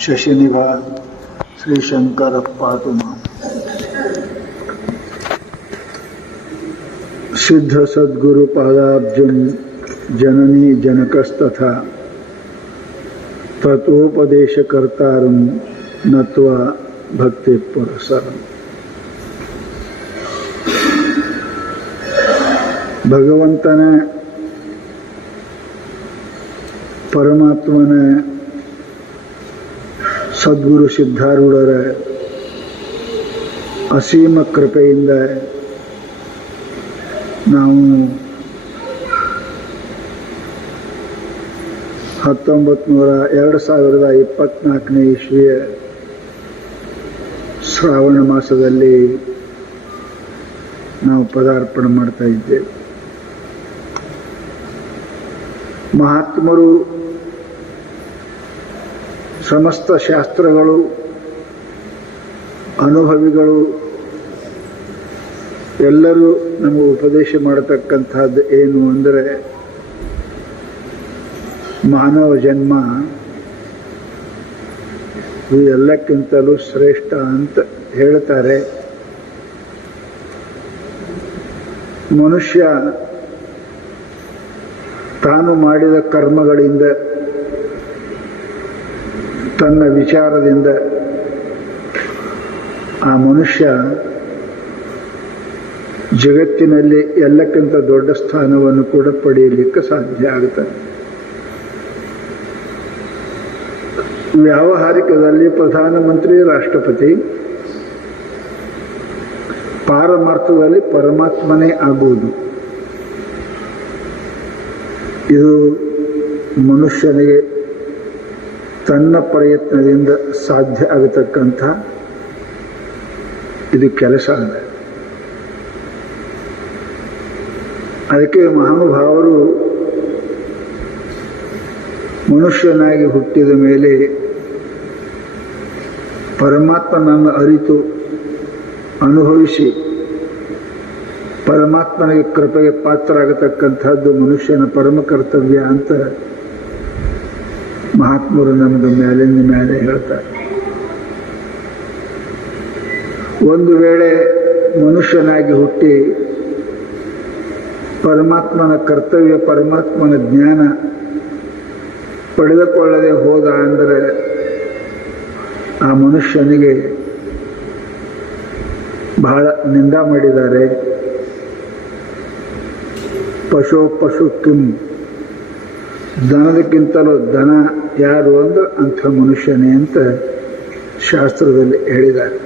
ಶಶಿನಿಭಾ ಶ್ರೀಶಂಕರ ಪಾತು ಮಾಂ. ಸಿದ್ಧ ಸದ್ಗುರು ಪಾದಾಬ್ಜಂ ಜನನಿ ಜನಕಸ್ತಥಾ ತತ್ವೋಪದೇಶಕರ್ತಾರಂ ನತ್ವಾ ಭಕ್ತಿ ಪುರಸರಂ. ಭಗವಂತನ ಪರಮಾತ್ಮನ ಸದ್ಗುರು ಸಿದ್ಧಾರೂಢರ ಅಸೀಮ ಕೃಪೆಯಿಂದ ನಾವು 2024 ಇಸ್ವಿಯ ಶ್ರಾವಣ ಮಾಸದಲ್ಲಿ ನಾವು ಪದಾರ್ಪಣೆ ಮಾಡ್ತಾ ಇದ್ದೇವೆ. ಮಹಾತ್ಮರು ಸಮಸ್ತ ಶಾಸ್ತ್ರಗಳು ಅನುಭವಿಗಳು ಎಲ್ಲರೂ ನಮಗೆ ಉಪದೇಶ ಮಾಡತಕ್ಕಂಥದ್ದು ಏನು ಅಂದರೆ, ಮಾನವ ಜನ್ಮ ಇದು ಎಲ್ಲಕ್ಕಿಂತಲೂ ಶ್ರೇಷ್ಠ ಅಂತ ಹೇಳ್ತಾರೆ. ಮನುಷ್ಯ ತಾನು ಮಾಡಿದ ಕರ್ಮಗಳಿಂದ, ತನ್ನ ವಿಚಾರದಿಂದ ಆ ಮನುಷ್ಯ ಜಗತ್ತಿನಲ್ಲಿ ಎಲ್ಲಕ್ಕಿಂತ ದೊಡ್ಡ ಸ್ಥಾನವನ್ನು ಕೂಡ ಪಡೆಯಲಿಕ್ಕೆ ಸಾಧ್ಯ ಆಗುತ್ತದೆ. ವ್ಯಾವಹಾರಿಕದಲ್ಲಿ ಪ್ರಧಾನಮಂತ್ರಿ, ರಾಷ್ಟ್ರಪತಿ, ಪಾರಮಾರ್ಥದಲ್ಲಿ ಪರಮಾತ್ಮನೇ ಆಗುವುದು. ಇದು ಮನುಷ್ಯನಿಗೆ ತನ್ನ ಪ್ರಯತ್ನದಿಂದ ಸಾಧ್ಯ ಆಗತಕ್ಕಂಥ ಇದು ಕೆಲಸ ಅಲ್ಲ. ಅದಕ್ಕೆ ಮಹಾನುಭಾವರು ಮನುಷ್ಯನಾಗಿ ಹುಟ್ಟಿದ ಮೇಲೆ ಪರಮಾತ್ಮನನ್ನು ಅರಿತು ಅನುಭವಿಸಿ ಪರಮಾತ್ಮನಿಗೆ ಕೃಪೆಗೆ ಪಾತ್ರ ಆಗತಕ್ಕಂಥದ್ದು ಮನುಷ್ಯನ ಪರಮ ಕರ್ತವ್ಯ ಅಂತ ಮಹಾತ್ಮರು ನಮಗೆ ಮೇಲಿಂದ ಮೇಲೆ ಹೇಳ್ತಾರೆ. ಒಂದು ವೇಳೆ ಮನುಷ್ಯನಾಗಿ ಹುಟ್ಟಿ ಪರಮಾತ್ಮನ ಕರ್ತವ್ಯ, ಪರಮಾತ್ಮನ ಜ್ಞಾನ ಪಡೆದುಕೊಳ್ಳದೆ ಹೋದ ಅಂದರೆ ಆ ಮನುಷ್ಯನಿಗೆ ಬಹಳ ನಿಂದ ಮಾಡಿದ್ದಾರೆ. ಪಶು ಕಿಂ, ದನದಕ್ಕಿಂತಲೂ ದನ ಯಾರು ಅಂದ್ರೆ ಅಂಥ ಮನುಷ್ಯನೇ ಅಂತ ಶಾಸ್ತ್ರದಲ್ಲಿ ಹೇಳಿದ್ದಾರೆ.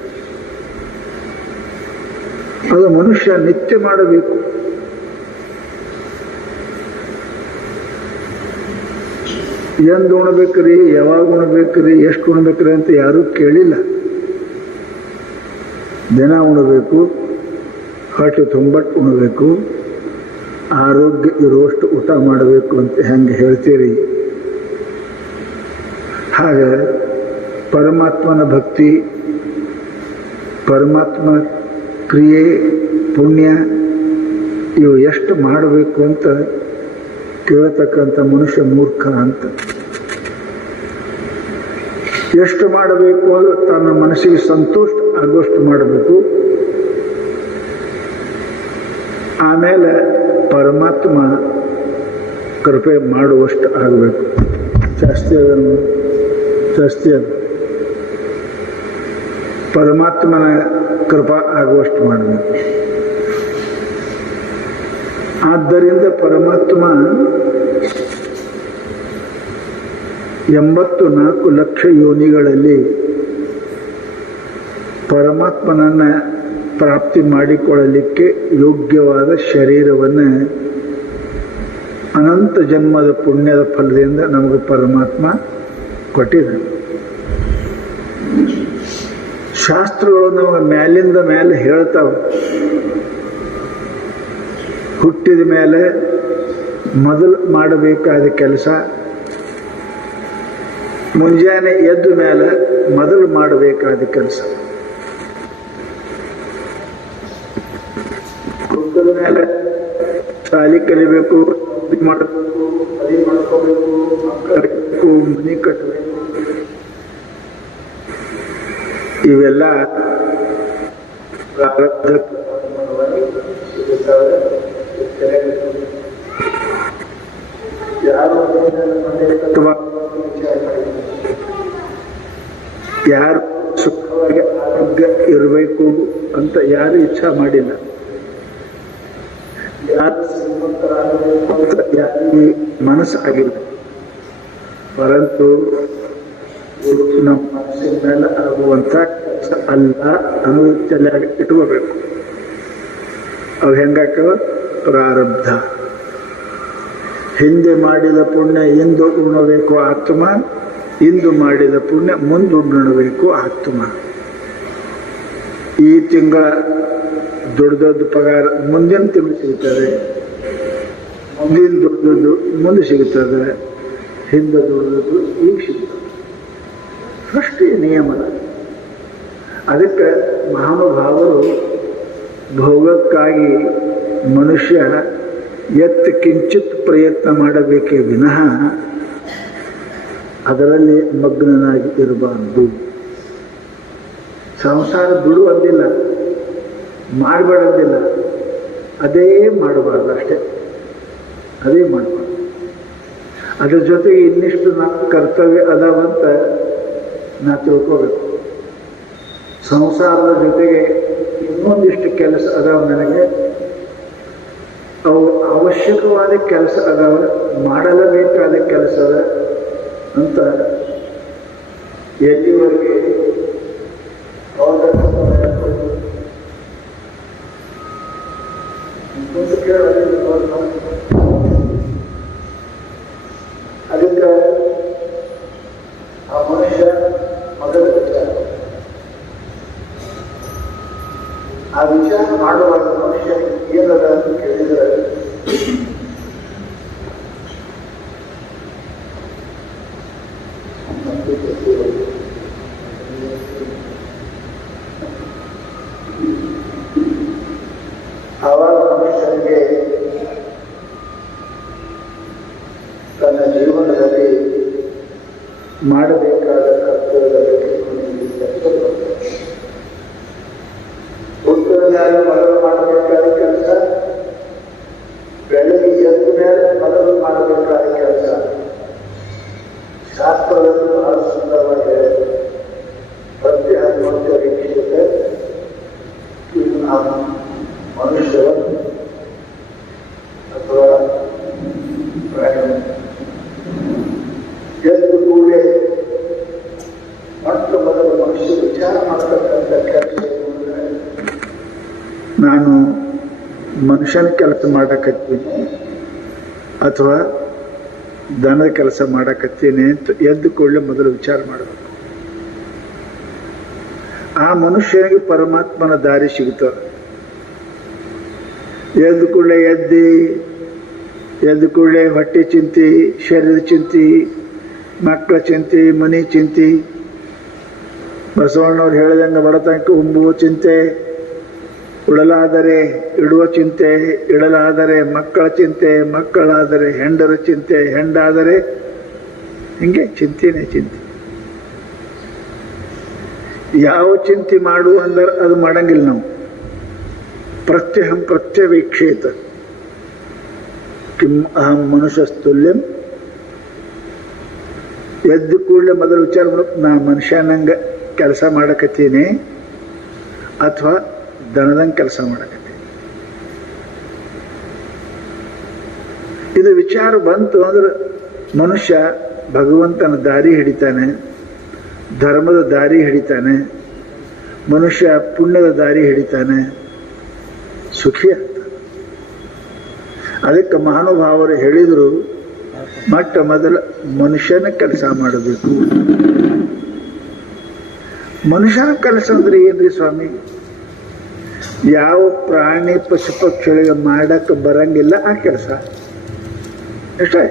ಅದು ಮನುಷ್ಯ ನಿತ್ಯ ಮಾಡಬೇಕು. ಎಂದು ಉಣಬೇಕ್ರಿ, ಯಾವಾಗ ಉಣಬೇಕ್ರಿ, ಎಷ್ಟು ಉಣಬೇಕ್ರಿ ಅಂತ ಯಾರೂ ಕೇಳಿಲ್ಲ. ದಿನ ಉಣಬೇಕು, ಹೊಟ್ಟೆ ತುಂಬಟ್ಟು ಉಣಬೇಕು, ಆರೋಗ್ಯ ಇರುವಷ್ಟು ಊಟ ಮಾಡಬೇಕು ಅಂತ ಹೆಂಗೆ ಹೇಳ್ತೀರಿ, ಹಾಗೆ ಪರಮಾತ್ಮನ ಭಕ್ತಿ, ಪರಮಾತ್ಮ ಕ್ರಿಯೆ, ಪುಣ್ಯ ಇವು ಎಷ್ಟು ಮಾಡಬೇಕು ಅಂತ ಕೇಳತಕ್ಕಂಥ ಮನುಷ್ಯ ಮೂರ್ಖ ಅಂತ. ಎಷ್ಟು ಮಾಡಬೇಕು ಅಂದ್ರೆ ತನ್ನ ಮನಸ್ಸಿಗೆ ಸಂತೋಷ ಆಗುವಷ್ಟು ಮಾಡಬೇಕು. ಆಮೇಲೆ ಪರಮಾತ್ಮ ಕೃಪೆ ಮಾಡುವಷ್ಟು ಆಗಬೇಕು. ಜಾಸ್ತಿ ಅದು ಪರಮಾತ್ಮನ ಕೃಪಾ ಆಗುವಷ್ಟು ಮಾಡಬೇಕು. ಆದ್ದರಿಂದ ಪರಮಾತ್ಮ 84 ಲಕ್ಷ ಯೋನಿಗಳಲ್ಲಿ ಪರಮಾತ್ಮನನ್ನು ಪ್ರಾಪ್ತಿ ಮಾಡಿಕೊಳ್ಳಲಿಕ್ಕೆ ಯೋಗ್ಯವಾದ ಶರೀರವನ್ನು ಅನಂತ ಜನ್ಮದ ಪುಣ್ಯದ ಫಲದಿಂದ ನಮಗೆ ಪರಮಾತ್ಮ ಕೊಟ್ಟಿದೆ. ಶಾಸ್ತ್ರಗಳು ನಮಗೆ ಮೇಲಿಂದ ಮೇಲೆ ಹೇಳ್ತಾವೆ. ಹುಟ್ಟಿದ ಮೇಲೆ ಮೊದಲು ಮಾಡಬೇಕಾದ ಕೆಲಸ, ಮುಂಜಾನೆ ಎದ್ದ ಮೇಲೆ ಮೊದಲು ಮಾಡಬೇಕಾದ ಕೆಲಸ, ಹುಟ್ಟಿದ ಮೇಲೆ ಶಾಲೆ ಕಲಿಬೇಕು, ಮಾಡಬೇಕು, ಮನೆ ಮಾಡ್ಕೋಬೇಕು, ಮಕ್ಕಳು ಮನೆ ಕಟ್ಟಬೇಕು, ಇವೆಲ್ಲ ಯಾರು ಸುಖವಾಗಿ ಆರೋಗ್ಯ ಇರಬೇಕು ಅಂತ ಯಾರು ಇಚ್ಛಾ ಮಾಡಿಲ್ಲ. ಯಾರು ಶ್ರೀಮಂತರಾಗಬೇಕು ಅಂತ ಯಾರಿಗೆ ಮನಸ್ಸಾಗಿಲ್ಲ. ಪರಂತು ನಮ್ಮ ಮನಸ್ಸಿನ ಮೇಲೆ ಆಗುವಂತ ಕೆಲಸ ಅಲ್ಲ ಅನ್ನೋದು ತಲೆಯಾಗಿ ಇಟ್ಕೋಬೇಕು. ಅವು ಹೆಂಗಾಕವ? ಪ್ರಾರಬ್ಧ. ಹಿಂದೆ ಮಾಡಿದ ಪುಣ್ಯ ಇಂದು ಉಣಬೇಕು ಆತ್ಮ, ಇಂದು ಮಾಡಿದ ಪುಣ್ಯ ಮುಂದುಣ್ಣಬೇಕು ಆತ್ಮ. ಈ ತಿಂಗಳ ದುಡ್ದದ್ದು ಪಗಾರ ಮುಂದಿನ ತಿಂಗಳು ಸಿಗ್ತದೆ, ಮುಂದಿನ ದುಡ್ದದ್ದು ಮುಂದೆ ಸಿಗುತ್ತದೆ, ಹಿಂದೆ ದುಡ್ದದ್ದು ಈಗ ಸಿಗ್ತದೆ. ಸೃಷ್ಟಿಯ ನಿಯಮದ. ಅದಕ್ಕೆ ಮಹಾನುಭಾವರು ಭೋಗಕ್ಕಾಗಿ ಮನುಷ್ಯ ಕಿಂಚಿತ್ ಪ್ರಯತ್ನ ಮಾಡಬೇಕೇ ವಿನಃ ಅದರಲ್ಲಿ ಮಗ್ನನಾಗಿ ಇರಬಾರದು. ಸಂಸಾರ ಬಿಡು ಅಂದಿಲ್ಲ, ಮಾಡಬೇಡಂದಿಲ್ಲ, ಅದೇ ಮಾಡಬಾರ್ದು, ಅಷ್ಟೇ ಅದೇ ಮಾಡಬಾರ್ದು. ಅದ್ರ ಜೊತೆಗೆ ಇನ್ನಿಷ್ಟು ನಮ್ಮ ಕರ್ತವ್ಯ ಅದಾವಂತ ನಾ ತಿಳ್ಕೋಬೇಕು. ಸಂಸಾರದ ಜೊತೆಗೆ ಇನ್ನೊಂದಿಷ್ಟು ಕೆಲಸ ಅದಾವ ನನಗೆ, ಅವು ಅವಶ್ಯಕವಾದ ಕೆಲಸ ಅದಾವ, ಮಾಡಲೇಬೇಕಾದ ಕೆಲಸ ಅದ ಅಂತ ಎಲ್ಲಿವರೆಗೆ ಅದಕ್ಕೆ ಆ ಮನುಷ್ಯ ಮೊದಲ ವಿಚಾರ, ಆ ವಿಚಾರ ಮಾಡುವಾಗ ಮನುಷ್ಯ ಏನದ ಅಂತ ಕೇಳಿದರೆ ಆವಾಗ ಮನುಷ್ಯನಿಗೆ ತನ್ನ ಜೀವನದಲ್ಲಿ ಮಾಡಬೇಕಾದ ಕರ್ತವ್ಯದ ಹುಟ್ಟುವುದಾಗಿ ಮೊದಲು ಮಾಡಬೇಕಾದ ಕೆಲಸ, ಬೆಳಗ್ಗೆ ಎದ್ದ ಮೇಲೆ ಮೊದಲು ಮಾಡಬೇಕಾದ ಕೆಲಸ. ಶಾಸ್ತ್ರದಲ್ಲಿ ಬಹಳ ಸುಂದರವಾಗಿ ಹೇಳಿದೆ. ಪ್ರತ್ಯೇಕ ವೀಕ್ಷಿಸುತ್ತೆ ಮನುಷ್ಯರು ಅಥವಾ ಪ್ರಾಣಿ ಎದ್ದು ಕೂಡಲೇ ಮೊಟ್ಟ ಮೊದಲು ಮನುಷ್ಯ ವಿಚಾರ ಮಾಡತಕ್ಕಂಥ ಕೆಲಸ ನಾನು ಮನುಷ್ಯನ ಕೆಲಸ ಮಾಡಕತ್ತೀನಿ ಅಥವಾ ದನದ ಕೆಲಸ ಮಾಡಕತ್ತೀನಿ ಅಂತ ಎದ್ದು ಕೂಡಲೇ ಮೊದಲು ವಿಚಾರ ಮಾಡಬೇಕು. ಆ ಮನುಷ್ಯನಿಗೆ ಪರಮಾತ್ಮನ ದಾರಿ ಸಿಗುತ್ತದೆ. ಎದ್ದು ಕೂಡಲೇ ಹೊಟ್ಟೆ ಚಿಂತಿ, ಶರೀರ ಚಿಂತಿ, ಮಕ್ಕಳ ಚಿಂತಿ, ಮನೆ ಚಿಂತಿ, ಬಸವಣ್ಣವ್ರು ಹೇಳಿದಂಗೆ ಬಡತನಕ್ಕೆ ಉಂಬುವ ಚಿಂತೆ, ಉಡಲಾದರೆ ಇಡುವ ಚಿಂತೆ, ಇಡಲಾದರೆ ಮಕ್ಕಳ ಚಿಂತೆ, ಮಕ್ಕಳಾದರೆ ಹೆಂಡರ ಚಿಂತೆ, ಹೆಂಡಾದರೆ ಹಿಂಗೆ ಚಿಂತೆನೇ ಚಿಂತೆ. ಯಾವ ಚಿಂತೆ ಮಾಡು ಅಂದ್ರೆ ಅದು ಮಾಡಂಗಿಲ್ಲ ನಾವು. ಪ್ರತ್ಯವೀಕ್ಷೇತ ಕಿಂ ಅಹಂ ಮನುಷ್ಯಸ್ತುಲ್ಯಂ. ಎದ್ದು ಕೂಡಲೇ ಮೊದಲು ವಿಚಾರ ಮಾಡಬೇಕು, ನಾ ಮನುಷ್ಯನಂಗ ಕೆಲಸ ಮಾಡಕತ್ತೀನಿ ಅಥವಾ ದನದಂಗೆ ಕೆಲಸ ಮಾಡಕತ್ತೀನಿ. ಇದು ವಿಚಾರ ಬಂತು ಅಂದ್ರೆ ಮನುಷ್ಯ ಭಗವಂತನ ದಾರಿ ಹಿಡಿತಾನೆ, ಧರ್ಮದ ದಾರಿ ಹಿಡಿತಾನೆ, ಮನುಷ್ಯ ಪುಣ್ಯದ ದಾರಿ ಹಿಡಿತಾನೆ, ಸುಖಿ ಆಗ್ತಾನೆ. ಅದಕ್ಕೆ ಮಹಾನುಭಾವರು ಹೇಳಿದರು, ಮೊಟ್ಟ ಮೊದಲು ಮನುಷ್ಯನ ಕೆಲಸ ಮಾಡಬೇಕು. ಮನುಷ್ಯನ ಕೆಲಸ ಅಂದ್ರೆ ಏನ್ರಿ ಸ್ವಾಮಿ? ಯಾವ ಪ್ರಾಣಿ ಪಶು ಪಕ್ಷಿಗಳಿಗೆ ಮಾಡಕ್ಕೆ ಬರಂಗಿಲ್ಲ ಆ ಕೆಲಸ ಅಷ್ಟೇ.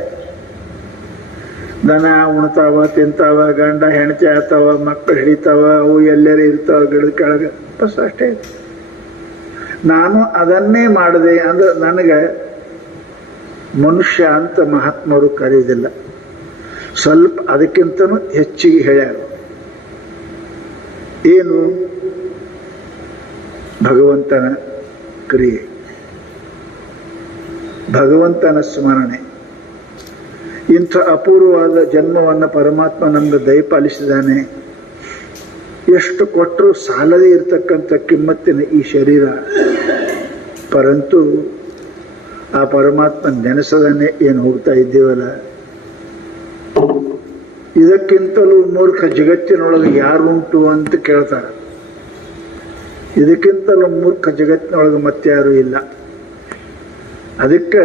ದನ ಉಣ್ತಾವ, ತಿಂತಾವ, ಗಂಡ ಹೆಂಡತಿ ಆತಾವ, ಮಕ್ಕಳು ಹಿಡಿತಾವ, ಅವು ಎಲ್ಲರೂ ಇರ್ತಾವ ಗಿಡದ ಕೆಳಗೆ, ಬಸ್ ಅಷ್ಟೇ. ನಾನು ಅದನ್ನೇ ಮಾಡಿದೆ ಅಂದ್ರೆ ನನಗೆ ಮನುಷ್ಯ ಅಂತ ಮಹಾತ್ಮರು ಕರೆಯೋದಿಲ್ಲ, ಸ್ವಲ್ಪ ಅದಕ್ಕಿಂತನೂ ಹೆಚ್ಚಿಗೆ ಹೇಳ್ಯಾರ. ಏನು? ಭಗವಂತನ ಕ್ರಿಯೆ, ಭಗವಂತನ ಸ್ಮರಣೆ. ಇಂಥ ಅಪೂರ್ವವಾದ ಜನ್ಮವನ್ನು ಪರಮಾತ್ಮ ನಮ್ಗೆ ದಯಪಾಲಿಸಿದ್ದಾನೆ. ಎಷ್ಟು ಕೊಟ್ಟರೂ ಸಾಲದೇ ಇರತಕ್ಕಂಥ ಕಿಮ್ಮತ್ತಿನ ಈ ಶರೀರ, ಪರಂತು ಆ ಪರಮಾತ್ಮ ನೆನೆಸದನ್ನೇ ಏನು ಹೋಗ್ತಾ ಇದ್ದೀವಲ್ಲ. ಇದಕ್ಕಿಂತಲೂ ಮೂರ್ಖ ಜಗತ್ತಿನೊಳಗೆ ಯಾರುಂಟು ಅಂತ ಕೇಳ್ತಾರೆ. ಇದಕ್ಕಿಂತಲೂ ಮೂರ್ಖ ಜಗತ್ತಿನೊಳಗೆ ಮತ್ತಾರೂ ಇಲ್ಲ. ಅದಕ್ಕೆ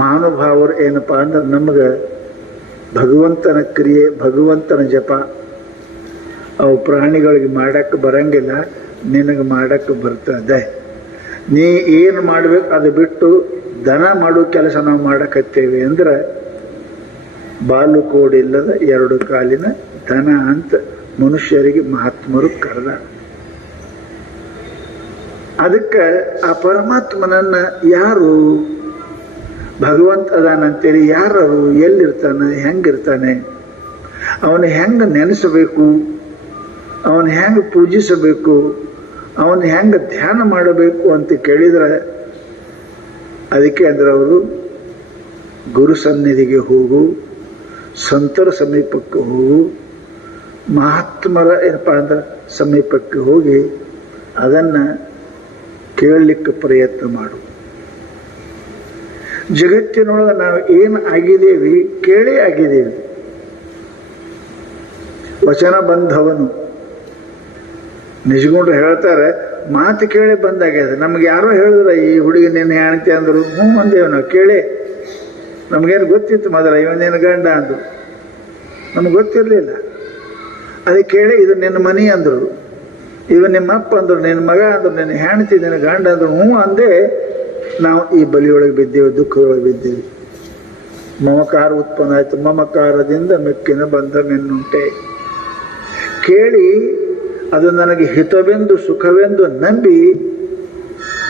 ಮಹಾನುಭಾವರು ಏನಪ್ಪಾ ಅಂದ್ರೆ ನಮಗೆ ಭಗವಂತನ ಕ್ರಿಯೆ, ಭಗವಂತನ ಜಪ ಅವು ಪ್ರಾಣಿಗಳಿಗೆ ಮಾಡಕ್ಕೆ ಬರಂಗಿಲ್ಲ, ನಿನಗೆ ಮಾಡಕ್ಕೆ ಬರ್ತದೆ. ನೀ ಏನು ಮಾಡ್ಬೇಕು ಅದು ಬಿಟ್ಟು ದನ ಮಾಡೋ ಕೆಲಸ ನಾವು ಮಾಡಕತ್ತೇವೆ ಅಂದ್ರೆ ಬಾಲು ಕೋಡಿಲ್ಲದ ಎರಡು ಕಾಲಿನ ದನ ಅಂತ ಮನುಷ್ಯರಿಗೆ ಮಹಾತ್ಮರು ಕರೆದ. ಅದಕ್ಕೆ ಆ ಪರಮಾತ್ಮನನ್ನ ಯಾರು ಭಗವಂತ ಅದಾನಂತೇಳಿ ಯಾರು, ಎಲ್ಲಿರ್ತಾನೆ, ಹೆಂಗಿರ್ತಾನೆ, ಅವನು ಹೆಂಗೆ ನೆನೆಸಬೇಕು, ಅವನು ಹೆಂಗೆ ಪೂಜಿಸಬೇಕು, ಅವನು ಹೆಂಗೆ ಧ್ಯಾನ ಮಾಡಬೇಕು ಅಂತ ಕೇಳಿದ್ರೆ ಅದಕ್ಕೆ ಅಂದ್ರೆ ಅವರು ಗುರು ಸನ್ನಿಧಿಗೆ ಹೋಗು, ಸಂತರ ಸಮೀಪಕ್ಕೆ ಹೋಗು, ಮಹಾತ್ಮರ ಏನಪ್ಪ ಅಂದ್ರೆ ಸಮೀಪಕ್ಕೆ ಹೋಗಿ ಅದನ್ನು ಕೇಳಲಿಕ್ಕೆ ಪ್ರಯತ್ನ ಮಾಡು. ಜಗತ್ತಿನೊಳಗೆ ನಾವು ಏನು ಆಗಿದ್ದೇವೆ ಕೇಳೇ ಆಗಿದ್ದೇವೆ. ವಚನ ಬಂಧವನು ನಿಜಗೊಂಡ್ರು ಹೇಳ್ತಾರೆ, ಮಾತು ಕೇಳಿ ಬಂದಾಗ್ಯದ. ನಮ್ಗೆ ಯಾರೋ ಹೇಳಿದ್ರ ಈ ಹುಡುಗಿ ನಿನ್ನ ಹೆಣ್ತಿ ಅಂದರು, ಹ್ಞೂ ಅಂದೇವು ನಾವು ಕೇಳಿ. ನಮಗೇನು ಗೊತ್ತಿತ್ತು ಮೊದಲ ಇವನೇನು ಗಂಡ ಅಂದರು, ನಮ್ಗೆ ಗೊತ್ತಿರಲಿಲ್ಲ. ಅದಕ್ಕೆ ಕೇಳಿ ಇದು ನಿನ್ನ ಮನೆ ಅಂದರು, ಇವ ನಿಮ್ಮ ಅಪ್ಪ ಅಂದರು, ನಿನ್ನ ಮಗ ಅಂದರು, ನಿನ್ನ ಹೆಣ್ತಿ, ನಿನ್ನ ಗಂಡ ಅಂದರು, ಹ್ಞೂ ಅಂದೇ ನಾವು ಈ ಬಲಿಯೊಳಗೆ ಬಿದ್ದೇವೆ, ದುಃಖದೊಳಗೆ ಬಿದ್ದೇವೆ. ಮಮಕಾರ ಉತ್ಪನ್ನ ಆಯ್ತು, ಮಮಕಾರದಿಂದ ಮೆಕ್ಕಿನ ಬಂಧ ಮೆನ್ನುಂಟೆ. ಕೇಳಿ ಅದು ನನಗೆ ಹಿತವೆಂದು ಸುಖವೆಂದು ನಂಬಿ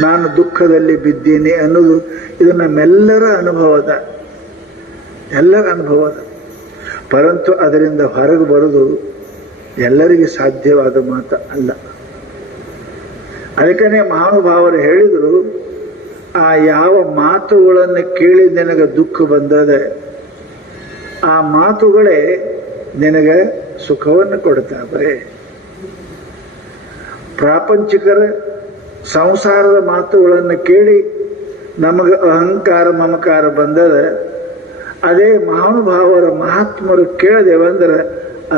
ನಾನು ದುಃಖದಲ್ಲಿ ಬಿದ್ದೀನಿ ಅನ್ನೋದು ಇದು ನಮ್ಮೆಲ್ಲರ ಅನುಭವದ, ಎಲ್ಲರ ಅನುಭವದ. ಪರಂತು ಅದರಿಂದ ಹೊರಗೆ ಬರೋದು ಎಲ್ಲರಿಗೆ ಸಾಧ್ಯವಾದ ಮಾತು ಅಲ್ಲ. ಅದಕ್ಕೇ ಮಹಾನುಭಾವರು ಹೇಳಿದರು, ಆ ಯಾವ ಮಾತುಗಳನ್ನು ಕೇಳಿ ನಿನಗೆ ದುಃಖ ಬಂದದೆ ಆ ಮಾತುಗಳೇ ನಿನಗೆ ಸುಖವನ್ನು ಕೊಡ್ತಾವೆ. ಪ್ರಾಪಂಚಿಕರ ಸಂಸಾರದ ಮಾತುಗಳನ್ನು ಕೇಳಿ ನಮಗೆ ಅಹಂಕಾರ ಮಮಕಾರ ಬಂದದ, ಅದೇ ಮಹಾನುಭಾವರ ಮಹಾತ್ಮರು ಕೇಳಿದೆವಂದ್ರೆ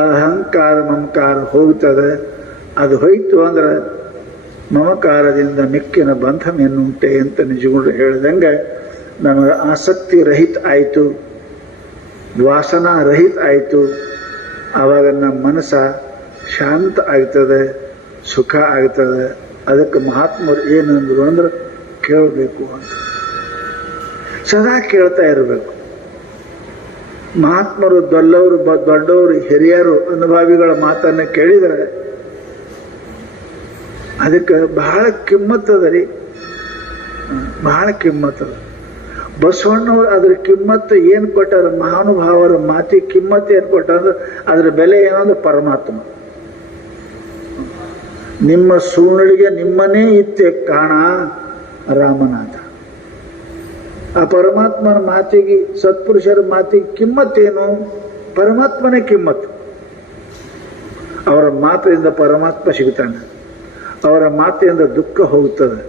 ಅಹಂಕಾರ ಮಮಕಾರ ಹೋಗ್ತದೆ. ಅದು ಹೋಯ್ತು ಅಂದ್ರೆ ಮಮಕಾರದಿಂದ ಮಿಕ್ಕಿನ ಬಂಧಮೆನ್ನುಂಟೆ ಅಂತ ನಿಜಗೊಂಡು ಹೇಳಿದಂಗೆ ನಮಗೆ ಆಸಕ್ತಿ ರಹಿತ ಆಯಿತು, ವಾಸನಾ ರಹಿತ ಆಯಿತು. ಆವಾಗ ನಮ್ಮ ಮನಸ್ಸ ಶಾಂತ ಆಗ್ತದೆ, ಸುಖ ಆಗ್ತದೆ. ಅದಕ್ಕೆ ಮಹಾತ್ಮರು ಏನಂದ್ರು ಅಂದ್ರೆ ಕೇಳಬೇಕು ಅಂತ, ಸದಾ ಕೇಳ್ತಾ ಇರಬೇಕು. ಮಹಾತ್ಮರು ದೊಡ್ಡವರು ಹಿರಿಯರು ಅನುಭಾವಿಗಳ ಮಾತನ್ನು ಕೇಳಿದರೆ ಅದಕ್ಕೆ ಬಹಳ ಕಿಮ್ಮತ್ತದ ರೀ, ಬಹಳ ಕಿಮ್ಮತ್ತದ. ಬಸವಣ್ಣವರು ಅದ್ರ ಕಿಮ್ಮತ್ತು ಏನು ಕೊಟ್ಟಾರ, ಮಹಾನುಭಾವರ ಮಾತಿಗೆ ಕಿಮ್ಮತ್ತು ಏನು ಕೊಟ್ಟಾರ ಅಂದ್ರೆ ಅದ್ರ ಬೆಲೆ ಏನಂದ್ರೆ ಪರಮಾತ್ಮ. ನಿಮ್ಮ ಸೂನಳಿಗೆ ನಿಮ್ಮನೇ ಇತ್ತೆ ಕಾಣ ರಾಮನಾಥ. ಆ ಪರಮಾತ್ಮನ ಮಾತಿಗೆ, ಸತ್ಪುರುಷರ ಮಾತಿಗೆ ಕಿಮ್ಮತ್ತೇನು? ಪರಮಾತ್ಮನೇ ಕಿಮ್ಮತ್ತು. ಅವರ ಮಾತಿನಿಂದ ಪರಮಾತ್ಮ ಸಿಗ್ತಾನೆ, ಅವರ ಮಾತಿನಿಂದ ದುಃಖ ಹೋಗ್ತದೆ,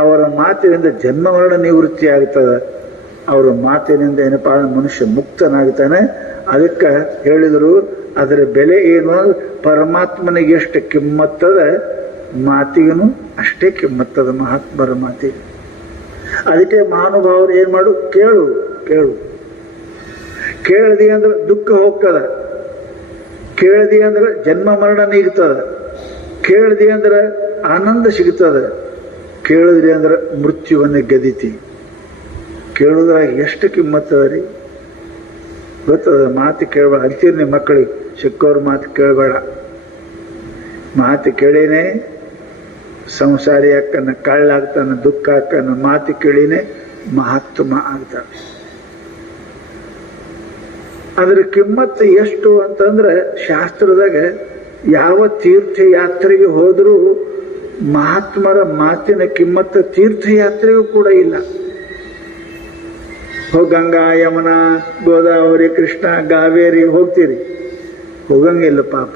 ಅವರ ಮಾತಿನಿಂದ ಜನ್ಮ ಮರಣ ನಿವೃತ್ತಿ ಆಗ್ತದೆ, ಅವರ ಮಾತಿನಿಂದ ಏನಪ್ಪಾ ಮನುಷ್ಯ ಮುಕ್ತನಾಗ್ತಾನೆ. ಅದಕ್ಕೆ ಹೇಳಿದರು ಅದರ ಬೆಲೆ ಏನು, ಪರಮಾತ್ಮನಿಗೆ ಎಷ್ಟು ಕಿಮ್ಮತ್ತದ ಮಾತಿಗೂ ಅಷ್ಟೇ ಕಿಮ್ಮತ್ತದ ಮಹಾತ್ಮರ ಮಾತಿಗೆ. ಅದಕ್ಕೆ ಮಹಾನುಭಾವರು ಏನು ಮಾಡು, ಕೇಳು ಕೇಳು. ಕೇಳದಿ ಅಂದ್ರೆ ದುಃಖ ಹೋಗ್ತದ, ಕೇಳದಿ ಅಂದ್ರೆ ಜನ್ಮ ಮರಣ ನೀಗ್ತದ, ಕೇಳದಿ ಅಂದ್ರೆ ಆನಂದ ಸಿಗ್ತದೆ, ಕೇಳಿದ್ರಿ ಅಂದ್ರೆ ಮೃತ್ಯುವನ್ನು ಗೆದಿತಿ. ಕೇಳುದ್ರಾಗ ಎಷ್ಟು ಕಿಮ್ಮತ್ತದ ರೀ ಗೊತ್ತದ. ಮಾತು ಕೇಳಬೇಡ ಅಂತೀರಿ ನಿಮ್ಮ ಮಕ್ಕಳಿಗೆ, ಸಿಕ್ಕವ್ರ ಮಾತು ಕೇಳಬೇಡ. ಮಾತು ಕೇಳೇನೆ ಸಂಸಾರಿ ಅಕ್ಕನ ಕಳ್ಳಾಗ್ತಾನೆ, ದುಃಖ ಅಕ್ಕನ ಮಾತು ಕೇಳಿನೇ ಮಹಾತ್ಮ ಆಗ್ತಾನೆ. ಅದರ ಕಿಮ್ಮತ್ತು ಎಷ್ಟು ಅಂತಂದ್ರೆ ಶಾಸ್ತ್ರದಾಗ ಯಾವ ತೀರ್ಥಯಾತ್ರೆಗೆ ಹೋದರೂ ಮಹಾತ್ಮರ ಮಾತಿನ ಕಿಮ್ಮತ್ತ ತೀರ್ಥಯಾತ್ರೆಗೂ ಕೂಡ ಇಲ್ಲ. ಗಂಗಾ, ಯಮುನಾ, ಗೋದಾವರಿ, ಕೃಷ್ಣ, ಕಾವೇರಿ ಹೋಗ್ತೀರಿ, ಹೋಗಂಗಿಲ್ಲ ಪಾಪ.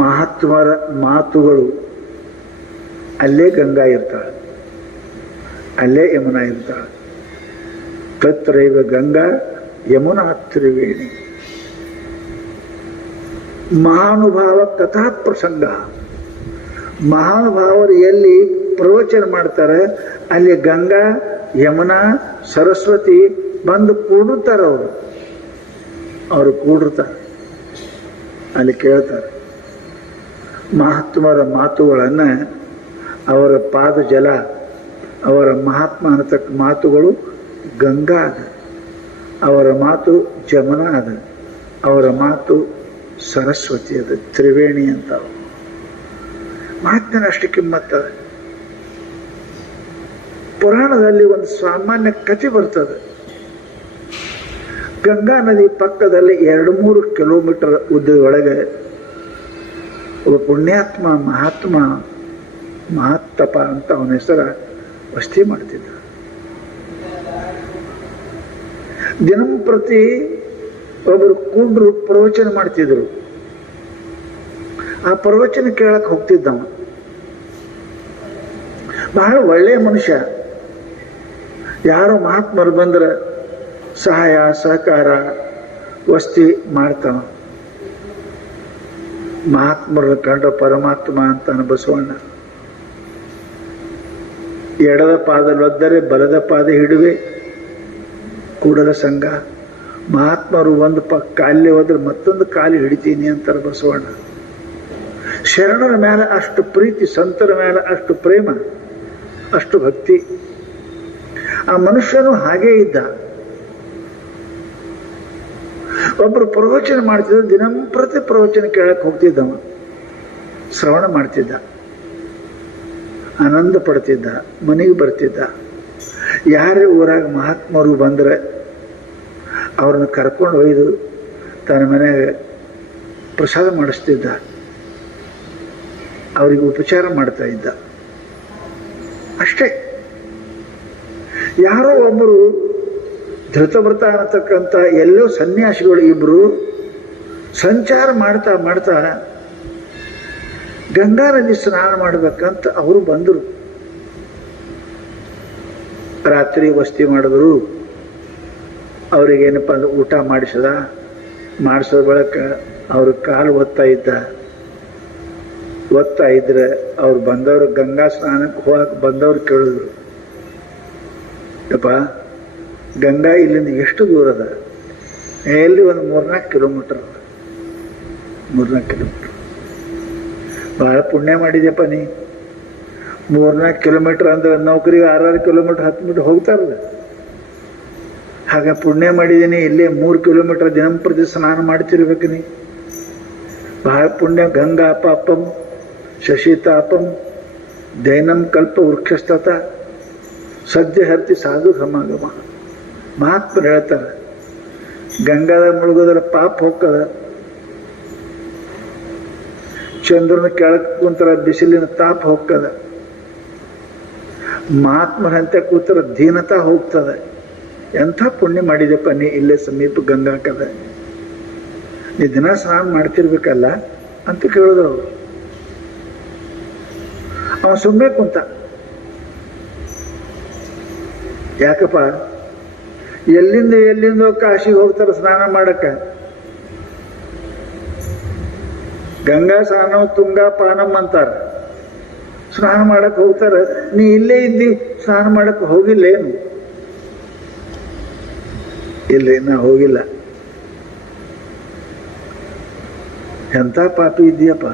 ಮಹಾತ್ಮರ ಮಾತುಗಳು ಅಲ್ಲೇ ಗಂಗಾ ಇರ್ತಾಳೆ, ಅಲ್ಲೇ ಯಮುನಾ ಇರ್ತಾಳೆ. ತತ್ರೈವ ಗಂಗಾ ಯಮುನಾ ತ್ರಿವೇಣಿ. ಮಹಾನುಭಾವ ಕಥಾ ಪ್ರಸಂಗ. ಮಹಾನುಭಾವರು ಎಲ್ಲಿ ಪ್ರವಚನ ಮಾಡ್ತಾರೆ ಅಲ್ಲಿ ಗಂಗಾ, ಯಮುನಾ, ಸರಸ್ವತಿ ಬಂದು ಕೂಡುತ್ತಾರೆ. ಅವರು ಕೂಡಿರ್ತಾರೆ, ಅಲ್ಲಿ ಕೇಳ್ತಾರೆ. ಮಹಾತ್ಮರ ಮಾತುಗಳನ್ನು, ಅವರ ಪಾದ ಜಲ, ಅವರ ಮಹಾತ್ಮ ಅನ್ನತಕ್ಕ ಮಾತುಗಳು ಗಂಗಾ ಅದ, ಅವರ ಮಾತು ಜಮುನಾ ಅದ, ಅವರ ಮಾತು ಸರಸ್ವತಿ ಅದ, ತ್ರಿವೇಣಿ ಅಂತ. ಮಾತಿನ ಅಷ್ಟು ಕಿಮ್ಮತ್ತದ. ಪುರಾಣದಲ್ಲಿ ಒಂದು ಸಾಮಾನ್ಯ ಕಥೆ ಬರ್ತದೆ. ಗಂಗಾ ನದಿ ಪಕ್ಕದಲ್ಲಿ 2-3 ಕಿಲೋಮೀಟರ್ ಉದ್ದದೊಳಗೆ ಒಬ್ಬ ಪುಣ್ಯಾತ್ಮ ಮಹಾತ್ಮ ಮಹಾತ್ತಪ ಅಂತ ಅವನ ಹೆಸರ ವಸ್ತಿ ಮಾಡ್ತಿದ್ದ. ದಿನಂಪ್ರತಿ ಒಬ್ಬರು ಕೂಡ್ರು ಪ್ರವಚನ ಮಾಡ್ತಿದ್ರು. ಆ ಪ್ರವಚನ ಕೇಳಕ್ ಹೋಗ್ತಿದ್ದವ. ಬಹಳ ಒಳ್ಳೆಯ ಮನುಷ್ಯ. ಯಾರೋ ಮಹಾತ್ಮರು ಬಂದ್ರೆ ಸಹಾಯ ಸಹಕಾರ ವಸ್ತಿ ಮಾಡ್ತಾವ. ಮಹಾತ್ಮರ ಕಂಡ ಪರಮಾತ್ಮ ಅಂತಾನೆ ಬಸವಣ್ಣ. ಎಡದ ಪಾದಲೊದ್ದರೆ ಬಲದ ಪಾದ ಹಿಡುವೆ ಕೂಡಲ ಸಂಘ. ಮಹಾತ್ಮರು ಒಂದು ಕಾಲಿ ಹೋದ್ರೆ ಮತ್ತೊಂದು ಕಾಲಿ ಹಿಡಿತೀನಿ ಅಂತಾರೆ ಬಸವಣ್ಣ. ಶರಣರ ಮೇಲೆ ಅಷ್ಟು ಪ್ರೀತಿ, ಸಂತರ ಮೇಲೆ ಅಷ್ಟು ಪ್ರೇಮ, ಅಷ್ಟು ಭಕ್ತಿ. ಆ ಮನುಷ್ಯನು ಹಾಗೇ ಇದ್ದ. ಒಬ್ಬರು ಪ್ರವಚನ ಮಾಡ್ತಿದ್ದ. ದಿನಂಪ್ರತಿ ಪ್ರವಚನ ಕೇಳಕ್ಕೆ ಹೋಗ್ತಿದ್ದವ, ಶ್ರವಣ ಮಾಡ್ತಿದ್ದ, ಆನಂದ ಪಡ್ತಿದ್ದ, ಮನೆಗೆ ಬರ್ತಿದ್ದ. ಯಾರೇ ಊರಾಗ ಮಹಾತ್ಮರು ಬಂದರೆ ಅವ್ರನ್ನ ಕರ್ಕೊಂಡು ಒಯ್ದು ತನ್ನ ಮನೆಯಾಗ ಪ್ರಸಾದ ಮಾಡಿಸ್ತಿದ್ದ, ಅವರಿಗೆ ಉಪಚಾರ ಮಾಡ್ತಾ ಇದ್ದ. ಅಷ್ಟೇ. ಯಾರೋ ಒಬ್ಬರು ಧೃತವ್ರತ ಅನ್ನತಕ್ಕಂಥ ಎಲ್ಲೋ ಸನ್ಯಾಸಿಗಳು ಇಬ್ಬರು ಸಂಚಾರ ಮಾಡ್ತಾ ಮಾಡ್ತಾ ಗಂಗಾ ನದಿ ಸ್ನಾನ ಮಾಡಬೇಕಂತ ಅವರು ಬಂದರು. ರಾತ್ರಿ ವಸ್ತಿ ಮಾಡಿದ್ರು. ಅವ್ರಿಗೇನಪ್ಪ ಅಂದ್ರೆ ಊಟ ಮಾಡಿಸೋದ ಬಳಿಕ ಅವ್ರ ಕಾಲು ಒತ್ತಾ ಇದ್ರೆ ಅವ್ರು ಬಂದವರು ಗಂಗಾ ಸ್ನಾನಕ್ಕೆ ಹೋಗಕ್ಕೆ ಬಂದವ್ರು ಕೇಳಿದ್ರು, ಯಪ್ಪ ಗಂಗಾ ಇಲ್ಲಿಂದ ಎಷ್ಟು ದೂರ ಅದ? ಎಲ್ಲಿ ಒಂದು 3-4 ಕಿಲೋಮೀಟರ್. 3-4 ಕಿಲೋಮೀಟರ್. ಬಹಳ ಪುಣ್ಯ ಮಾಡಿದ್ಯಪ್ಪ ನೀ. 3-4 ಕಿಲೋಮೀಟರ್ ಅಂದ್ರೆ ನೌಕರಿಗೆ 6-6 ಕಿಲೋಮೀಟರ್ 10 ಮೀಟರ್ ಹೋಗ್ತಾರಲ್ಲ. ಹಾಗೆ ಪುಣ್ಯ ಮಾಡಿದ್ದೀನಿ. ಇಲ್ಲೇ 3 ಕಿಲೋಮೀಟರ್ ದಿನಂಪ್ರತಿ ಸ್ನಾನ ಮಾಡ್ತಿರ್ಬೇಕು ನೀ. ಬಹಳ ಪುಣ್ಯ. ಗಂಗಾ ಪಾಪಂ ಶಶಿತಾಪಂ ದೈನಂ ಕಲ್ಪ ವೃಕ್ಷಸ್ತತ ಸದ್ಯ ಹರ್ತಿ ಸಾಧು ಘಮಾಗಮ. ಮಹಾತ್ಮರು ಹೇಳ್ತಾರೆ, ಗಂಗಾದ ಮುಳುಗೋದ್ರ ಪಾಪ ಹೋಗ್ತದ. ಚಂದ್ರನ ಕೆಳಕ್ಕೆ ಕುಂತರ ಬಿಸಿಲಿನ ತಾಪ ಹೋಗ್ತದ. ಮಹಾತ್ಮರಂತೆ ಕೂತರ ದೀನತಾ ಹೋಗ್ತದೆ. ಎಂಥ ಪುಣ್ಯ ಮಾಡಿದೆಪ್ಪ ನೀ, ಇಲ್ಲೇ ಸಮೀಪ ಗಂಗಾಕದ. ನೀ ದಿನ ಸ್ನಾನ ಮಾಡ್ತಿರ್ಬೇಕಲ್ಲ ಅಂತ ಕೇಳಿದ್ರು ಅವರು. ಅವ ಸುಮ್ಮನೆ ಕುಂತ. ಯಾಕಪ್ಪ, ಎಲ್ಲಿಂದ ಕಾಶಿಗೆ ಹೋಗ್ತಾರೆ ಸ್ನಾನ ಮಾಡಕ್ಕ. ಗಂಗಾ ಸ್ನಾನ ತುಂಗಾ ಪಾನಂ ಅಂತಾರ. ಸ್ನಾನ ಮಾಡಕ್ ಹೋಗ್ತಾರ. ನೀ ಇಲ್ಲೇ ಇದ್ದಿ ಸ್ನಾನ ಮಾಡಕ್ ಹೋಗಿಲ್ಲ ಏನು? ಇಲ್ಲೇ ನಾ ಹೋಗಿಲ್ಲ. ಎಂಥ ಪಾಪಿ ಇದೆಯಪ್ಪ.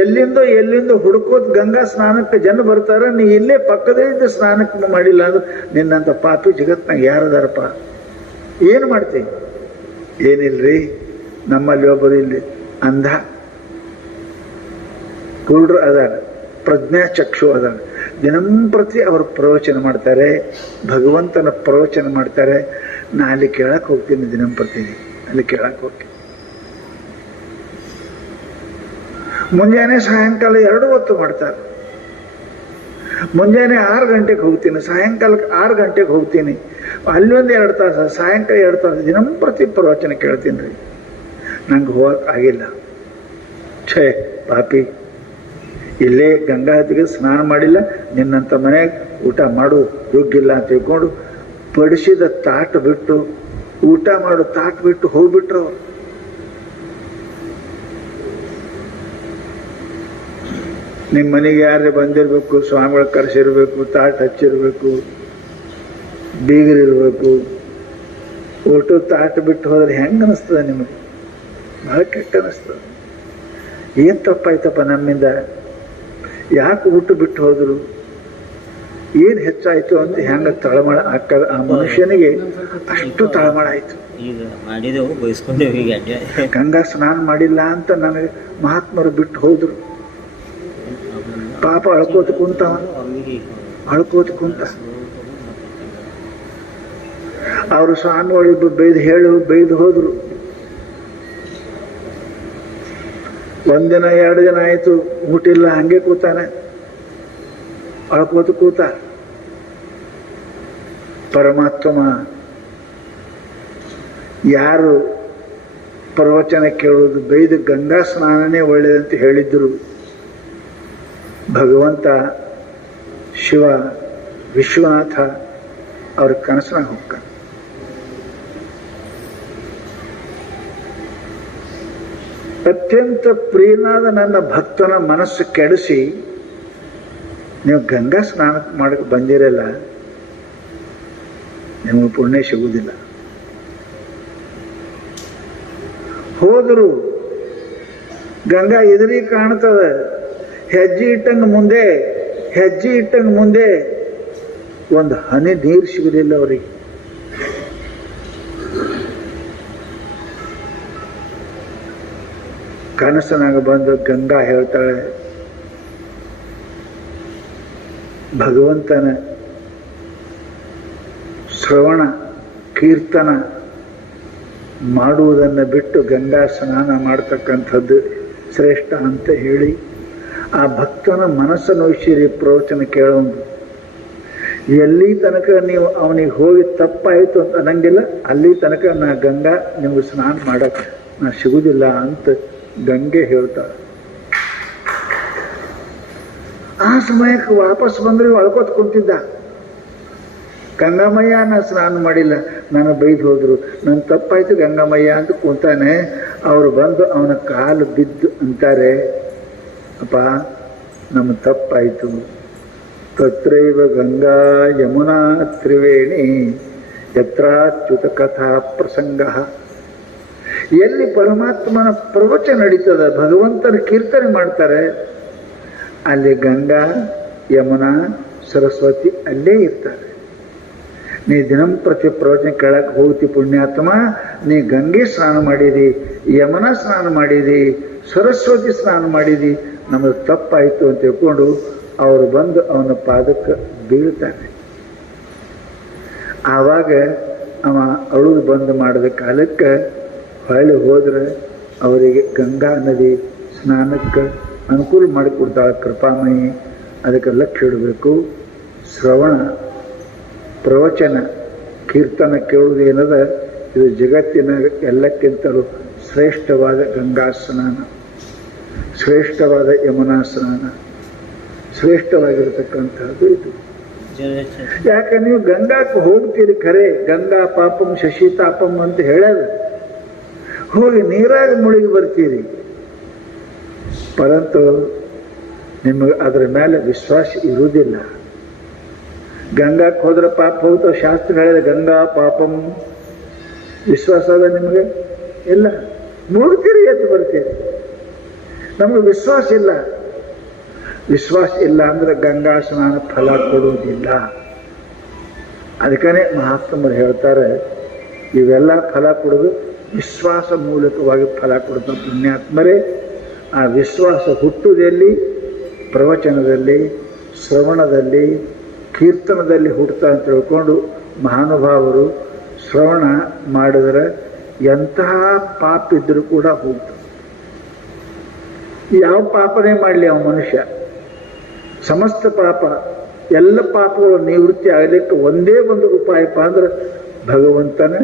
ಎಲ್ಲಿಂದ ಹುಡುಕೋದ್ ಗಂಗಾ ಸ್ನಾನಕ್ಕೆ ಜನ ಬರ್ತಾರ. ನೀ ಇಲ್ಲೇ ಪಕ್ಕದೇ ಇದ್ದ ಸ್ನಾನಕ್ಕೆ ಮಾಡಿಲ್ಲ ಅಂದ್ರೆ ನಿನ್ನಂತ ಪಾಪಿ ಜಗತ್ನಾಗ ಯಾರದಾರಪ್ಪ? ಏನು ಮಾಡ್ತಿ? ಏನಿಲ್ರಿ, ನಮ್ಮಲ್ಲಿ ಒಬ್ಬರು ಇಲ್ಲಿ ಅಂಧ ಕುರುಡ್ರು ಅದಾರ, ಪ್ರಜ್ಞಾ ಚಕ್ಷು ಅದಾರ. ದಿನಂಪ್ರತಿ ಅವರು ಪ್ರವಚನ ಮಾಡ್ತಾರೆ, ಭಗವಂತನ ಪ್ರವಚನ ಮಾಡ್ತಾರೆ. ನಾ ಅಲ್ಲಿ ಕೇಳಕ್ಕೆ ಹೋಗ್ತೀನಿ. ದಿನಂಪ್ರತಿ ಅಲ್ಲಿ ಕೇಳಕ್ಕೆ ಹೋಗ್ತೀನಿ. ಮುಂಜಾನೆ ಸಾಯಂಕಾಲ 2 ಹೊತ್ತು ಮಾಡ್ತಾರೆ. ಮುಂಜಾನೆ 6 ಗಂಟೆಗೆ ಹೋಗ್ತೀನಿ, ಸಾಯಂಕಾಲಕ್ಕೆ 6 ಗಂಟೆಗೆ ಹೋಗ್ತೀನಿ, ಅಲ್ಲೊಂದು 2 ತಾಸು, ಸಾಯಂಕಾಲ 2 ತಾಸು ದಿನಂಪ್ರತಿ ಪ್ರವಚನ ಕೇಳ್ತೀನಿ ರೀ. ನಂಗೆ ಹೋಗಕ್ಕೆ ಆಗಿಲ್ಲ. ಛೇ ಪಾಪಿ, ಇಲ್ಲೇ ಗಂಗಾವತಿಗೆ ಸ್ನಾನ ಮಾಡಿಲ್ಲ, ನಿನ್ನಂಥ ಮನೆಯಾಗ ಊಟ ಮಾಡು ಯೋಗ್ಯಿಲ್ಲ ಅಂತ ತಿಳ್ಕೊಂಡು ಬಡಿಸಿದ ತಾಟ್ ಬಿಟ್ಟು, ಊಟ ಮಾಡು ತಾಟ್ ಬಿಟ್ಟು ಹೋಗ್ಬಿಟ್ರು. ನಿಮ್ಮ ಮನೆಗೆ ಯಾರೇ ಬಂದಿರಬೇಕು, ಸ್ವಾಮಿಗಳು ಕರೆಸಿರ್ಬೇಕು, ತಾಟ್ ಹಚ್ಚಿರ್ಬೇಕು, ಬೀಗರಿರ್ಬೇಕು, ಊಟ ತಾಟ್ ಬಿಟ್ಟು ಹೋದ್ರೆ ಹೆಂಗೆ ಅನಿಸ್ತದೆ ನಿಮಗೆ? ಭಾಳ ಕೆಟ್ಟ ಅನಿಸ್ತದೆ. ಏನು ತಪ್ಪಾಯ್ತಪ್ಪ ನಮ್ಮಿಂದ? ಯಾಕೆ ಊಟ ಬಿಟ್ಟು ಹೋದ್ರು? ಏನು ಹೆಚ್ಚಾಯ್ತು ಅಂತ ಹೆಂಗೆ ತಳಮಳ ಆಗ್ತದ ಆ ಮನುಷ್ಯನಿಗೆ? ಅಷ್ಟು ತಳಮಳ ಆಯ್ತು. ಗಂಗಾ ಸ್ನಾನ ಮಾಡಿಲ್ಲ ಅಂತ ನನಗೆ ಮಹಾತ್ಮರು ಬಿಟ್ಟು ಹೋದ್ರು. ಪಾಪ ಅಳ್ಕೋತ ಕುಂತವ, ಅಳ್ಕೋತ ಕುಂತ. ಅವರು ಸ್ವಾಮಿಗಳಿಬ್ಬರು ಬೈದು ಹೋದ್ರು. 1 ದಿನ 2 ದಿನ ಆಯ್ತು, ಊಟ ಇಲ್ಲ, ಹಂಗೆ ಕೂತಾನೆ, ಅಳ್ಕೋತ ಕೂತ. ಪರಮಾತ್ಮ ಯಾರು ಪ್ರವಚನ ಕೇಳೋದು ಬೈದು ಗಂಗಾ ಸ್ನಾನನೇ ಒಳ್ಳೆಯದಂತ ಹೇಳಿದ್ರು. ಭಗವಂತ ಶಿವ ವಿಶ್ವನಾಥ ಅವ್ರ ಕನಸನಾಗ ಹೋಗ್ತ. ಅತ್ಯಂತ ಪ್ರಿಯನಾದ ನನ್ನ ಭಕ್ತನ ಮನಸ್ಸು ಕೆಡಿಸಿ ನೀವು ಗಂಗಾ ಸ್ನಾನ ಮಾಡಕ್ಕೆ ಬಂದಿರಲ್ಲ, ನಿಮಗೆ ಪುಣ್ಯ ಸಿಗುವುದಿಲ್ಲ. ಹೋದರು, ಗಂಗಾ ಎದುರಿಗೆ ಕಾಣ್ತದ, ಹೆಜ್ಜೆ ಇಟ್ಟಂಗ ಮುಂದೆ ಒಂದು ಹನಿ ನೀರು ಸಿಗಲಿಲ್ಲ ಅವರಿಗೆ. ಕನಸನಾಗ ಬಂದು ಗಂಗಾ ಹೇಳ್ತಾಳೆ, ಭಗವಂತನ ಶ್ರವಣ ಕೀರ್ತನ ಮಾಡುವುದನ್ನು ಬಿಟ್ಟು ಗಂಗಾ ಸ್ನಾನ ಮಾಡ್ತಕ್ಕಂಥದ್ದು ಶ್ರೇಷ್ಠ ಅಂತ ಹೇಳಿ ಆ ಭಕ್ತನ ಮನಸ್ಸನ್ನು ಒಯ್ಸಿರಿ ಪ್ರವಚನ ಕೇಳೋದು. ಎಲ್ಲಿ ತನಕ ನೀವು ಅವನಿಗೆ ಹೋಗಿ ತಪ್ಪಾಯಿತು ಅಂತ ಅನ್ನಂಗಿಲ್ಲ, ಅಲ್ಲಿ ತನಕ ನಾ ಗಂಗಾ ನಿಮ್ಗೆ ಸ್ನಾನ ಮಾಡಕ್ಕೆ ನಾ ಸಿಗುವುದಿಲ್ಲ ಅಂತ ಗಂಗೆ ಹೇಳ್ತಾಳೆ. ಆ ಸಮಯಕ್ಕೆ ವಾಪಸ್ ಬಂದ್ರೆ ಅಳ್ಕೋತ ಕುಂತಿದ್ದ. ಗಂಗಾಮಯ್ಯ ನಾ ಸ್ನಾನ ಮಾಡಿಲ್ಲ, ನಾನು ಬೈದು ಹೋದ್ರು, ನನ್ನ ತಪ್ಪಾಯ್ತು ಗಂಗಾಮಯ್ಯ ಅಂತ ಕೂತಾನೆ. ಅವರು ಬಂದು ಅವನ ಕಾಲು ಬಿದ್ದು ಅಂತಾರೆ, ಅಪ್ಪ ನಮ್ಮ ತಪ್ಪಾಯಿತು. ತತ್ರೈವ ಗಂಗಾ ಯಮುನಾ ತ್ರಿವೇಣಿ ಯತ್ರಾಚ್ಯುತ ಕಥಾ ಪ್ರಸಂಗ. ಎಲ್ಲಿ ಪರಮಾತ್ಮನ ಪ್ರವಚನ ನಡೀತದ, ಭಗವಂತನ ಕೀರ್ತನೆ ಮಾಡ್ತಾರೆ, ಅಲ್ಲಿ ಗಂಗಾ ಯಮುನಾ ಸರಸ್ವತಿ ಅಲ್ಲೇ ಇರ್ತಾರೆ. ನೀ ದಿನಂಪ್ರತಿ ಪ್ರವಚನ ಕೇಳಕ್ಕೆ ಹೋಗ್ತಿ ಪುಣ್ಯಾತ್ಮ, ನೀ ಗಂಗೆ ಸ್ನಾನ ಮಾಡಿದಿ, ಯಮುನಾ ಸ್ನಾನ ಮಾಡಿದಿ, ಸರಸ್ವತಿ ಸ್ನಾನ ಮಾಡಿದಿ, ನಮಗೆ ತಪ್ಪಾಯಿತು ಅಂತ ತಿಳ್ಕೊಂಡು ಅವರು ಬಂದು ಅವನ ಪಾದಕ್ಕೆ ಬೀಳ್ತಾನೆ. ಆವಾಗ ಅವ ಅಳುದು ಬಂದು ಮಾಡಿದ ಕಾಲಕ್ಕೆ ಹೊಳ್ಳಿ ಹೋದ್ರೆ ಅವರಿಗೆ ಗಂಗಾ ನದಿ ಸ್ನಾನಕ್ಕೆ ಅನುಕೂಲ ಮಾಡಿಕೊಡ್ತಾಳೆ ಕೃಪಾಮಯಿ. ಅದಕ್ಕೆ ಲಕ್ಷ್ಯ ಇಡಬೇಕು. ಶ್ರವಣ ಪ್ರವಚನ ಕೀರ್ತನ ಕೇಳುವುದು ಏನದ, ಇದು ಜಗತ್ತಿನ ಎಲ್ಲಕ್ಕಿಂತಲೂ ಶ್ರೇಷ್ಠವಾದ ಗಂಗಾ ಸ್ನಾನ, ಶ್ರೇಷ್ಠವಾದ ಯಮುನಾ ಸ್ನಾನ, ಶ್ರೇಷ್ಠವಾಗಿರತಕ್ಕಂಥದ್ದು ಇದು. ಯಾಕೆ ನೀವು ಗಂಗಾಕ್ಕೆ ಹೋಗ್ತೀರಿ ಖರೆ, ಗಂಗಾ ಪಾಪಂ ಶಶಿ ತಾಪಂ ಅಂತ ಹೇಳ್ಯಾರ, ಹೋಗಿ ನೀರಾಗ ಮುಳುಗಿ ಬರ್ತೀರಿ, ಪರಂತು ನಿಮಗೆ ಅದರ ಮೇಲೆ ವಿಶ್ವಾಸ ಇರುವುದಿಲ್ಲ. ಗಂಗಾಕ್ಕೆ ಹೋದ್ರೆ ಪಾಪ ಹೋಗ್ತಾವ, ಶಾಸ್ತ್ರ ಹೇಳಿದ ಗಂಗಾ ಪಾಪಂ. ವಿಶ್ವಾಸ ಅದ ನಿಮಗೆ? ಇಲ್ಲ. ಮುಳುಗ್ತೀರಿ, ಎದ್ದು ಬರ್ತೀರಿ. ನಮಗೆ ವಿಶ್ವಾಸ ಇಲ್ಲ. ವಿಶ್ವಾಸ ಇಲ್ಲ ಅಂದ್ರೆ ಗಂಗಾ ಸ್ನಾನ ಫಲ ಕೊಡುವುದಿಲ್ಲ. ಅದಕ್ಕೇ ಮಹಾತ್ಮರು ಹೇಳ್ತಾರೆ, ಇವೆಲ್ಲ ಫಲ ಕೊಡೋದು ವಿಶ್ವಾಸ ಮೂಲಕವಾಗಿ ಫಲ ಕೊಡ್ತಾರೆ ಪುಣ್ಯಾತ್ಮರೇ. ಆ ವಿಶ್ವಾಸ ಹುಟ್ಟುವುದೆಲ್ಲಿ? ಪ್ರವಚನದಲ್ಲಿ, ಶ್ರವಣದಲ್ಲಿ, ಕೀರ್ತನದಲ್ಲಿ ಹುಟ್ಟುತ್ತಾ ಅಂತ ತಿಳ್ಕೊಂಡು ಮಹಾನುಭಾವರು ಶ್ರವಣ ಮಾಡಿದರೆ ಎಂತಹ ಪಾಪ ಇದ್ದರೂ ಕೂಡ ಹೋಗ್ತದೆ. ಯಾವ ಪಾಪನೇ ಮಾಡಲಿ ಅವ ಮನುಷ್ಯ, ಸಮಸ್ತ ಪಾಪ ಎಲ್ಲ ಪಾಪಗಳು ನಿವೃತ್ತಿ ಆಗಲಿಕ್ಕೆ ಒಂದೇ ಒಂದು ಉಪಾಯಪ್ಪ ಅಂದ್ರೆ ಭಗವಂತನ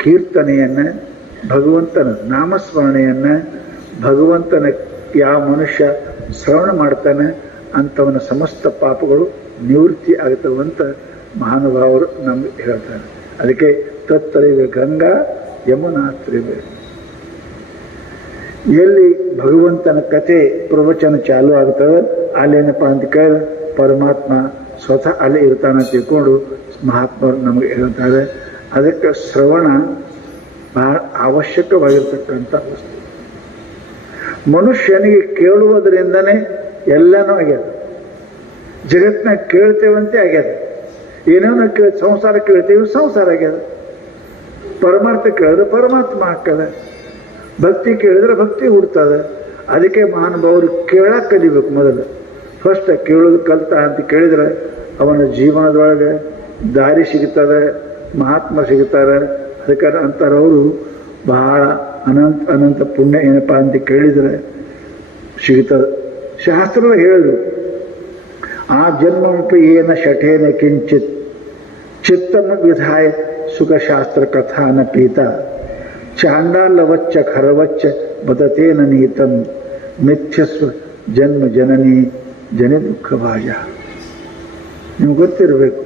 ಕೀರ್ತನೆಯನ್ನ, ಭಗವಂತನ ನಾಮಸ್ಮರಣೆಯನ್ನ, ಭಗವಂತನ ಯಾವ ಮನುಷ್ಯ ಶ್ರವಣ ಮಾಡ್ತಾನೆ ಅಂಥವನ ಸಮಸ್ತ ಪಾಪಗಳು ನಿವೃತ್ತಿ ಆಗ್ತವಂತ ಮಹಾನುಭಾವರು ನಮ್ಗೆ ಹೇಳ್ತಾರೆ. ಅದಕ್ಕೆ ತತ್ತರಿವೆ ಗಂಗಾ ಯಮುನಾ ತ್ರಿವೆ. ಎಲ್ಲಿ ಭಗವಂತನ ಕಥೆ ಪ್ರವಚನ ಚಾಲು ಆಗ್ತದೆ ಅಲ್ಲೇನಪ್ಪ ಅಂತ ಕೇಳಿದ್ರೆ ಪರಮಾತ್ಮ ಸ್ವತಃ ಅಲ್ಲಿ ಇರ್ತಾನೆ ತಿಳ್ಕೊಂಡು ಮಹಾತ್ಮರು ನಮಗೆ ಹೇಳ್ತಾರೆ. ಅದಕ್ಕೆ ಶ್ರವಣ ಬಹಳ ಅವಶ್ಯಕವಾಗಿರ್ತಕ್ಕಂಥ ವಸ್ತು. ಮನುಷ್ಯನಿಗೆ ಕೇಳುವುದರಿಂದನೇ ಎಲ್ಲನೂ ಆಗ್ಯದ. ಜಗತ್ತಿನಾಗ ಕೇಳ್ತೇವಂತೆ ಆಗ್ಯದ. ಏನೇನೋ ಸಂಸಾರ ಕೇಳ್ತೇವೆ, ಸಂಸಾರ ಆಗ್ಯದ. ಪರಮಾರ್ಥ ಕೇಳಿದ್ರೆ ಪರಮಾತ್ಮ ಆಗ್ತದೆ. ಭಕ್ತಿ ಕೇಳಿದ್ರೆ ಭಕ್ತಿ ಹುಡ್ತದೆ. ಅದಕ್ಕೆ ಮಹಾನುಭಾವರು ಕೇಳಕ್ಕೆ ಕಲಿಬೇಕು. ಮೊದಲು ಫಸ್ಟ್ ಕೇಳೋದು ಕಲ್ತ ಅಂತ ಕೇಳಿದ್ರೆ ಅವನ ಜೀವನದೊಳಗೆ ದಾರಿ ಸಿಗ್ತದೆ, ಮಹಾತ್ಮ ಸಿಗ್ತಾರೆ. ಅದಕ್ಕೆ ಅಂತಾರವರು ಬಹಳ ಅನಂತ ಪುಣ್ಯ ಏನಪ್ಪ ಅಂತ ಕೇಳಿದರೆ ಸಿಗ್ತದೆ. ಶಾಸ್ತ್ರದ ಹೇಳಿದ್ರು, ಆ ಜನ್ಮಪಿ ಏನ ಶಠೇನ ಕಿಂಚಿತ್ ಚಿತ್ತಮ ವಿಧಾಯ ಸುಖಶಾಸ್ತ್ರ ಕಥಾನ ಪೀತ ಚಾಂಡಾಲವಚ್ಚ ಖರವಚ್ಚ ಬದತೇನ ನೀತಂ ಮಿಥ್ಯಸ್ವ ಜನ್ಮ ಜನನಿ ಜನ ದುಃಖಭಾಜ. ನಿಮ್ಗೆ ಗೊತ್ತಿರಬೇಕು,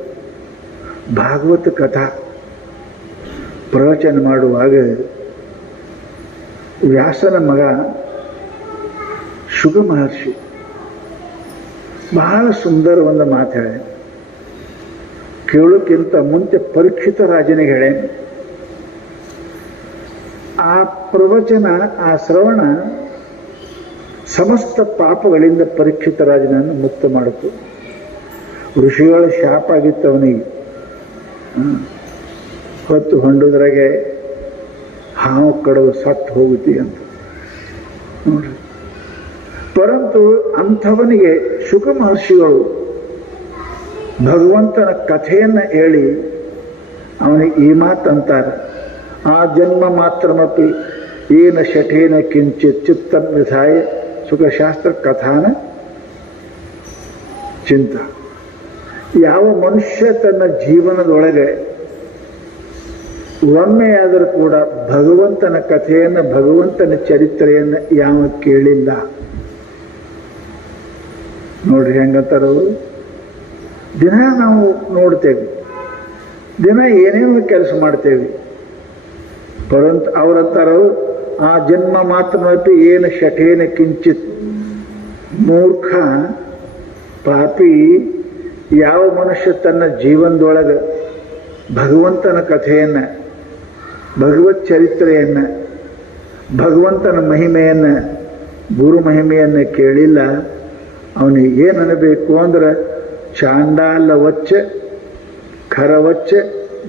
ಭಾಗವತ ಕಥಾ ಪ್ರವಚನ ಮಾಡುವಾಗ ವ್ಯಾಸನ ಮಗ ಶುಗ ಮಹರ್ಷಿ ಬಹಳ ಸುಂದರ ಒಂದು ಮಾತು ಹೇಳಿ ಕೇಳೋಕ್ಕಿಂತ ಮುಂಚೆ ಪರೀಕ್ಷಿತ ರಾಜನಿಗೆ ಹೇಳೆ. ಆ ಪ್ರವಚನ, ಆ ಶ್ರವಣ ಸಮಸ್ತ ಪಾಪಗಳಿಂದ ಪರೀಕ್ಷಿತ ರಾಜನನ್ನು ಮುಕ್ತ ಮಾಡಿತು. ಋಷಿಗಳ ಶಾಪ ಆಗಿತ್ತು ಅವನಿಗೆ. ಹೊತ್ತು ಹೊಂಡುದ್ರಾಗೆ ಹಾವು ಕಡವು ಸತ್ತು ಹೋಗುತ್ತಿ ಅಂತ ನೋಡ್ರಿ. ಪರಂತು ಅಂಥವನಿಗೆ ಶುಕ ಮಹರ್ಷಿಗಳು ಭಗವಂತನ ಕಥೆಯನ್ನು ಹೇಳಿ ಅವನಿಗೆ ಈ ಮಾತಂತಾರೆ, ಆ ಜನ್ಮ ಮಾತ್ರಮಪಿ ಏನ ಶಠೇನ ಕಿಂಚಿತ್ ಚಿತ್ತ ವಿಧಾಯ ಸುಖಶಾಸ್ತ್ರ ಕಥಾನ ಚಿಂತ. ಯಾವ ಮನುಷ್ಯ ತನ್ನ ಜೀವನದೊಳಗೆ ಒಮ್ಮೆಯಾದರೂ ಕೂಡ ಭಗವಂತನ ಕಥೆಯನ್ನು, ಭಗವಂತನ ಚರಿತ್ರೆಯನ್ನು ಯಾವ ಕೇಳಿಲ್ಲ ನೋಡ್ರಿ ಹೆಂಗಂತಾರವರು. ದಿನ ನಾವು ನೋಡ್ತೇವೆ, ದಿನ ಏನೇನು ಕೆಲಸ ಮಾಡ್ತೇವೆ. ಪರಂತು ಅವರಂತಾರವರು ಆ ಜನ್ಮ ಮಾತ್ರಮಪಿ ಏನು ಶಠೇನ ಕಿಂಚಿತ್. ಮೂರ್ಖ ಪಾಪಿ ಯಾವ ಮನುಷ್ಯ ತನ್ನ ಜೀವನದೊಳಗೆ ಭಗವಂತನ ಕಥೆಯನ್ನು, ಭಗವತ್ ಚರಿತ್ರೆಯನ್ನು, ಭಗವಂತನ ಮಹಿಮೆಯನ್ನು, ಗುರು ಮಹಿಮೆಯನ್ನು ಕೇಳಿಲ್ಲ, ಅವನಿಗೆ ಏನು ಅನ್ನಬೇಕು ಅಂದ್ರೆ ಚಾಂಡಾಲವಚ್ಚ ಖರವಚ್ಚ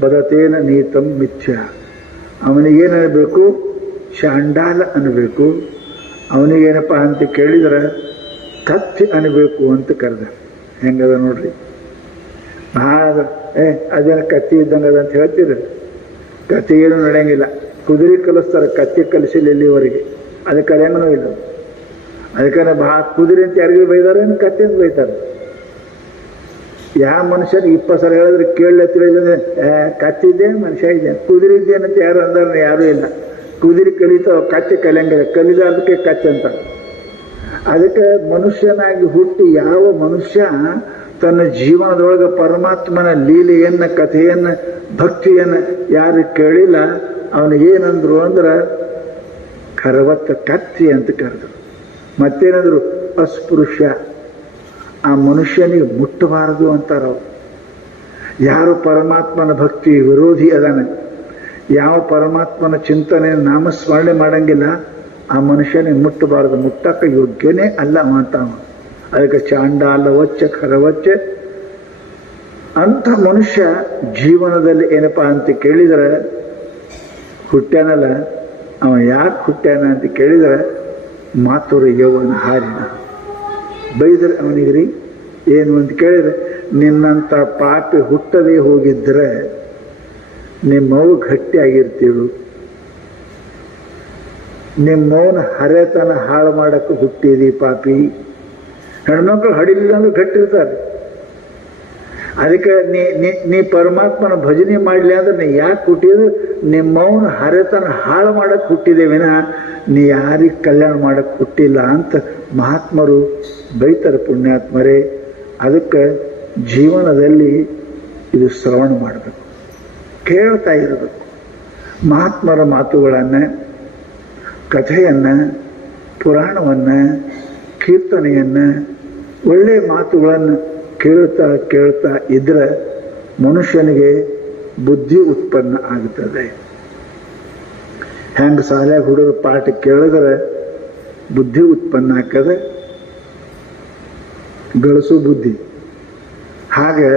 ಬದತೇನ ನೀತಂ ಮಿಥ್ಯ. ಅವನಿಗೇನು ಅನ್ನಬೇಕು? ಚಾಂಡಾಲ ಅನ್ನಬೇಕು. ಅವನಿಗೇನಪ್ಪ ಅಂತ ಕೇಳಿದ್ರೆ ಕತ್ತಿ ಅನ್ನಬೇಕು ಅಂತ ಕರೆದ. ಹೆಂಗದ ನೋಡ್ರಿ. ಭಾಳ ಅದೇನು ಕತ್ತಿ ಇದ್ದಂಗೆ ಅದ ಅಂತ ಹೇಳ್ತೀರ. ಕತ್ತಿ ಏನು ನಡೆಯಂಗಿಲ್ಲ. ಕುದುರೆ ಕಲಿಸ್ತಾರೆ, ಕತ್ತಿ ಕಲಿಸಿಲ್ಲ ಇಲ್ಲಿವರೆಗೆ. ಅದಕ್ಕೆ ಅದೇನೂ ಇಲ್ಲ. ಅದಕ್ಕೆ ಭಾಳ ಕುದುರೆ ಅಂತ ಯಾರಿಗೂ ಬೈದಾರೆ, ಏನು ಕತ್ತಿ ಅಂತ ಬೈತಾರೆ. ಯಾವ ಮನುಷ್ಯನಿಗೆ 20 ಸಲ ಹೇಳಿದ್ರೆ ಕೇಳಲೆ ತಿಳಿದ್ರೆ ಕತ್ತಿದ್ದೆ ಮನುಷ್ಯ ಇದ್ದೇನೆ, ಕುದುರೆ ಇದ್ದೇನಂತ ಯಾರು ಅಂದ್ರೆ ಯಾರೂ ಇಲ್ಲ. ಕುದುರೆ ಕಲಿತಾವ, ಕತ್ತಿ ಕಲಿಯಂಗಿಲ್ಲ. ಕಲಿದಾರ್ದಕ್ಕೆ ಕತ್ತಿ ಅಂತ. ಅದಕ್ಕೆ ಮನುಷ್ಯನಾಗಿ ಹುಟ್ಟಿ ಯಾವ ಮನುಷ್ಯ ತನ್ನ ಜೀವನದೊಳಗೆ ಪರಮಾತ್ಮನ ಲೀಲೆಯನ್ನು, ಕಥೆಯನ್ನು, ಭಕ್ತಿಯನ್ನು ಯಾರು ಕೇಳಿಲ್ಲ, ಅವನಿಗೇನಂದ್ರು ಅಂದ್ರೆ ಖರವತ್ತ ಕತ್ತಿ ಅಂತ ಕರೆದ್ರು. ಮತ್ತೇನಂದ್ರು ಅಸ್ಪೃಶ್ಯ, ಆ ಮನುಷ್ಯನಿಗೆ ಮುಟ್ಟಬಾರದು ಅಂತಾರವ್ರು. ಯಾರು ಪರಮಾತ್ಮನ ಭಕ್ತಿ ವಿರೋಧಿ ಅದಾನೆ, ಯಾವ ಪರಮಾತ್ಮನ ಚಿಂತನೆ ನಾಮಸ್ಮರಣೆ ಮಾಡಂಗಿಲ್ಲ, ಆ ಮನುಷ್ಯನಿಗೆ ಮುಟ್ಟಬಾರದು, ಮುಟ್ಟಕ್ಕೆ ಯೋಗ್ಯನೇ ಅಲ್ಲ ಮಾತಾವ. ಅದಕ್ಕೆ ಚಾಂಡಾಲವಚ್ಚ ಖರವಚ್ಚ. ಅಂಥ ಮನುಷ್ಯ ಜೀವನದಲ್ಲಿ ಏನಪ್ಪ ಅಂತ ಕೇಳಿದರೆ ಹುಟ್ಟ್ಯಾನಲ್ಲ, ಅವ ಯಾಕೆ ಹುಟ್ಟ್ಯಾನ ಅಂತ ಕೇಳಿದರೆ ಮಾತುರ ಯೌವನ ಹಾರಿನ. ಬೈದರೆ ಅವನಿಗೆ ರೀ ಏನು ಅಂತ ಕೇಳಿದರೆ, ನಿನ್ನಂಥ ಪಾಪಿ ಹುಟ್ಟದೇ ಹೋಗಿದ್ರೆ ನಿಮ್ಮವು ಗಟ್ಟಿಯಾಗಿರ್ತೀವಿ. ನಿಮ್ಮವನ ಹರೆತನ ಹಾಳು ಮಾಡಕ್ಕೆ ಹುಟ್ಟಿದಿ ಪಾಪಿ. ಹೆಣ್ಮಕ್ಳು ಹಡಿಲಿಲ್ಲ ಅಂದ್ರೆ ಗಟ್ಟಿರ್ತಾರೆ. ಅದಕ್ಕೆ ನೀ ಪರಮಾತ್ಮನ ಭಜನೆ ಮಾಡಲಿ ಅಂದ್ರೆ ನೀ ಯಾಕೆ ಹುಟ್ಟಿದ್ರು? ನಿಮ್ಮವನ ಹರೆತನ ಹಾಳು ಮಾಡಕ್ಕೆ ಹುಟ್ಟಿದೆ ವಿನ ನೀ ಯಾರಿಗೆ ಕಲ್ಯಾಣ ಮಾಡಕ್ಕೆ ಹುಟ್ಟಿಲ್ಲ ಅಂತ ಮಹಾತ್ಮರು ಬೈತಾರೆ, ಪುಣ್ಯಾತ್ಮರೇ. ಅದಕ್ಕೆ ಜೀವನದಲ್ಲಿ ಇದು ಶ್ರವಣ ಮಾಡಬೇಕು, ಕೇಳ್ತಾ ಇರಬೇಕು. ಮಹಾತ್ಮರ ಮಾತುಗಳನ್ನು, ಕಥೆಯನ್ನು, ಪುರಾಣವನ್ನು, ಕೀರ್ತನೆಯನ್ನು, ಒಳ್ಳೆಯ ಮಾತುಗಳನ್ನು ಕೇಳ್ತಾ ಕೇಳ್ತಾ ಇದ್ರೆ ಮನುಷ್ಯನಿಗೆ ಬುದ್ಧಿ ಉತ್ಪನ್ನ ಆಗುತ್ತದೆ. ಹೆಂಗೆ ಶಾಲ್ಯಾಗ ಹುಡುಗರ ಪಾಠ ಕೇಳಿದ್ರೆ ಬುದ್ಧಿ ಉತ್ಪನ್ನ ಆಗ್ತದೆ, ಗಳಿಸು ಬುದ್ಧಿ. ಹಾಗೆ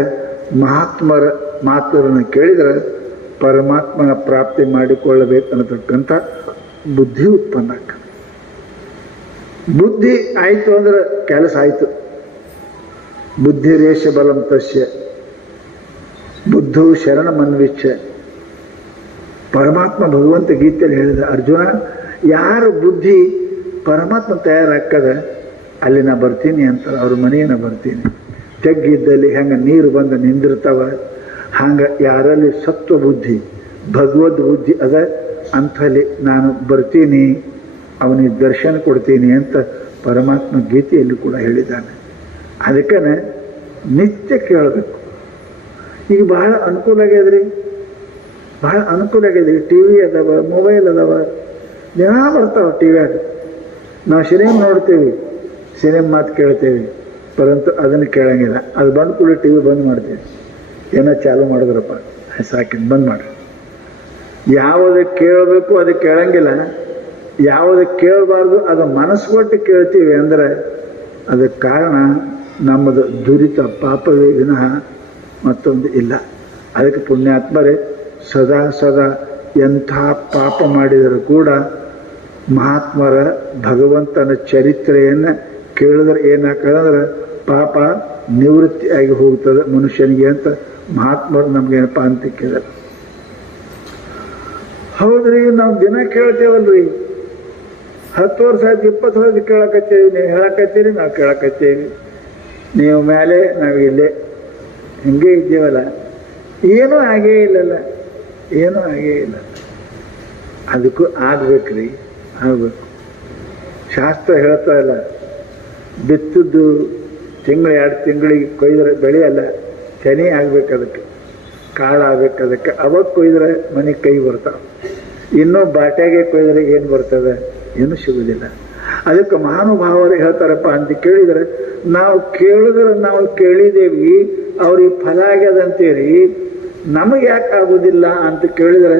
ಮಹಾತ್ಮರ ಮಾತುಗಳನ್ನು ಕೇಳಿದರೆ ಪರಮಾತ್ಮನ ಪ್ರಾಪ್ತಿ ಮಾಡಿಕೊಳ್ಳಬೇಕನ್ನತಕ್ಕಂಥ ಬುದ್ಧಿ ಉತ್ಪನ್ನ ಆಗ್ತದೆ. ಬುದ್ಧಿ ಆಯಿತು ಅಂದ್ರೆ ಕೆಲಸ ಆಯಿತು. ಬುದ್ಧಿರೇಶ ಬಲಂ ತಸ್ಯ ಬುದ್ಧು ಶರಣಮನ್ವಿಚ್ಛ. ಪರಮಾತ್ಮ ಭಗವಂತ ಗೀತೆಯಲ್ಲಿ ಹೇಳಿದ, ಅರ್ಜುನ, ಯಾರ ಬುದ್ಧಿ ಪರಮಾತ್ಮ ತಯಾರಾಕ್ಕದ ಅಲ್ಲಿ ನಾ ಬರ್ತೀನಿ ಅಂತ, ಅವ್ರ ಮನೆಗೆ ನಾ ಬರ್ತೀನಿ. ತೆಗ್ಗಿದ್ದಲ್ಲಿ ಹೆಂಗೆ ನೀರು ಬಂದು ನಿಂದಿರ್ತಾವ, ಹಂಗೆ ಯಾರಲ್ಲಿ ಸತ್ವ ಬುದ್ಧಿ, ಭಗವದ್ ಬುದ್ಧಿ ಅದ ಅಂಥಲ್ಲಿ ನಾನು ಬರ್ತೀನಿ, ಅವನಿಗೆ ದರ್ಶನ ಕೊಡ್ತೀನಿ ಅಂತ ಪರಮಾತ್ಮ ಗೀತೆಯಲ್ಲಿ ಕೂಡ ಹೇಳಿದ್ದಾನೆ. ಅದಕ್ಕೆ ನಿತ್ಯ ಕೇಳಬೇಕು. ಈಗ ಬಹಳ ಅನುಕೂಲ ಆಗ್ಯದ್ರಿ, ಬಹಳ ಅನುಕೂಲ ಆಗ್ಯದ್ರಿ. ಟಿ ವಿ ಅದಾವ, ಮೊಬೈಲ್ ಅದಾವ, ದಿನ ಬರ್ತಾವ ಟಿವ್ಯಾಗ. ನಾವು ಸಿನಿಮಾ ನೋಡ್ತೇವೆ, ಸಿನಿಮಾ ಮಾತು ಕೇಳ್ತೇವೆ, ಪರಂತು ಅದನ್ನು ಕೇಳಂಗಿಲ್ಲ. ಅದು ಬಂದು ಕೂಡ ಟಿ ವಿ ಬಂದ್ ಮಾಡ್ತೀವಿ. ಏನೋ ಚಾಲು ಮಾಡಿದ್ರಪ್ಪ, ಸಾಕಿದ್ ಬಂದ್ ಮಾಡ್ರಿ. ಯಾವುದಕ್ಕೆ ಕೇಳಬೇಕು ಅದಕ್ಕೆ ಕೇಳಂಗಿಲ್ಲ, ಯಾವುದಕ್ಕೆ ಕೇಳಬಾರ್ದು ಅದು ಮನಸ್ಸು ಕೊಟ್ಟು ಕೇಳ್ತೀವಿ ಅಂದರೆ ಅದಕ್ಕೆ ಕಾರಣ ನಮ್ಮದು ದುರಿತ ಪಾಪವೇ ವಿನಃ ಮತ್ತೊಂದು ಇಲ್ಲ. ಅದಕ್ಕೆ ಪುಣ್ಯಾತ್ಮರೇ ಸದಾ ಸದಾ ಎಂಥ ಪಾಪ ಮಾಡಿದರೂ ಕೂಡ ಮಹಾತ್ಮರ ಭಗವಂತನ ಚರಿತ್ರೆಯನ್ನು ಕೇಳಿದ್ರೆ ಏನಾಗ್ತದಂದ್ರೆ ಪಾಪ ನಿವೃತ್ತಿಯಾಗಿ ಹೋಗ್ತದೆ ಮನುಷ್ಯನಿಗೆ ಅಂತ ಮಹಾತ್ಮರು ನಮ್ಗೇನಪ್ಪ ಅಂತ ಕೇಳಿದ್ರು. ಹೌದ್ರಿ, ನಾವು ದಿನ ಕೇಳ್ತೇವಲ್ರಿ, 10 ವರ್ಷ ಆಯ್ತು, 20 ವರ್ಷ ಕೇಳಕತ್ತೀವಿ. ನೀವು ಹೇಳಕತ್ತೀರಿ, ನಾವು ಕೇಳಕತ್ತೀವಿ. ನೀವು ಮೇಲೆ, ನಾವು ಇಲ್ಲೇ ಹಿಂಗೆ ಇದ್ದೀವಲ್ಲ. ಏನೂ ಆಗೇ ಇಲ್ಲಲ್ಲ, ಏನೂ ಆಗೇ ಇಲ್ಲ. ಅದಕ್ಕೂ ಆಗ್ಬೇಕ್ರಿ, ಆಗಬೇಕು. ಶಾಸ್ತ್ರ ಹೇಳ್ತಾ ಇಲ್ಲ, ಬಿತ್ತದ್ದು ತಿಂಗಳು 2 ತಿಂಗಳಿಗೆ ಕೊಯ್ದ್ರೆ ಬೆಳೆಯಲ್ಲ, ತೆನೆ ಆಗ್ಬೇಕು, ಅದಕ್ಕೆ ಕಾಳು ಆಗ್ಬೇಕು. ಅದಕ್ಕೆ ಅವಾಗ ಕೊಯ್ದ್ರೆ ಮನೆಗೆ ಕೈ ಬರ್ತಾವೆ. ಇನ್ನೂ ಬಾಟ್ಯಾಗೆ ಕೊಯ್ದ್ರೆ ಏನು ಬರ್ತದೆ? ಏನು ಸಿಗುವುದಿಲ್ಲ. ಅದಕ್ಕೆ ಮಹಾನುಭಾವರು ಹೇಳ್ತಾರಪ್ಪ ಅಂತ ಕೇಳಿದರೆ, ನಾವು ಕೇಳಿದ್ರೆ ನಾವು ಕೇಳಿದೇವಿ, ಅವ್ರಿಗೆ ಫಲ ಆಗ್ಯದಂತೇಳಿ ನಮಗೆ ಯಾಕೆ ಆಗೋದಿಲ್ಲ ಅಂತ ಕೇಳಿದರೆ,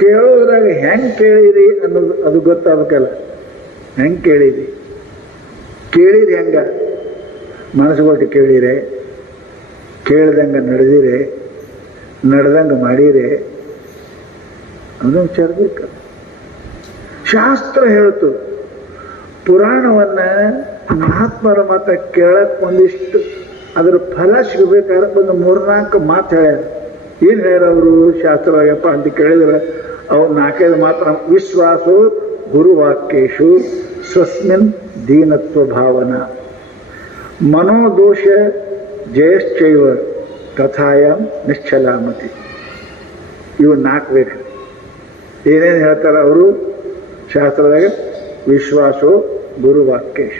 ಕೇಳೋದ್ರಾಗ ಹೆಂಗೆ ಕೇಳಿರಿ ಅನ್ನೋದು ಅದು ಗೊತ್ತಾಗಬೇಕಲ್ಲ. ಹೆಂಗೆ ಕೇಳಿರಿ, ಕೇಳಿರಿ ಹೆಂಗ? ಮನಸ್ಸು ಕೊಟ್ಟು ಕೇಳಿರೆ, ಕೇಳ್ದಂಗೆ ನಡೆದಿರೆ, ನಡೆದಂಗೆ ಮಾಡಿರೆ, ಅದನ್ನು ವಿಚಾರ ಬೇಕು. ಶಾಸ್ತ್ರ ಹೇಳ್ತು, ಪುರಾಣವನ್ನು ಮಹಾತ್ಮರ ಮಾತ ಕೇಳಕ್ಕೆ ಒಂದಿಷ್ಟು ಅದರ ಫಲ ಸಿಗಬೇಕಾದ್ರೆ ಒಂದು 3-4 ಮಾತು ಹೇಳ್ಯಾರ. ಏನು ಹೇಳ್ಯಾರ ಅವರು ಶಾಸ್ತ್ರವಾಗಪ್ಪ ಅಂತ ಕೇಳಿದ್ರೆ, ಅವ್ರು 4-5 ಮಾತ್ರ. ವಿಶ್ವಾಸೋ ಗುರುವಾಕ್ಯೇಶು ಸ್ವಸ್ಮಿನ್ ದೀನತ್ವ ಭಾವನಾ ಮನೋದೋಷ ಜಯಶ್ಚೈವ ಕಥಾಯಾಮ್ ನಿಶ್ಚಲಾಮತಿ. ಇವು 4 ಬೇಕು. ಏನೇನು ಹೇಳ್ತಾರೆ ಅವರು ಶಾಸ್ತ್ರದಾಗ? ವಿಶ್ವಾಸೋ ಗುರುವಾಕ್ಯೇಶ.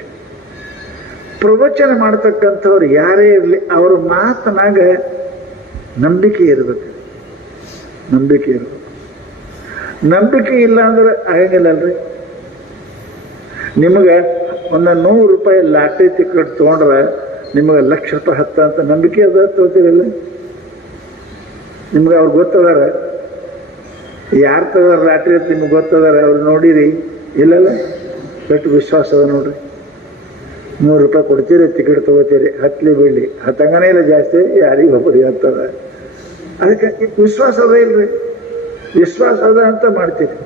ಪ್ರವಚನ ಮಾಡ್ತಕ್ಕಂಥವ್ರು ಯಾರೇ ಇರಲಿ, ಅವ್ರ ಮಾತನಾಗ ನಂಬಿಕೆ ಇರಬೇಕು, ನಂಬಿಕೆ ಇರಬೇಕು. ನಂಬಿಕೆ ಇಲ್ಲ ಅಂದ್ರೆ ಆಗಂಗಿಲ್ಲಲ್ರಿ. ನಿಮಗೆ ಒಂದು 100 ರೂಪಾಯಿ ಲಾಟ್ರಿ ಟಿಕೆಟ್ ತೊಗೊಂಡ್ರೆ ನಿಮಗೆ ಲಕ್ಷ ರೂಪಾಯಿ ಹತ್ತ ಅಂತ ನಂಬಿಕೆ ಅದ ತಗೋತೀರಿಲ್ಲ? ನಿಮ್ಗೆ ಅವ್ರು ಗೊತ್ತದಾರ? ಯಾರು ತಗೋರ ಲಾಟ್ರಿ ಅಂತ ನಿಮ್ಗೆ ಗೊತ್ತದಾರ? ಅವ್ರು ನೋಡಿರಿ? ಇಲ್ಲಲ್ಲ. ಎಷ್ಟು ವಿಶ್ವಾಸ ಅದ ನೋಡ್ರಿ. 100 ರೂಪಾಯಿ ಕೊಡ್ತೀರಿ, ಟಿಕೆಟ್ ತೊಗೋತೀರಿ, ಹತ್ತಲಿ ಬೀಳಲಿ, ಹತ್ತಂಗನೇ ಇಲ್ಲ ಜಾಸ್ತಿ, ಯಾರಿಗೆ ಒಬ್ಬರಿಗೆ ಹತ್ತದ. ಅದಕ್ಕೆ ವಿಶ್ವಾಸ ಅದ ಇಲ್ರಿ? ವಿಶ್ವಾಸ ಅದ ಅಂತ ಮಾಡ್ತೀರಿ.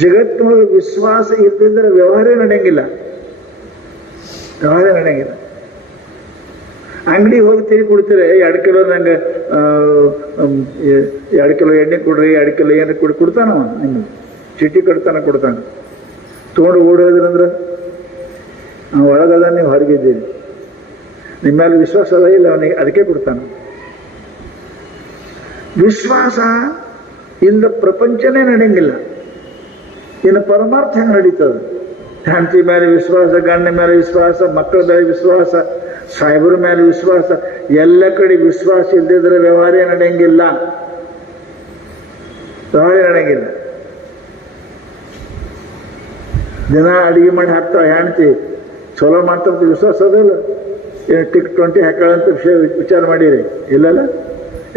ಜಗತ್ತಿನೊಳಗೆ ವಿಶ್ವಾಸ ಇದ್ದಿದ್ರೆ ವ್ಯವಹಾರ ನಡೆಯಂಗಿಲ್ಲ, ವ್ಯವಹಾರ ನಡೆಯಂಗಿಲ್ಲ. ಅಂಗಡಿಗೆ ಹೋಗ್ತೀರಿ, ಕೊಡ್ತೀರಿ, 2 ಕಿಲೋ ನಂಗೆ 2 ಕಿಲೋ ಎಣ್ಣೆ ಕೊಡ್ರಿ, 2 ಕಿಲೋ ಏನು ಕೊಡ್ತಾನವ, ನಿಮ್ಗೆ ಚೀಟಿ ಕೊಡ್ತಾನೆ. ತೊಗೊಂಡು ಓಡೋದ್ರಂದ್ರೆ ನಾವು ಒಳಗದ ನೀವು ಹೊರಗಿದ್ದೀರಿ, ನಿಮ್ಮ ಮೇಲೆ ವಿಶ್ವಾಸ ಅದ ಇಲ್ಲ ಅವನಿಗೆ, ಅದಕ್ಕೆ ಕೊಡ್ತಾನೆ. ವಿಶ್ವಾಸ ಇಲ್ಲದ ಪ್ರಪಂಚನೇ ನಡೆಯಂಗಿಲ್ಲ. ಇನ್ನು ಪರಮಾರ್ಥ ಹೆಂಗೆ ನಡೀತದೆ? ಹೆಂಡತಿ ಮೇಲೆ ವಿಶ್ವಾಸ, ಗಂಡ ಮೇಲೆ ವಿಶ್ವಾಸ, ಮಕ್ಕಳ ಮೇಲೆ ವಿಶ್ವಾಸ, ಸಾಹೇಬರ ಮೇಲೆ ವಿಶ್ವಾಸ, ಎಲ್ಲ ಕಡೆ ವಿಶ್ವಾಸ ಇಲ್ಲದಿದ್ರೆ ವ್ಯವಹಾರ ನಡೆಯಂಗಿಲ್ಲ. ವ್ಯವಹಾರ ನಡೆಯಂಗಿಲ್ಲ. ದಿನ ಅಡಿಗೆ ಮಾಡಿ ಹಾಕ್ತಾವ ಹೆಂಡತಿ, ಚಲೋ ಮಾಡ್ತಾರಂತ ವಿಶ್ವಾಸ ಅದಲ್ಲ. ಏನು ಟಿಕ್ 20 ಹಾಕೊಳ್ಳಂತ ವಿಚಾರ ಮಾಡಿರಿ? ಇಲ್ಲಲ್ಲ,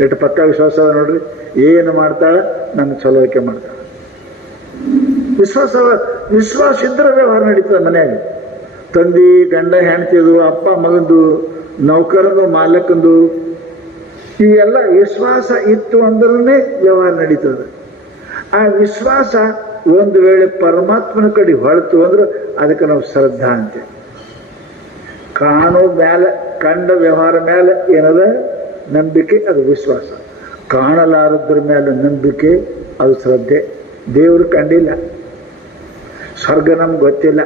ಎಷ್ಟು ಪಕ್ಕ ವಿಶ್ವಾಸ ಅದ ನೋಡ್ರಿ. ಏನು ಮಾಡ್ತಾಳೆ? ನನ್ನ ಚಲೋಕೆ ಮಾಡ್ತಾಳೆ. ವಿಶ್ವಾಸ ಇದ್ರೆ ವ್ಯವಹಾರ ನಡೀತದೆ ಮನೆಯಾಗ. ತಂದಿ ಗಂಡ ಹೆಂಡತಿದು, ಅಪ್ಪ ಮಗಂದು, ನೌಕರದು ಮಾಲಕಂದು, ಇವೆಲ್ಲ ವಿಶ್ವಾಸ ಇತ್ತು ಅಂದ್ರೇ ವ್ಯವಹಾರ ನಡೀತದೆ. ಆ ವಿಶ್ವಾಸ ಒಂದು ವೇಳೆ ಪರಮಾತ್ಮನ ಕಡೆ ಹೊರತು ಅಂದ್ರೆ ಅದಕ್ಕೆ ನಾವು ಶ್ರದ್ಧಾ ಅಂತೇವೆ. ಕಾಣೋ ಮೇಲೆ, ಕಂಡ ವ್ಯವಹಾರ ಮೇಲೆ ಏನದ ನಂಬಿಕೆ, ಅದು ವಿಶ್ವಾಸ. ಕಾಣಲಾರದ್ರ ಮೇಲೆ ನಂಬಿಕೆ, ಅದು ಶ್ರದ್ಧೆ. ದೇವರು ಕಂಡಿಲ್ಲ, ಸ್ವರ್ಗ ನಮ್ಗೆ ಗೊತ್ತಿಲ್ಲ,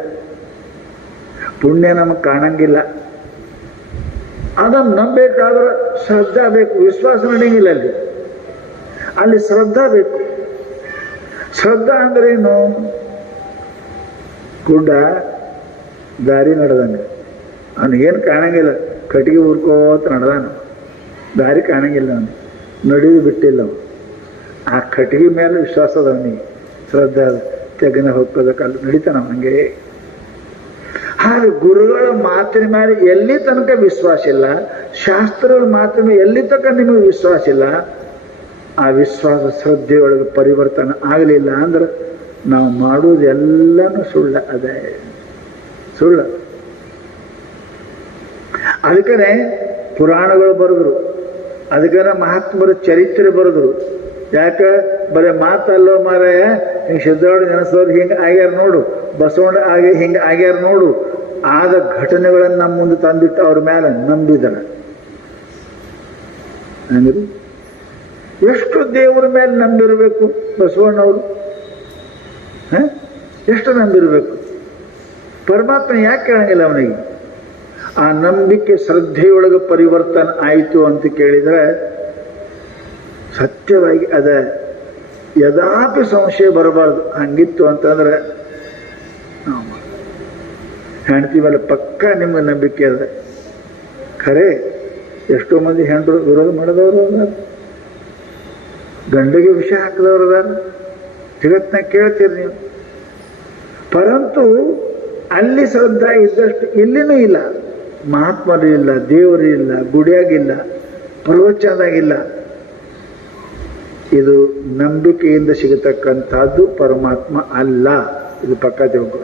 ಪುಣ್ಯ ನಮಗೆ ಕಾಣಂಗಿಲ್ಲ. ಅದನ್ನು ನಂಬೇಕಾದ್ರೆ ಶ್ರದ್ಧಾ ಬೇಕು, ವಿಶ್ವಾಸ ನಡೆಯಂಗಿಲ್ಲ. ಅಲ್ಲಿ ಶ್ರದ್ಧಾ ಬೇಕು. ಶ್ರದ್ಧಾ ಅಂದ್ರೇನು? ಗುಡ್ಡ ದಾರಿ ನಡೆದಂಗೆ, ಅವನಿಗೇನು ಕಾಣಂಗಿಲ್ಲ, ಕಟ್ಟಿಗೆ ಹುರ್ಕೋತ ನಡೆದಾನ, ದಾರಿ ಕಾಣಂಗಿಲ್ಲ, ಅವನು ನಡೆದು ಬಿಟ್ಟಿಲ್ಲ. ಅವನು ಆ ಕಟ್ಟಿಗೆ ಮೇಲೆ ವಿಶ್ವಾಸ ಅದ ಅವನಿಗೆ, ಶ್ರದ್ಧಾ ತೆಗನ ಹೋಗ್ಕೋದಕ್ಕೆ ಅಲ್ಲಿ ನಡೀತಾನ ಹಂಗೆ. ಹಾಗೆ ಗುರುಗಳ ಮಾತಿನ ಮೇಲೆ ಎಲ್ಲಿ ತನಕ ವಿಶ್ವಾಸ ಇಲ್ಲ, ಶಾಸ್ತ್ರಗಳ ಮಾತಿನ ಮೇಲೆ ಎಲ್ಲಿ ತನಕ ನಿಮಗೆ ವಿಶ್ವಾಸ ಇಲ್ಲ, ಆ ವಿಶ್ವಾಸ ಶ್ರದ್ಧೆಯೊಳಗೆ ಪರಿವರ್ತನೆ ಆಗಲಿಲ್ಲ ಅಂದ್ರೆ ನಾವು ಮಾಡುವುದೆಲ್ಲನೂ ಸುಳ್ಳ, ಅದೇ ಸುಳ್ಳು. ಅದಕ್ಕೇ ಪುರಾಣಗಳು ಬರೆದ್ರು, ಅದಕ್ಕೆ ಮಹಾತ್ಮರ ಚರಿತ್ರೆ ಬರೆದ್ರು. ಯಾಕೆ ಬರೀ ಮಾತಲ್ಲೋ ಮಾರಾಯ, ಹಿಂಗೆ ಸಿದ್ಧಾರ್ಥ ನೆನೆಸೋರು ಹಿಂಗೆ ಆಗ್ಯಾರ ನೋಡು, ಬಸವಣ್ಣ ಹಿಂಗೆ ಆಗ್ಯಾರ ನೋಡು, ಆದ ಘಟನೆಗಳನ್ನು ನಮ್ಮ ಮುಂದೆ ತಂದಿಟ್ಟು ಅವ್ರ ಮೇಲೆ ನಂಬಿದನ. ಹಂಗ್ರಿ ಎಷ್ಟು ದೇವರ ಮೇಲೆ ನಂಬಿರಬೇಕು ಬಸವಣ್ಣವರು? ಎಷ್ಟು ನಂಬಿರಬೇಕು? ಪರಮಾತ್ಮ ಯಾಕೆ ಕೇಳಂಗಿಲ್ಲ ಅವನಿಗೆ? ಆ ನಂಬಿಕೆ ಶ್ರದ್ಧೆಯೊಳಗೆ ಪರಿವರ್ತನೆ ಆಯಿತು ಅಂತ ಕೇಳಿದರೆ ಸತ್ಯವಾಗಿ ಅದ ಯದಾಪಿ ಸಂಶಯ ಬರಬಾರ್ದು. ಹಂಗಿತ್ತು ಅಂತಂದ್ರೆ ಹೆಂಡತಿ ಮೇಲೆ ಪಕ್ಕ ನಿಮ್ಗೆ ನಂಬಿಕೆ ಅದ. ಖರೆ ಎಷ್ಟೋ ಮಂದಿ ಹೆಂಡರು ವಿರೋಧ ಮಾಡಿದವರು ಅದಾರ, ಗಂಡಿಗೆ ವಿಷ ಹಾಕಿದವರು ಅದಾರ, ಜಗತ್ನಾಗ ಕೇಳ್ತೀರಿ ನೀವು. ಪರಂತು ಅಲ್ಲಿ ಶ್ರದ್ಧಾ ಇದ್ದಷ್ಟು ಇಲ್ಲಿನೂ ಇಲ್ಲ. ಮಹಾತ್ಮರು ಇಲ್ಲ, ದೇವರು ಇಲ್ಲ, ಗುಡಿಯಾಗಿಲ್ಲ, ಪ್ರವಚನದಾಗಿಲ್ಲ. ಇದು ನಂಬಿಕೆಯಿಂದ ಸಿಗತಕ್ಕಂಥದ್ದು ಪರಮಾತ್ಮ ಅಲ್ಲ. ಇದು ಪಕ್ಕ ತಿಳ್ಕೊ.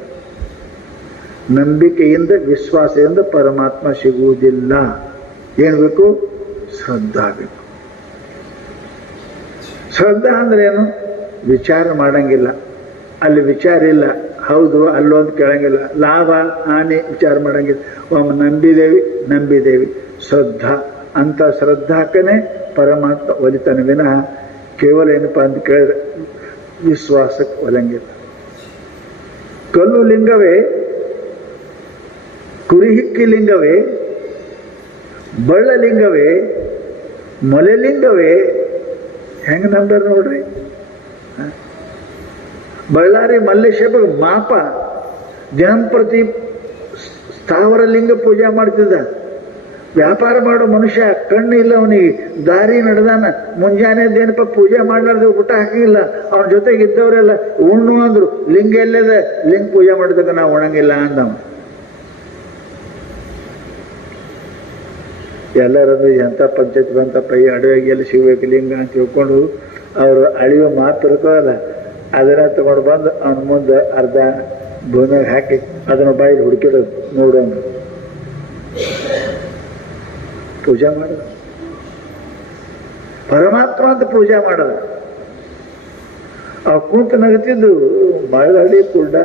ನಂಬಿಕೆಯಿಂದ, ವಿಶ್ವಾಸದಿಂದ ಪರಮಾತ್ಮ ಸಿಗುವುದಿಲ್ಲ. ಏನು ಬೇಕು? ಶ್ರದ್ಧಾ ಬೇಕು. ಶ್ರದ್ಧಾ ಅಂದ್ರೆ ಏನು? ವಿಚಾರ ಮಾಡಂಗಿಲ್ಲ, ಅಲ್ಲಿ ವಿಚಾರ ಇಲ್ಲ, ಹೌದು ಅಲ್ಲೋ ಅಂತ ಕೇಳಂಗಿಲ್ಲ, ಲಾಭ ಹಾನಿ ವಿಚಾರ ಮಾಡಂಗಿಲ್ಲ. ಒಮ್ಮೆ ನಂಬಿದೇವಿ ಶ್ರದ್ಧಾ ಅಂತ ಶ್ರದ್ಧಾಕನೇ ಪರಮಾತ್ಮ ಒಲಿತಾನೆ ವಿನಃ ಕೇವಲ ಏನಪ್ಪ ಅಂತ ಕೇಳಿದ್ರೆ ವಿಶ್ವಾಸಕ್ಕೆ ಒಲಂಗಿಲ್ಲ. ಕಲ್ಲು ಲಿಂಗವೇ, ಕುರಿಹಿಕ್ಕಿ ಲಿಂಗವೇ, ಬಳ್ಳಲಿಂಗವೇ, ಮೊಲೆಲಿಂಗವೇ, ಹೆಂಗೆ ನಂಬರ್ ನೋಡ್ರಿ. ಬಳ್ಳಾರಿ ಮಲ್ಲೇಶ್ವರ ಮಾಪ ದಿನಂಪ್ರತಿ ಸ್ಥಾವರ ಲಿಂಗ ಪೂಜೆ ಮಾಡ್ತಿದ್ದ. ವ್ಯಾಪಾರ ಮಾಡೋ ಮನುಷ್ಯ, ಕಣ್ಣು ಇಲ್ಲ ಅವನಿಗೆ, ದಾರಿ ನಡೆದಾನ, ಮುಂಜಾನೆದೇನಪ್ಪ ಪೂಜೆ ಮಾಡ್ಲಾರ್ದು ಊಟ ಹಾಕಿಲ್ಲ. ಅವನ ಜೊತೆಗೆ ಇದ್ದವರೆಲ್ಲ ಉಣ್ಣು ಅಂದ್ರು, ಲಿಂಗ ಎಲ್ಲದ, ಲಿಂಗ ಪೂಜೆ ಮಾಡಿದಾಗ ನಾವು ಉಣಂಗಿಲ್ಲ ಅಂದವ. ಎಲ್ಲರೂ ಎಂಥ ಪಂಚಾಯತ್ ಬಂತಪ್ಪ, ಈ ಅಡವೆಗೆ ಎಲ್ಲಿ ಸಿಗ್ಬೇಕು ಲಿಂಗ ಅಂತ ತಿಳ್ಕೊಂಡು ಅವರು ಅಳಿಯೋ ಮಾತು ಇರ್ಕೋಲ್ಲ, ಅದನ್ನ ತಗೊಂಡು ಬಂದು ಅವನ ಮುಂದೆ ಅರ್ಧ ಭೂಮಿಯಾಗ ಹಾಕಿ ಅದನ್ನ ಬಾಯಿಗೆ ಹುಡುಕಿಡೋದು, ನೋಡೋಣ ಪೂಜೆ ಮಾಡೋದು. ಪರಮಾತ್ಮ ಅಂತ ಪೂಜೆ ಮಾಡೋದು. ಆ ಕುಂತ ನಗತಿದ್ದು ಮಳದಿ ಕುಂಡ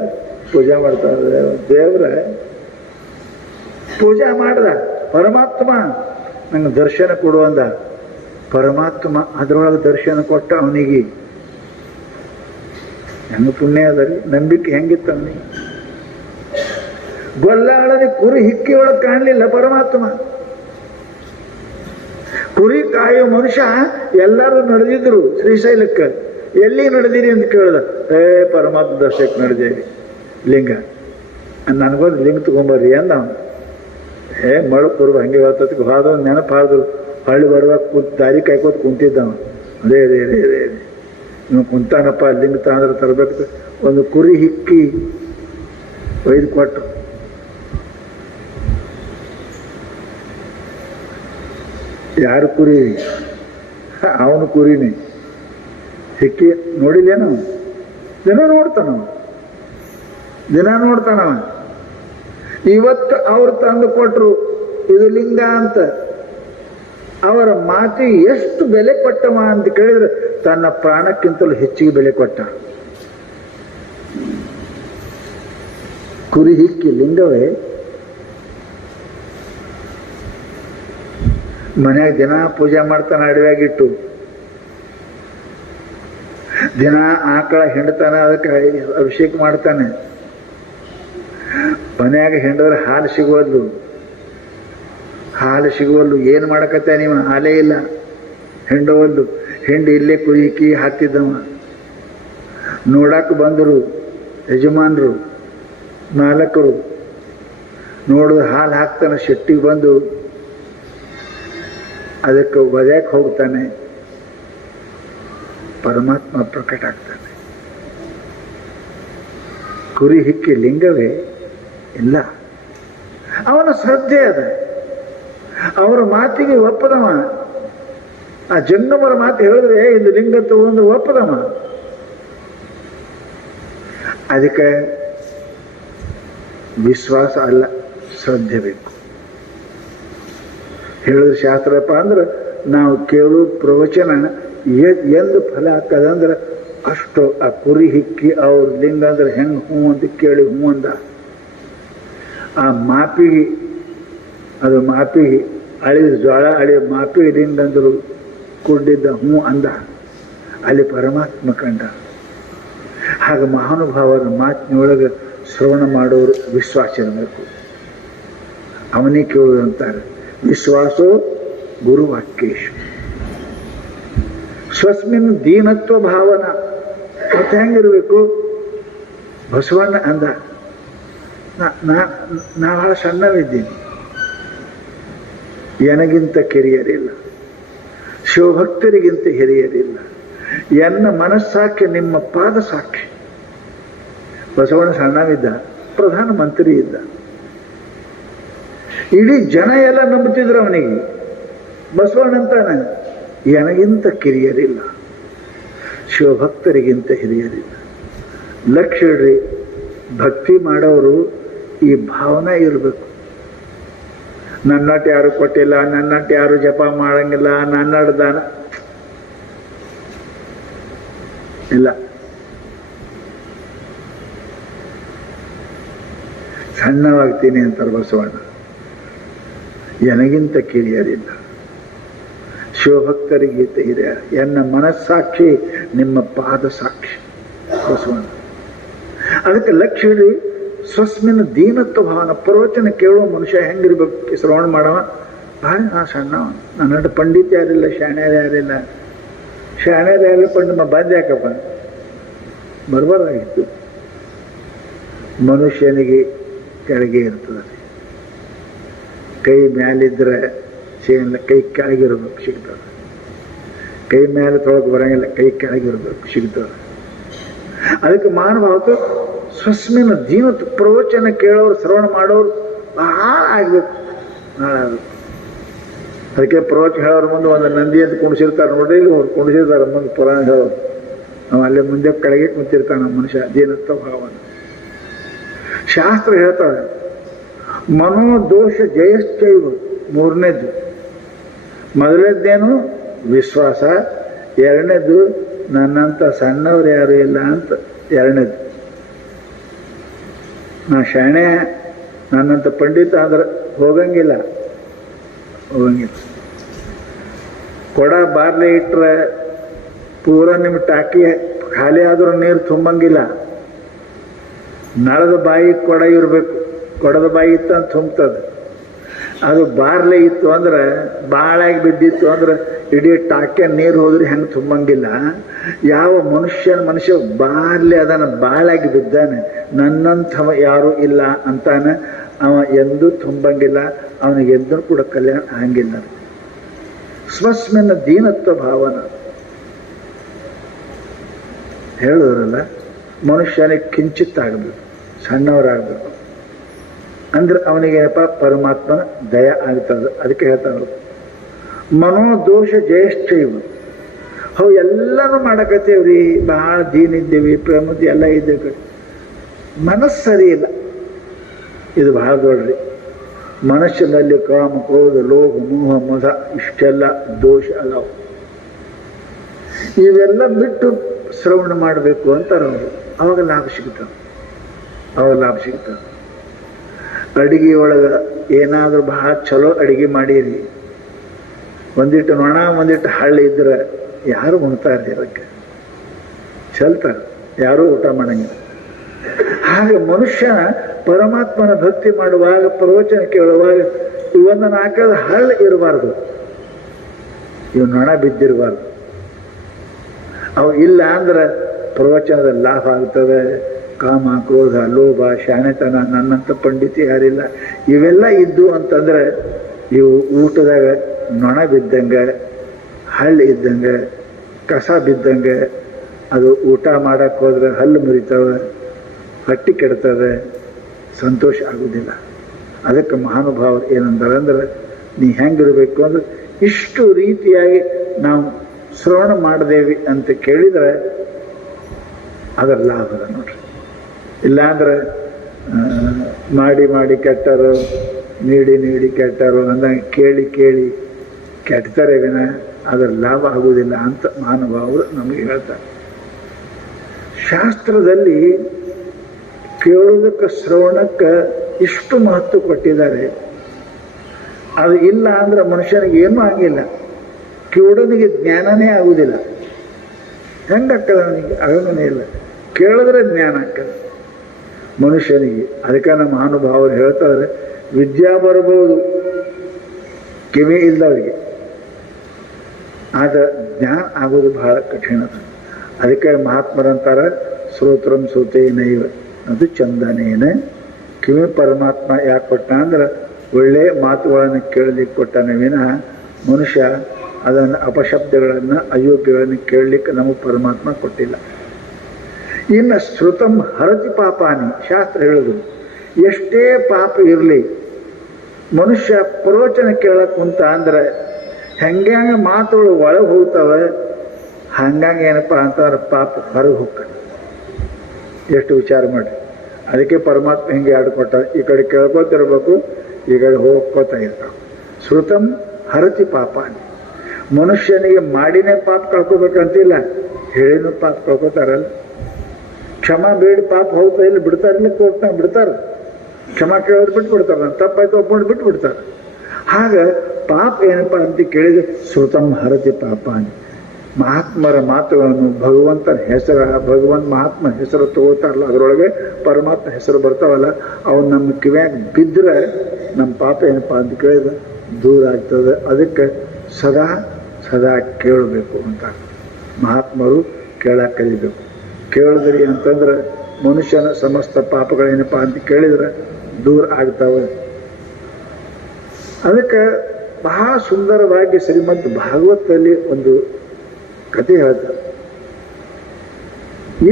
ಪೂಜೆ ಮಾಡ್ತಾರೆ. ದೇವ್ರ ಪೂಜೆ ಮಾಡ್ದ ಪರಮಾತ್ಮ ನಂಗೆ ದರ್ಶನ ಕೊಡುವಂದ. ಪರಮಾತ್ಮ ಅದರೊಳಗೆ ದರ್ಶನ ಕೊಟ್ಟ ಅವನಿಗೆ. ಹೆಂಗ ಪುಣ್ಯ ಅದ ರೀ, ನಂಬಿಕೆ ಹೆಂಗಿತ್ತು ಅವನಿಗೆ. ಗೊಲ್ಲಾಳದ ಕುರಿ ಹಿಕ್ಕಿ ಒಳಗೆ ಕಾಣಲಿಲ್ಲ ಪರಮಾತ್ಮ. ಕುರಿ ಕಾಯೋ ಮನುಷ್ಯ ಎಲ್ಲರೂ ನಡೆದಿದ್ರು ಶ್ರೀಶೈಲಕ್ಕೆ. ಎಲ್ಲಿ ನಡೆದಿರಿ ಅಂತ ಕೇಳ್ದ. ಪರಮಾತ್ಮ ದರ್ಶಕ್ಕೆ ನಡೆದೇವಿ ಲಿಂಗ. ನನಗೊಂದು ಲಿಂಗ ತಗೊಂಬರ್ರಿ ಅಂದ. ಮಳು ಪೂರ್ವ ಹಂಗೆ ಹೊತ್ತಕ್ಕೆ ಹೋದ ನೆನಪು ಹಾದ್ರು. ಹಳ್ಳಿ ಬರುವಾಗ ದಾರಿ ಕಾಯ್ಕೋತ ಕುಂತಿದ್ದವ. ಅದೇ ಅದೇ ಅದೇ ಅದೇ ಅದೇ ನೀವು ಕುಂತಾನಪ್ಪ ಲಿಂಗ ತಂದ್ರೆ ತರಬೇಕು. ಒಂದು ಕುರಿ ಹಿಕ್ಕಿ ಒಯ್ದು ಕೊಟ್ಟು. ಯಾರು ಕುರಿ? ಅವನು ಕುರಿನೇ. ಹಿಕ್ಕಿ ನೋಡಿಲ್ಲೇನು? ದಿನ ನೋಡ್ತಾನವ, ದಿನ ನೋಡ್ತಾನವ. ಇವತ್ತು ಅವ್ರು ತಂದು ಕೊಟ್ರು ಇದು ಲಿಂಗ ಅಂತ. ಅವರ ಮಾತಿಗೆ ಎಷ್ಟು ಬೆಲೆ ಕೊಟ್ಟವ ಅಂತ ಕೇಳಿದ್ರೆ ತನ್ನ ಪ್ರಾಣಕ್ಕಿಂತಲೂ ಹೆಚ್ಚಿಗೆ ಬೆಲೆ ಕೊಟ್ಟ. ಕುರಿ ಹಿಕ್ಕಿ ಲಿಂಗವೇ. ಮನೆಯಾಗ ದಿನ ಪೂಜೆ ಮಾಡ್ತಾನೆ ಅಡವ್ಯಾಗಿಟ್ಟು. ದಿನ ಆಕಳ ಹಿಂಡ್ತಾನೆ, ಅದಕ್ಕೆ ಅಭಿಷೇಕ ಮಾಡ್ತಾನೆ. ಮನೆಯಾಗ ಹಿಂಡಿದ್ರೆ ಹಾಲು ಸಿಗೋದು, ಹಾಲು ಸಿಗುವಲ್ಲು. ಏನು ಮಾಡಕತ್ತ ನೀವು? ಹಾಲೇ ಇಲ್ಲ, ಹಿಂಡವಲ್ಲು. ಹಿಂಡಿ ಇಲ್ಲೇ ಕುಯ್ಕಿ ಹಾಕ್ತಿದ್ದವ. ನೋಡಕ್ಕೆ ಬಂದರು ಯಜಮಾನರು, ಮಾಲಕರು. ನೋಡಿದ್ರೆ ಹಾಲು ಹಾಕ್ತಾನೆ. ಶೆಟ್ಟಿಗೆ ಬಂದು ಅದಕ್ಕೆ ಒದ್ಯಾಕೆ ಹೋಗ್ತಾನೆ. ಪರಮಾತ್ಮ ಪ್ರಕಟ ಆಗ್ತಾನೆ. ಕುರಿ ಹಿಕ್ಕಿ ಲಿಂಗವೇ ಇಲ್ಲ. ಅವನ ಶ್ರದ್ಧೆ ಅದ. ಅವರ ಮಾತಿಗೆ ಒಪ್ಪದವ. ಆ ಜಂಗಮರ ಮಾತು ಹೇಳಿದ್ರೆ ಇದು ಲಿಂಗ ತಗೊಂಡು ಒಪ್ಪದವ. ಅದಕ್ಕೆ ವಿಶ್ವಾಸ ಅಲ್ಲ, ಶ್ರದ್ಧೆ ಬೇಕು. ಹೇಳಿದ್ರೆ ಶಾಸ್ತ್ರಪ್ಪ ಅಂದ್ರೆ ನಾವು ಕೇಳು ಪ್ರವಚನ ಎಂದು ಫಲ ಹಾಕದಂದ್ರೆ ಅಷ್ಟು. ಆ ಕುರಿ ಹಿಕ್ಕಿ ಅವ್ರ ಲಿಂಗ ಅಂದ್ರೆ ಹೆಂಗೆ ಹ್ಞೂ ಅಂತ ಕೇಳಿ ಹ್ಞೂ ಅಂದ. ಆ ಮಾಪಿಗೆ, ಅದು ಮಾಪಿಗೆ ಅಳಿದ ಜ್ವಾಳ ಅಳಿಯ ಮಾಪಿಗೆ ಲಿಂಗ ಅಂದರು ಕೊಂಡಿದ್ದ ಹ್ಞೂ ಅಂದ. ಅಲ್ಲಿ ಪರಮಾತ್ಮ ಕಂಡ. ಹಾಗೆ ಮಹಾನುಭಾವರ ಮಾತಿನೊಳಗೆ ಶ್ರವಣ ಮಾಡೋರು ವಿಶ್ವಾಸ ಇರಬೇಕು. ಅವನೇ ಕೇಳುವುದು ಅಂತಾರೆ. ವಿಶ್ವಾಸೋ ಗುರುವಾಕ್ಯೇಶು ಸ್ವಸ್ಮಿನ್ ದೀನತ್ವ ಭಾವನ. ಮತ್ತೆ ಹೆಂಗಿರ್ಬೇಕು? ಬಸವಣ್ಣ ಅಂದ, ನಾ ಬಹಳ ಸಣ್ಣವಿದ್ದೀನಿ, ನನಗಿಂತ ಕಿರಿಯರಿಲ್ಲ, ಶಿವಭಕ್ತರಿಗಿಂತ ಹಿರಿಯರಿಲ್ಲ. ಎನ್ನ ಮನಸ್ಸಾಕ್ಷಿ ನಿಮ್ಮ ಪಾದ ಸಾಕ್ಷಿ. ಬಸವಣ್ಣ ಸಣ್ಣವಿದ್ದ, ಪ್ರಧಾನಮಂತ್ರಿ ಇದ್ದ. ಇಡೀ ಜನ ಎಲ್ಲ ನಂಬುತ್ತಿದ್ರು ಅವನಿಗೆ. ಬಸವಣ್ಣ ಅಂತಾನೆ, ನನಗಿಂತ ಕಿರಿಯರಿಲ್ಲ, ಶಿವಭಕ್ತರಿಗಿಂತ ಹಿರಿಯರಿಲ್ಲ. ಲಕ್ಷ್ಯಡ್ರಿ, ಭಕ್ತಿ ಮಾಡೋರು ಈ ಭಾವನೆ ಇರಬೇಕು. ನನ್ನಟ್ಟು ಯಾರು ಕೊಟ್ಟಿಲ್ಲ, ನನ್ನಟ್ಟು ಯಾರು ಜಪ ಮಾಡಂಗಿಲ್ಲ, ನನ್ನಟ್ಟು ದಾನ ಇಲ್ಲ. ಸಣ್ಣವಾಗ್ತೀನಿ ಅಂತಾರೆ ಬಸವಣ್ಣ. ನನಗಿಂತ ಕಿರಿಯರಿಲ್ಲ, ಶಿವಭಕ್ತರಿಗಿಂತ ಹಿರಿಯ. ಎನ್ನ ಮನಸ್ಸಾಕ್ಷಿ ನಿಮ್ಮ ಪಾದ ಸಾಕ್ಷಿ ಬಸವಣ್ಣ. ಅದಕ್ಕೆ ಲಕ್ಷ್ಮಿ ಸ್ವಸ್ಮಿನ ದೀನತ್ವ ಭಾವನ. ಪ್ರವಚನ ಕೇಳುವ ಮನುಷ್ಯ ಹೆಂಗಿರ್ಬೇಕು? ಶ್ರವಣ ಮಾಡವ ಭಾಳ ಸಣ್ಣವ. ನನ್ನ ಪಂಡಿತ ಯಾರಿಲ್ಲ, ಶಾಣ್ಯರು ಯಾರಿಲ್ಲ. ಶಾಣ್ಯರು ಯಾರಿಲ್ಲ, ಪಂಡಿತ ಬಂದ್ ಯಾಕಪ್ಪ ಬರ್ಬಾರ್ದಾಗಿತ್ತು. ಮನುಷ್ಯನಿಗೆ ಕೆಳಗೆ ಇರ್ತದೆ. ಕೈ ಮ್ಯಾಲಿದ್ರೆ ಸಿಗಲ್ಲ, ಕೈ ಕೆಳಗಿರ್ಬೇಕು ಸಿಗ್ತದೆ. ಕೈ ಮೇಲೆ ತೊಳಗೆ ಬರಂಗಿಲ್ಲ, ಕೈ ಕೆಳಗಿರ್ಬೇಕು ಸಿಗ್ತದೆ. ಅದಕ್ಕೆ ಮಾನವತ್ತು ಸ್ವಸ್ಮಿನ ಜೀವತ್ತು. ಪ್ರವಚನ ಕೇಳೋರು, ಶ್ರವಣ ಮಾಡೋರು ಬಹಳ ಆಗ್ಬೇಕು, ಭಾಳ ಆಗ್ಬೇಕು. ಅದಕ್ಕೆ ಪ್ರವಚನ ಹೇಳೋರ ಮುಂದೆ ಒಂದು ನಂದಿ ಅಂತ ಕುಣಿಸಿರ್ತಾರೆ ನೋಡ್ರಿ, ಅವ್ರು ಕುಣಿಸಿರ್ತಾರೆ ಮುಂದೆ ಪುರಾಣ ಹೇಳೋರು. ನಾವು ಅಲ್ಲೇ ಮುಂದೆ ಕೆಳಗೆ ಕುಂತಿರ್ತಾನೆ ಮನುಷ್ಯ. ದೀನತ್ವ ಭಾವನ. ಶಾಸ್ತ್ರ ಹೇಳ್ತಾರೆ, ಮನೋದೋಷ ಜಯಶ್ಚೈವ. ಮೂರನೇದ್ದು. ಮೊದಲನೇದ್ದೇನು? ವಿಶ್ವಾಸ. ಎರಡನೇದು ನನ್ನಂತ ಸಣ್ಣವ್ರು ಯಾರು ಇಲ್ಲ ಅಂತ ಎರಡನೇದು. ನಾ ಶಾಣೆ, ನನ್ನಂತ ಪಂಡಿತ ಅಂದ್ರೆ ಹೋಗಂಗಿಲ್ಲ. ಕೊಡ ಬಾರ್ಲೆ ಇಟ್ರೆ ಪೂರ ನಿಮ್ಮ ಟಾಕಿ ಖಾಲಿ ಆದ್ರೂ ನೀರು ತುಂಬಂಗಿಲ್ಲ. ನಳದ ಬಾಯಿ ಕೊಡ ಇರಬೇಕು. ಕೊಡದ ಬಾಯಿ ಇತ್ತು ಅಂತ ತುಂಬ್ತದೆ. ಅದು ಬಾರ್ಲೆ ಇತ್ತು ಅಂದ್ರೆ, ಬಾಳಾಗಿ ಬಿದ್ದಿತ್ತು ಅಂದ್ರೆ ಇಡೀ ಟಾಕೆ ನೀರು ಹೋದ್ರೆ ಹೆಂಗೆ ತುಂಬಂಗಿಲ್ಲ. ಯಾವ ಮನುಷ್ಯ ಬಾರ್ಲೆ ಅದನ್ನ ಬಾಳಾಗಿ ಬಿದ್ದಾನೆ, ನನ್ನಂಥವ ಯಾರೂ ಇಲ್ಲ ಅಂತಾನೆ, ಅವ ಎಂದೂ ತುಂಬಂಗಿಲ್ಲ, ಅವನಿಗೆ ಎಂದೂ ಕೂಡ ಕಲ್ಯಾಣ ಆಗಂಗಿಲ್ಲ. ಸ್ವಸ್ಮಿನ ದೀನತ್ವ ಭಾವನ ಹೇಳಿದ್ರಲ್ಲ, ಮನುಷ್ಯನಿಗೆ ಕಿಂಚಿತ್ತಾಗಬೇಕು, ಸಣ್ಣವರಾಗಬೇಕು ಅಂದ್ರೆ ಅವನಿಗೇನಪ್ಪ ಪರಮಾತ್ಮನ ದಯ ಆಗ್ತದೆ. ಅದಕ್ಕೆ ಹೇಳ್ತಾರೆ ಮನೋದೋಷ ಜಯಶ್ಚೈವ. ಅವು ಎಲ್ಲನೂ ಮಾಡಕತ್ತೇವ್ರಿ, ಬಹಳ ದೀನ ಇದ್ದೀವಿ, ಪ್ರೇಮದಿ ಎಲ್ಲ ಇದ್ದೇವೆ, ಮನಸ್ಸು ಸರಿ ಇಲ್ಲ. ಇದು ಬಹಳ ದೊಡ್ಡ್ರಿ. ಮನಸ್ಸಿನಲ್ಲಿ ಕಾಮ ಕ್ರೋಧ ಲೋಭ ಮೋಹ ಮದ ಇಷ್ಟೆಲ್ಲ ದೋಷ ಅದಾವ. ಇವೆಲ್ಲ ಬಿಟ್ಟು ಶ್ರವಣ ಮಾಡಬೇಕು ಅಂತಾರೆ ಅವರು. ಅವಾಗ ಲಾಭ ಸಿಗ್ತಾವೆ, ಅವಾಗ ಲಾಭ ಸಿಗ್ತಾವೆ. ಅಡಿಗೆ ಒಳಗೆ ಏನಾದರೂ ಬಹಳ ಚಲೋ ಅಡಿಗೆ ಮಾಡೀರಿ, ಒಂದಿಟ್ಟು ನೊಣ ಒಂದಿಟ್ಟು ಹಳ್ಳಿ ಇದ್ರೆ ಯಾರು ಉಣ್ತಾರೆ, ಅದಕ್ಕೆ ಚೆಲ್ತಾರೆ, ಯಾರೂ ಊಟ ಮಾಡಂಗಿಲ್ಲ. ಹಾಗೆ ಮನುಷ್ಯ ಪರಮಾತ್ಮನ ಭಕ್ತಿ ಮಾಡುವಾಗ, ಪ್ರವಚನ ಕೇಳುವಾಗ ಇವನ್ನ ನಾಲ್ಕದ ಹಳ್ಳಿ ಇರಬಾರ್ದು, ಇವು ನೊಣ ಬಿದ್ದಿರಬಾರ್ದು. ಅವು ಇಲ್ಲ ಅಂದ್ರೆ ಪ್ರವಚನದ ಲಾಭ ಆಗ್ತದೆ. ಕಾಮ ಕ್ರೋಧ ಲೋಭ ಶಾಣೆತನ, ನನ್ನಂಥ ಪಂಡಿತಿ ಯಾರಿಲ್ಲ, ಇವೆಲ್ಲ ಇದ್ದು ಅಂತಂದ್ರೆ ಇವು ಊಟದಾಗ ನೊಣ ಬಿದ್ದಂಗೆ, ಹಳ್ಳಿ ಇದ್ದಂಗೆ, ಕಸ ಬಿದ್ದಂಗೆ. ಅದು ಊಟ ಮಾಡಕ್ಕೆ ಹೋದ್ರೆ ಹಲ್ಲು ಮುರಿತವೆ, ಹೊಟ್ಟಿ ಕೆಡ್ತದೆ, ಸಂತೋಷ ಆಗೋದಿಲ್ಲ. ಅದಕ್ಕೆ ಮಹಾನುಭಾವರು ಏನಂತಾರೆ ಅಂದ್ರೆ, ನೀ ಹೆಂಗಿರಬೇಕು ಅಂದ್ರೆ ಇಷ್ಟು ರೀತಿಯಾಗಿ ನಾವು ಶ್ರವಣ ಮಾಡಿದೇವಿ ಅಂತ ಕೇಳಿದರೆ ಅದರ ಲಾಭ ಅದ ನೋಡ್ರಿ. ಇಲ್ಲಾಂದ್ರೆ ಮಾಡಿ ಮಾಡಿ ಕೆಟ್ಟರು, ನೀಡಿ ನೀಡಿ ಕೆಟ್ಟರು ಅಂದಂಗೆ ಕೇಳಿ ಕೇಳಿ ಕೆಡ್ತಾರೆ ವಿನ ಅದರ ಲಾಭ ಆಗುವುದಿಲ್ಲ ಅಂತ ಮಹಾನುಭಾವರು ನಮಗೆ ಹೇಳ್ತಾರೆ. ಶಾಸ್ತ್ರದಲ್ಲಿ ಕೇಳೋದಕ್ಕೆ ಶ್ರವಣಕ್ಕೆ ಇಷ್ಟು ಮಹತ್ವ ಕೊಟ್ಟಿದ್ದಾರೆ. ಅದು ಇಲ್ಲ ಅಂದ್ರೆ ಮನುಷ್ಯನಿಗೆ ಏನೂ ಆಗಿಲ್ಲ, ಕೇಳೋನಿಗೆ ಜ್ಞಾನನೇ ಆಗುವುದಿಲ್ಲ. ಹೆಂಗಾಗ್ತದೆ ಅವನಿಗೆ? ಆಗನೇ ಇಲ್ಲ. ಕೇಳಿದ್ರೆ ಜ್ಞಾನ ಆಗ್ತದೆ ಮನುಷ್ಯನಿಗೆ. ಅದಕ್ಕೆ ನಮ್ಮ ಮಹಾನುಭಾವರು ಹೇಳ್ತಾರೆ, ವಿದ್ಯಾ ಬರಬಹುದು ಕಿವಿ ಇಲ್ಲದವರಿಗೆ, ಆದ್ರೆ ಜ್ಞಾನ ಆಗೋದು ಬಹಳ ಕಠಿಣ. ಅದಕ್ಕೆ ಮಹಾತ್ಮರಂತಾರೆ ಶ್ರೋತ್ರಂ ಶ್ರುತೇನೈವ ಅದು ಚಂದನೇನ. ಕಿವಿ ಪರಮಾತ್ಮ ಯಾಕೆ ಕೊಟ್ಟ ಅಂದ್ರೆ ಒಳ್ಳೆ ಮಾತುಗಳನ್ನು ಕೇಳಲಿಕ್ಕೆ ಕೊಟ್ಟಾನೆ ವಿನಃ ಮನುಷ್ಯ ಅದನ್ನು ಅಪಶಬ್ದಗಳನ್ನು ಅಯೋಗ್ಯಗಳನ್ನು ಕೇಳಲಿಕ್ಕೆ ನಮಗೆ ಪರಮಾತ್ಮ ಕೊಟ್ಟಿಲ್ಲ. ಇನ್ನು ಶ್ರುತಂ ಹರತಿ ಪಾಪಾನಿ, ಶಾಸ್ತ್ರ ಹೇಳುದು ಎಷ್ಟೇ ಪಾಪ ಇರಲಿ ಮನುಷ್ಯ ಪ್ರವಚನ ಕೇಳಕ್ ಕುಂತ ಅಂದ್ರೆ ಹೆಂಗೆ ಮಾತುಗಳು ಒಳಗೆ ಹೋಗ್ತವೆ, ಹಂಗಾಗಿ ಏನಪ್ಪ ಅಂತಂದ್ರೆ ಪಾಪ ಹೊರಗೆ ಹೋಗ್ತದೆ. ಎಷ್ಟು ವಿಚಾರ ಮಾಡಿ. ಅದಕ್ಕೆ ಪರಮಾತ್ಮ ಹಿಂಗೆ ಆಡ್ಕೊಟ್ಟ, ಈ ಕಡೆ ಕೇಳ್ಕೊತಿರ್ಬೇಕು, ಈ ಕಡೆ ಹೋಗ್ಕೋತಾ ಇರ್ತಾವೆ. ಶ್ರುತಂ ಹರತಿ ಪಾಪಾನಿ. ಮನುಷ್ಯನಿಗೆ ಮಾಡಿನೇ ಪಾಪ ಕಳ್ಕೊಬೇಕಂತಿಲ್ಲ, ಹೇಳಿನೂ ಪಾಪ ಕಳ್ಕೊತಾರಲ್ಲ. ಕ್ಷಮ ಬೇಡಿ ಪಾಪ ಹೋಗ್ತಾ ಇಲ್ಲ, ಬಿಡ್ತಾರಿಲ್ಲ, ಕೋರ್ಟ್ನಾಗ ಬಿಡ್ತಾರೆ. ಕ್ಷಮ ಕೇಳೋದು ಬಿಟ್ಟು ಬಿಡ್ತಾರೆ, ನಾನು ತಪ್ಪಾಯ್ತು ಒಪ್ಕೊಂಡು ಬಿಟ್ಟು ಬಿಡ್ತಾರೆ. ಆಗ ಪಾಪ ಏನಪ್ಪ ಅಂತ ಕೇಳಿದ್ರೆ ಶ್ರುತಂ ಹರತಿ ಪಾಪಾನಿ. ಮಹಾತ್ಮರ ಮಾತುಗಳನ್ನು, ಭಗವಂತನ ಹೆಸರ, ಭಗವಂತ ಮಹಾತ್ಮ ಹೆಸರು ತಗೋತಾರಲ್ಲ, ಅದರೊಳಗೆ ಪರಮಾತ್ಮ ಹೆಸರು ಬರ್ತಾವಲ್ಲ, ಅವು ನಮ್ಮ ಕಿವ್ಯಾಗ ಬಿದ್ದರೆ ನಮ್ಮ ಪಾಪ ಏನಪ್ಪ ಅಂತ ಕೇಳಿದ್ರೆ ದೂರ ಆಗ್ತದೆ. ಅದಕ್ಕೆ ಸದಾ ಸದಾ ಕೇಳಬೇಕು ಅಂತ ಮಹಾತ್ಮರು ಕೇಳಕ್ಕೆ ಕಲಿಬೇಕು. ಕೇಳಿದ್ರಿ ಅಂತಂದ್ರೆ ಮನುಷ್ಯನ ಸಮಸ್ತ ಪಾಪಗಳೇನಪ್ಪ ಅಂತ ಕೇಳಿದ್ರೆ ದೂರ ಆಗ್ತಾವೆ. ಅದಕ್ಕೆ ಬಹಳ ಸುಂದರವಾಗಿ ಶ್ರೀಮದ್ ಭಾಗವತದಲ್ಲಿ ಒಂದು ಕಥೆ ಹೇಳ್ತಾರೆ.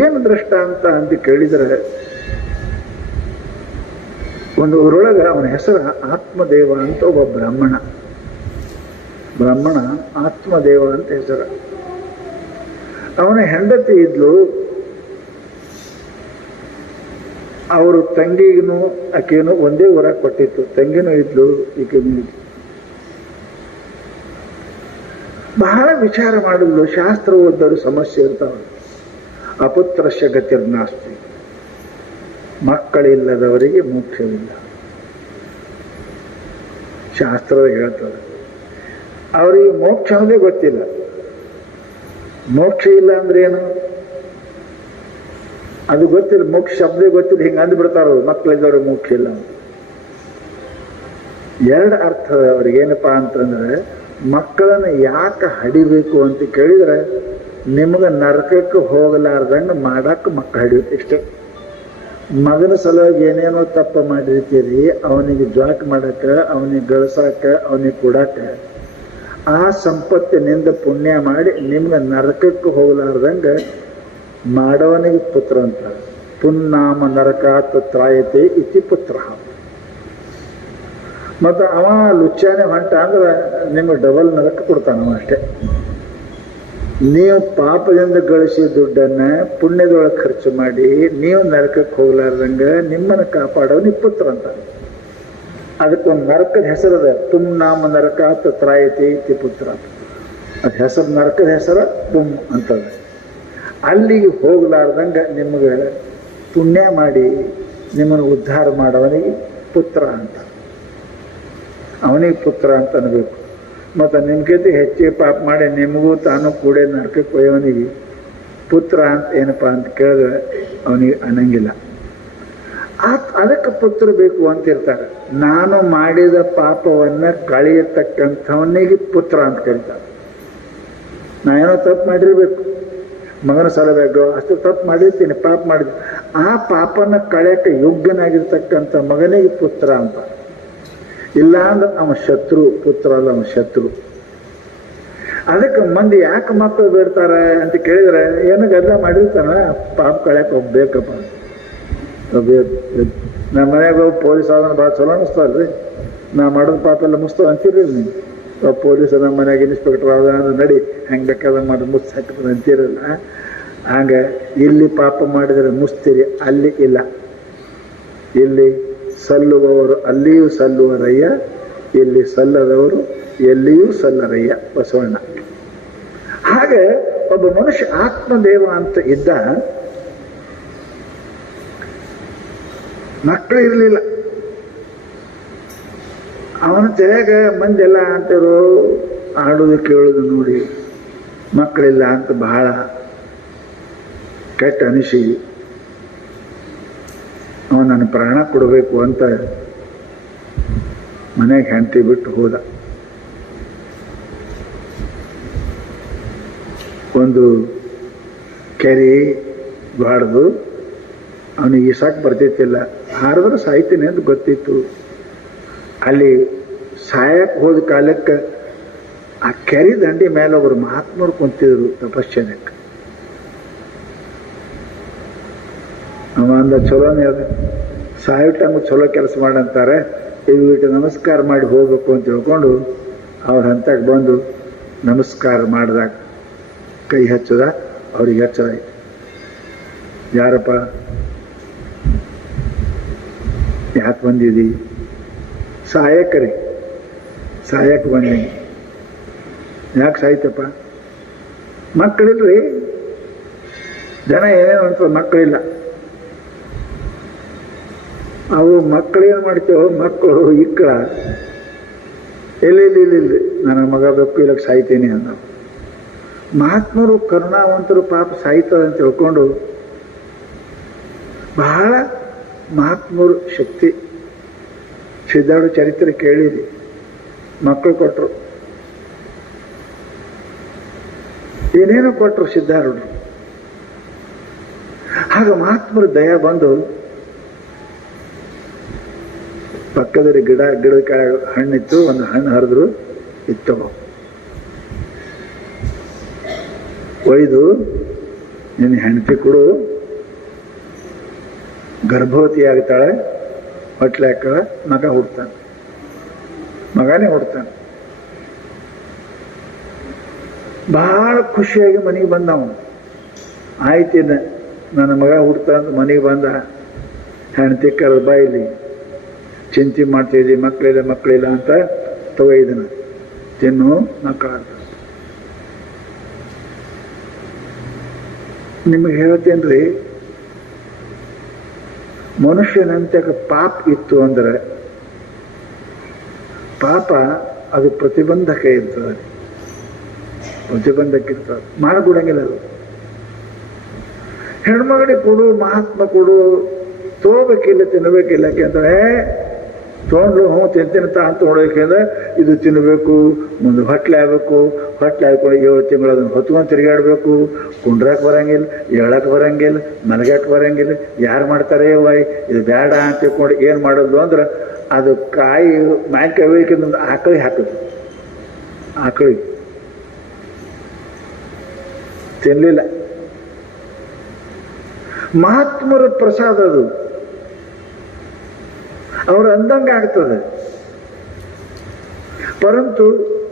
ಏನು ದೃಷ್ಟಾಂತ ಅಂತ ಕೇಳಿದರೆ, ಒಂದು ಊರೊಳಗೆ ಅವನ ಹೆಸರು ಆತ್ಮದೇವ ಅಂತ ಒಬ್ಬ ಬ್ರಾಹ್ಮಣ ಆತ್ಮದೇವ ಅಂತ ಹೆಸರು. ಅವನ ಹೆಂಡತಿ ಇದ್ಲು. ಅವರು ತಂಗಿಗೂ ಆಕೆನೂ ಒಂದೇ ಊರಾಗ ಕೊಟ್ಟಿತ್ತು. ತಂಗಿನೂ ಇದ್ಲು, ಈಕೆನೂ ಇದ್ಲು. ಬಹಳ ವಿಚಾರ ಮಾಡಿದ್ಲು. ಶಾಸ್ತ್ರ ಓದೋರು ಸಮಸ್ಯೆ ಇರ್ತಾವೆ. ಅಪುತ್ರಸ್ಯ ಗತಿರ್ನಾಸ್ತಿ, ಮಕ್ಕಳಿಲ್ಲದವರಿಗೆ ಮೋಕ್ಷವಿಲ್ಲ. ಶಾಸ್ತ್ರ ಹೇಳ್ತಾರೆ. ಅವರಿಗೆ ಮೋಕ್ಷ ಅನ್ನೋದೇ ಗೊತ್ತಿಲ್ಲ. ಮೋಕ್ಷ ಇಲ್ಲ ಅಂದ್ರೆ ಏನು ಅದು ಗೊತ್ತಿಲ್ಲ. ಮೋಕ್ಷ ಶಬ್ದ ಗೊತ್ತಿಲ್ಲ, ಹಿಂಗೆ ಅಂದ್ಬಿಡ್ತಾರ. ಮಕ್ಕಳಿದ್ದವ್ರಿಗೆ ಮೋಕ್ಷ ಇಲ್ಲ. ಎರಡು ಅರ್ಥ ಅವ್ರಿಗೇನಪ್ಪಾ ಅಂತಂದ್ರೆ, ಮಕ್ಕಳನ್ನು ಯಾಕೆ ಹಡಿಬೇಕು ಅಂತ ಕೇಳಿದ್ರೆ ನಿಮ್ಗೆ ನರಕಕ್ಕೆ ಹೋಗಲಾರ್ದಂಗೆ ಮಾಡಕ್ಕೆ ಮಕ್ಕಳು ಹಿಡಿಯೋದು ಇಷ್ಟೇ. ಮಗನ ಸಲುವಾಗಿ ಏನೇನೋ ತಪ್ಪು ಮಾಡಿರ್ತೀರಿ, ಅವನಿಗೆ ಜಾಕ್ ಮಾಡಕ್ಕೆ, ಅವನಿಗೆ ಗಳಿಸಾಕ, ಅವನಿಗೆ ಕೊಡಾಕ, ಆ ಸಂಪತ್ತಿನಿಂದ ಪುಣ್ಯ ಮಾಡಿ ನಿಮ್ಗೆ ನರಕಕ್ಕೆ ಹೋಗಲಾರ್ದಂಗೆ ಮಾಡವನಿಗೆ ಪುತ್ರ ಅಂತ. ಪುನ್ನಾಮ ನರಕಾತ್ ತ್ರಾಯತೆ ಇತಿ ಪುತ್ರ. ಮತ್ತು ಅವ ಲುಚ್ಚಾನೆ ಹೊಂಟ ಅಂದ್ರೆ ನಿಮಗೆ ಡಬಲ್ ನರಕ ಕೊಡ್ತಾನವ ಅಷ್ಟೇ. ನೀವು ಪಾಪದಿಂದ ಗಳಿಸಿ ದುಡ್ಡನ್ನು ಪುಣ್ಯದೊಳಗೆ ಖರ್ಚು ಮಾಡಿ ನೀವು ನರಕಕ್ಕೆ ಹೋಗ್ಲಾರ್ದಂಗೆ ನಿಮ್ಮನ್ನು ಕಾಪಾಡೋನು ಪುತ್ರ ಅಂತ. ಅದಕ್ಕೊಂದು ನರಕದ ಹೆಸರದ ತುಮ್ ನಾಮ ನರಕಾತ್ ತ್ರಾಯತಿ ಇತಿ ಪುತ್ರ. ಅದು ಹೆಸರು, ನರಕದ ಹೆಸರು ತುಮ್ ಅಂತದ. ಅಲ್ಲಿಗೆ ಹೋಗ್ಲಾರ್ದಂಗೆ ನಿಮಗೆ ಪುಣ್ಯ ಮಾಡಿ ನಿಮ್ಮನ್ನು ಉದ್ಧಾರ ಮಾಡೋವನಿಗೆ ಪುತ್ರ ಅಂತ, ಅವನಿಗೆ ಪುತ್ರ ಅಂತ ಅನ್ಬೇಕು. ಮತ್ತು ನಿಮ್ಗಿಂತ ಹೆಚ್ಚಿಗೆ ಪಾಪ ಮಾಡಿ ನಿಮಗೂ ತಾನು ಕೂಡ ನರಕಕ್ಕೆ ಒಯ್ಯವನಿಗೆ ಪುತ್ರ ಅಂತ ಏನಪ್ಪ ಅಂತ ಕೇಳಿದ್ರೆ ಅವನಿಗೆ ಅನ್ನಂಗಿಲ್ಲ. ಅದಕ್ಕೆ ಪುತ್ರ ಬೇಕು ಅಂತಿರ್ತಾರೆ. ನಾನು ಮಾಡಿದ ಪಾಪವನ್ನು ಕಳೆಯತಕ್ಕಂಥವನಿಗೆ ಪುತ್ರ ಅಂತ ಕರೀತಾರೆ. ನಾ ಏನೋ ತಪ್ಪು ಮಾಡಿರ್ಬೇಕು, ಮಗನ ಸಲಬೇಕು, ಅಷ್ಟು ತಪ್ಪು ಮಾಡಿರ್ತೀನಿ, ಪಾಪ ಮಾಡಿದ್ವಿ, ಆ ಪಾಪನ ಕಳೆಯಕ್ಕೆ ಯೋಗ್ಯನಾಗಿರ್ತಕ್ಕಂಥ ಮಗನಿಗೆ ಪುತ್ರ ಅಂತ. ಇಲ್ಲ ಅಂದ್ರೆ ಅವನ ಶತ್ರು, ಪುತ್ರ ಅಲ್ಲ ಅವನ ಶತ್ರು. ಅದಕ್ಕೆ ಮಂದಿ ಯಾಕೆ ಮಕ್ಕಳು ಬೇಡ್ತಾರೆ ಅಂತ ಕೇಳಿದ್ರೆ, ಏನೋ ಗದ್ದ ಮಾಡಿರ್ತಾನ, ಪಾಪ ಕಳೆಯಕ್ಕೆ ಹೋಗ್ಬೇಕಪ್ಪ. ನಮ್ಮ ಮನೆಯಾಗ ಪೊಲೀಸ್ ಆದ್ರೆ ಭಾಳ ಚಲೋ ಅನಿಸ್ತಲ್ರಿ. ನಾ ಮಾಡೋದು ಪಾಪ ಎಲ್ಲ ಮುಸ್ತವ ಅಂತೀರಲ್ಲ ನೀವು. ಪೊಲೀಸ್ ನಮ್ಮ ಮನೆಯಾಗ ಇನ್ಸ್ಪೆಕ್ಟರ್ ಆದ ನಡಿ ಹೆಂಗೆ ಬೇಕಾದ್ರೆ ಮಾಡಿ ಮುಸ್ತು ಹಾಕಿದ್ರೆ ಅಂತೀರಲ್ಲ. ಹಂಗೆ ಇಲ್ಲಿ ಪಾಪ ಮಾಡಿದರೆ ಮುಸ್ತೀರಿ, ಅಲ್ಲಿ ಇಲ್ಲ. ಇಲ್ಲಿ ಸಲ್ಲುವವರು ಅಲ್ಲಿಯೂ ಸಲ್ಲುವರಯ್ಯ, ಇಲ್ಲಿ ಸಲ್ಲದವರು ಎಲ್ಲಿಯೂ ಸಲ್ಲರಯ್ಯ ಬಸವಣ್ಣ. ಹಾಗೆ ಒಬ್ಬ ಮನುಷ್ಯ ಆತ್ಮದೇವ ಅಂತ ಇದ್ದ. ಮಕ್ಕಳು ಇರಲಿಲ್ಲ. ಅವನ ತೆರೆಯಾಗ ಮಂದಿ ಎಲ್ಲ ಅಂತಿರೋ ಆಡೋದು ಕೇಳೋದು ನೋಡಿ ಮಕ್ಕಳಿಲ್ಲ ಅಂತ ಬಹಳ ಕೆಟ್ಟ ಅನಿಸಿ ಅವನು ನನ್ನ ಪ್ರಾಣ ಕೊಡಬೇಕು ಅಂತ ಮನೆಗೆ ಹೆಂಡತಿ ಬಿಟ್ಟು ಹೋದ. ಒಂದು ಕೆರೆ ಬಾಡ್ದು ಅವನಿಗೆ ಈಸಾಕ್ ಬರ್ತಿತ್ತಿಲ್ಲ, ಹಾರಿದ್ರೆ ಸಾಯ್ತೀನಿ ಅಂತ ಗೊತ್ತಿತ್ತು. ಅಲ್ಲಿ ಸಾಯಕ್ಕೆ ಹೋದ ಕಾಲಕ್ಕೆ ಆ ಕೆರೆ ದಂಡಿ ಮೇಲೆ ಒಬ್ಬರು ಮಹಾತ್ಮರು ಕುಂತಿದ್ರು ತಪಶ್ಚರ್ಯಕ್ಕೆ. ಅವ ಅಂದ ಚಲೋನೇ ಅದ, ಸಾಯೋ ಟೈಮ್ ಚಲೋ ಕೆಲಸ ಮಾಡಂತಾರೆ, ಇಟ್ಟು ನಮಸ್ಕಾರ ಮಾಡಿ ಹೋಗ್ಬೇಕು ಅಂತ ತಿಳ್ಕೊಂಡು ಅವ್ರ ಹಂತಕ್ಕೆ ಬಂದು ನಮಸ್ಕಾರ ಮಾಡಿದಾಗ ಕೈ ಹಚ್ಚದ ಅವ್ರಿಗೆ ಹಚ್ಚದಾಯ್ತು. ಯಾರಪ್ಪ, ಯಾಕೆ ಬಂದಿದ್ದೀ? ಸಾಯಕರಿ, ಸಾಯಕ್ಕೆ ಬನ್ನಿ. ಯಾಕೆ ಸಾಯ್ತಪ್ಪ? ಮಕ್ಕಳಿಲ್ರಿ. ಜನ ಏನೇನು ಅಂತ ಮಕ್ಕಳಿಲ್ಲ. ಅವು ಮಕ್ಕಳೇನು ಮಾಡ್ತೇವೆ, ಮಕ್ಕಳು ಇಕ್ಕಳ ಎಲ್ಲಿ ನನ್ನ ಮಗ ಬೇಕು ಇಲ್ಲಕ್ಕೆ ಸಾಯ್ತೀನಿ ಅಂದ. ಮಹಾತ್ಮರು ಕರುಣಾವಂತರು ಪಾಪ ಸಾಯ್ತದ ಅಂತ ತಿಳ್ಕೊಂಡು ಬಹಳ ಮಹಾತ್ಮರು ಶಕ್ತಿ. ಸಿದ್ಧಾರೂಢ ಚರಿತ್ರೆ ಕೇಳಿರಿ, ಮಕ್ಕಳು ಕೊಟ್ಟರು, ಏನೇನೋ ಕೊಟ್ಟರು ಸಿದ್ಧಾರೂಢರು. ಆಗ ಮಹಾತ್ಮರು ದಯ ಬಂದು ಪಕ್ಕದಲ್ಲಿ ಗಿಡದ ಕೆಳಗೆ ಹಣ್ಣಿತ್ತು, ಒಂದು ಹಣ್ಣು ಹರಿದ್ರು, ಇತ್ತು ಒಯ್ದು ನಿನ್ನ ಹೆಂಡತಿ ಕೊಡು, ಗರ್ಭವತಿ ಆಗ್ತಾಳೆ, ಹೊಟ್ಲೆ ಹಾಕಳ, ಮಗ ಹುಡ್ತಾನೆ, ಮಗನೇ ಹುಡ್ತಾನೆ. ಬಹಳ ಖುಷಿಯಾಗಿ ಮನೆಗೆ ಬಂದ ಅವನು. ಆಯ್ತಿನ ನನ್ನ ಮಗ ಹುಡ್ತಾನ ಮನೆಗೆ ಬಂದ. ಹೆಂಡತಿ ಕರೆದ ಬಾಯಿಲಿ, ಚಿಂತೆ ಮಾಡ್ತಿದ್ದಿ, ಮಕ್ಕಳಿಲ್ಲ ಅಂತ ತಗೋ ಇದನ್ನ ತಿನ್ನು ಮಕ್ಕಳ ಅಂತ. ನಿಮಗೆ ಹೇಳ್ತೇನ್ರಿ, ಮನುಷ್ಯನಂತೆ ಪಾಪ ಇತ್ತು ಅಂದ್ರೆ ಪಾಪ ಅದು ಪ್ರತಿಬಂಧಕ ಇರ್ತದೆ, ಪ್ರತಿಬಂಧಕ ಇರ್ತದೆ, ಮಾಡಿಬಿಡಂಗಿಲ್ಲ ಅದು. ಹೆಣ್ಮಗಳಿಗೆ ಕೊಡು, ಮಹಾತ್ಮ ಕೊಡು, ತೋಬೇಕಿಲ್ಲ, ತಿನ್ನಬೇಕಿಲ್ಲ ಅಂದ್ರೆ ತೊಗೊಂಡ್ಲು ತಿಂತೀನಿ ಅಂತ ನೋಡೋಕೆಂದ್ರೆ ಇದು ತಿನ್ನಬೇಕು, ಮುಂದೆ ಹೊಟ್ಲೆ ಆಗಬೇಕು, ಹೊಟ್ಲೆ ಹಾಕೊಂಡು 7 ತಿಂಗಳು ಅದನ್ನು ಹೊತ್ಕೊಂಡು ತಿರುಗಾಡಬೇಕು, ಕುಂಡ್ರಕ್ಕೆ ಬರಂಗಿಲ್ಲ, ಹೇಳಕ್ಕೆ ಬರಂಗಿಲ್ಲ, ಮಲಗಕ್ಕೆ ಬರಂಗಿಲ್ಲ. ಯಾರು ಮಾಡ್ತಾರೆ ವಾಯ್ ಇದು ಬೇಡ ಅಂತ ತಿಳ್ಕೊಂಡು ಏನು ಮಾಡೋದು ಅಂದ್ರೆ ಅದು ಕಾಯಿ ಮ್ಯಾಕೆ ಅವೈಕಿಂದ ಆಕಳಿಗೆ ಹಾಕೋದು. ಆಕಳಿಗೆ ತಿನ್ನಲಿಲ್ಲ. ಮಹಾತ್ಮರ ಪ್ರಸಾದ ಅದು, ಅವ್ರು ಅಂದಂಗೆ ಆಗ್ತದೆ. ಪರಂತು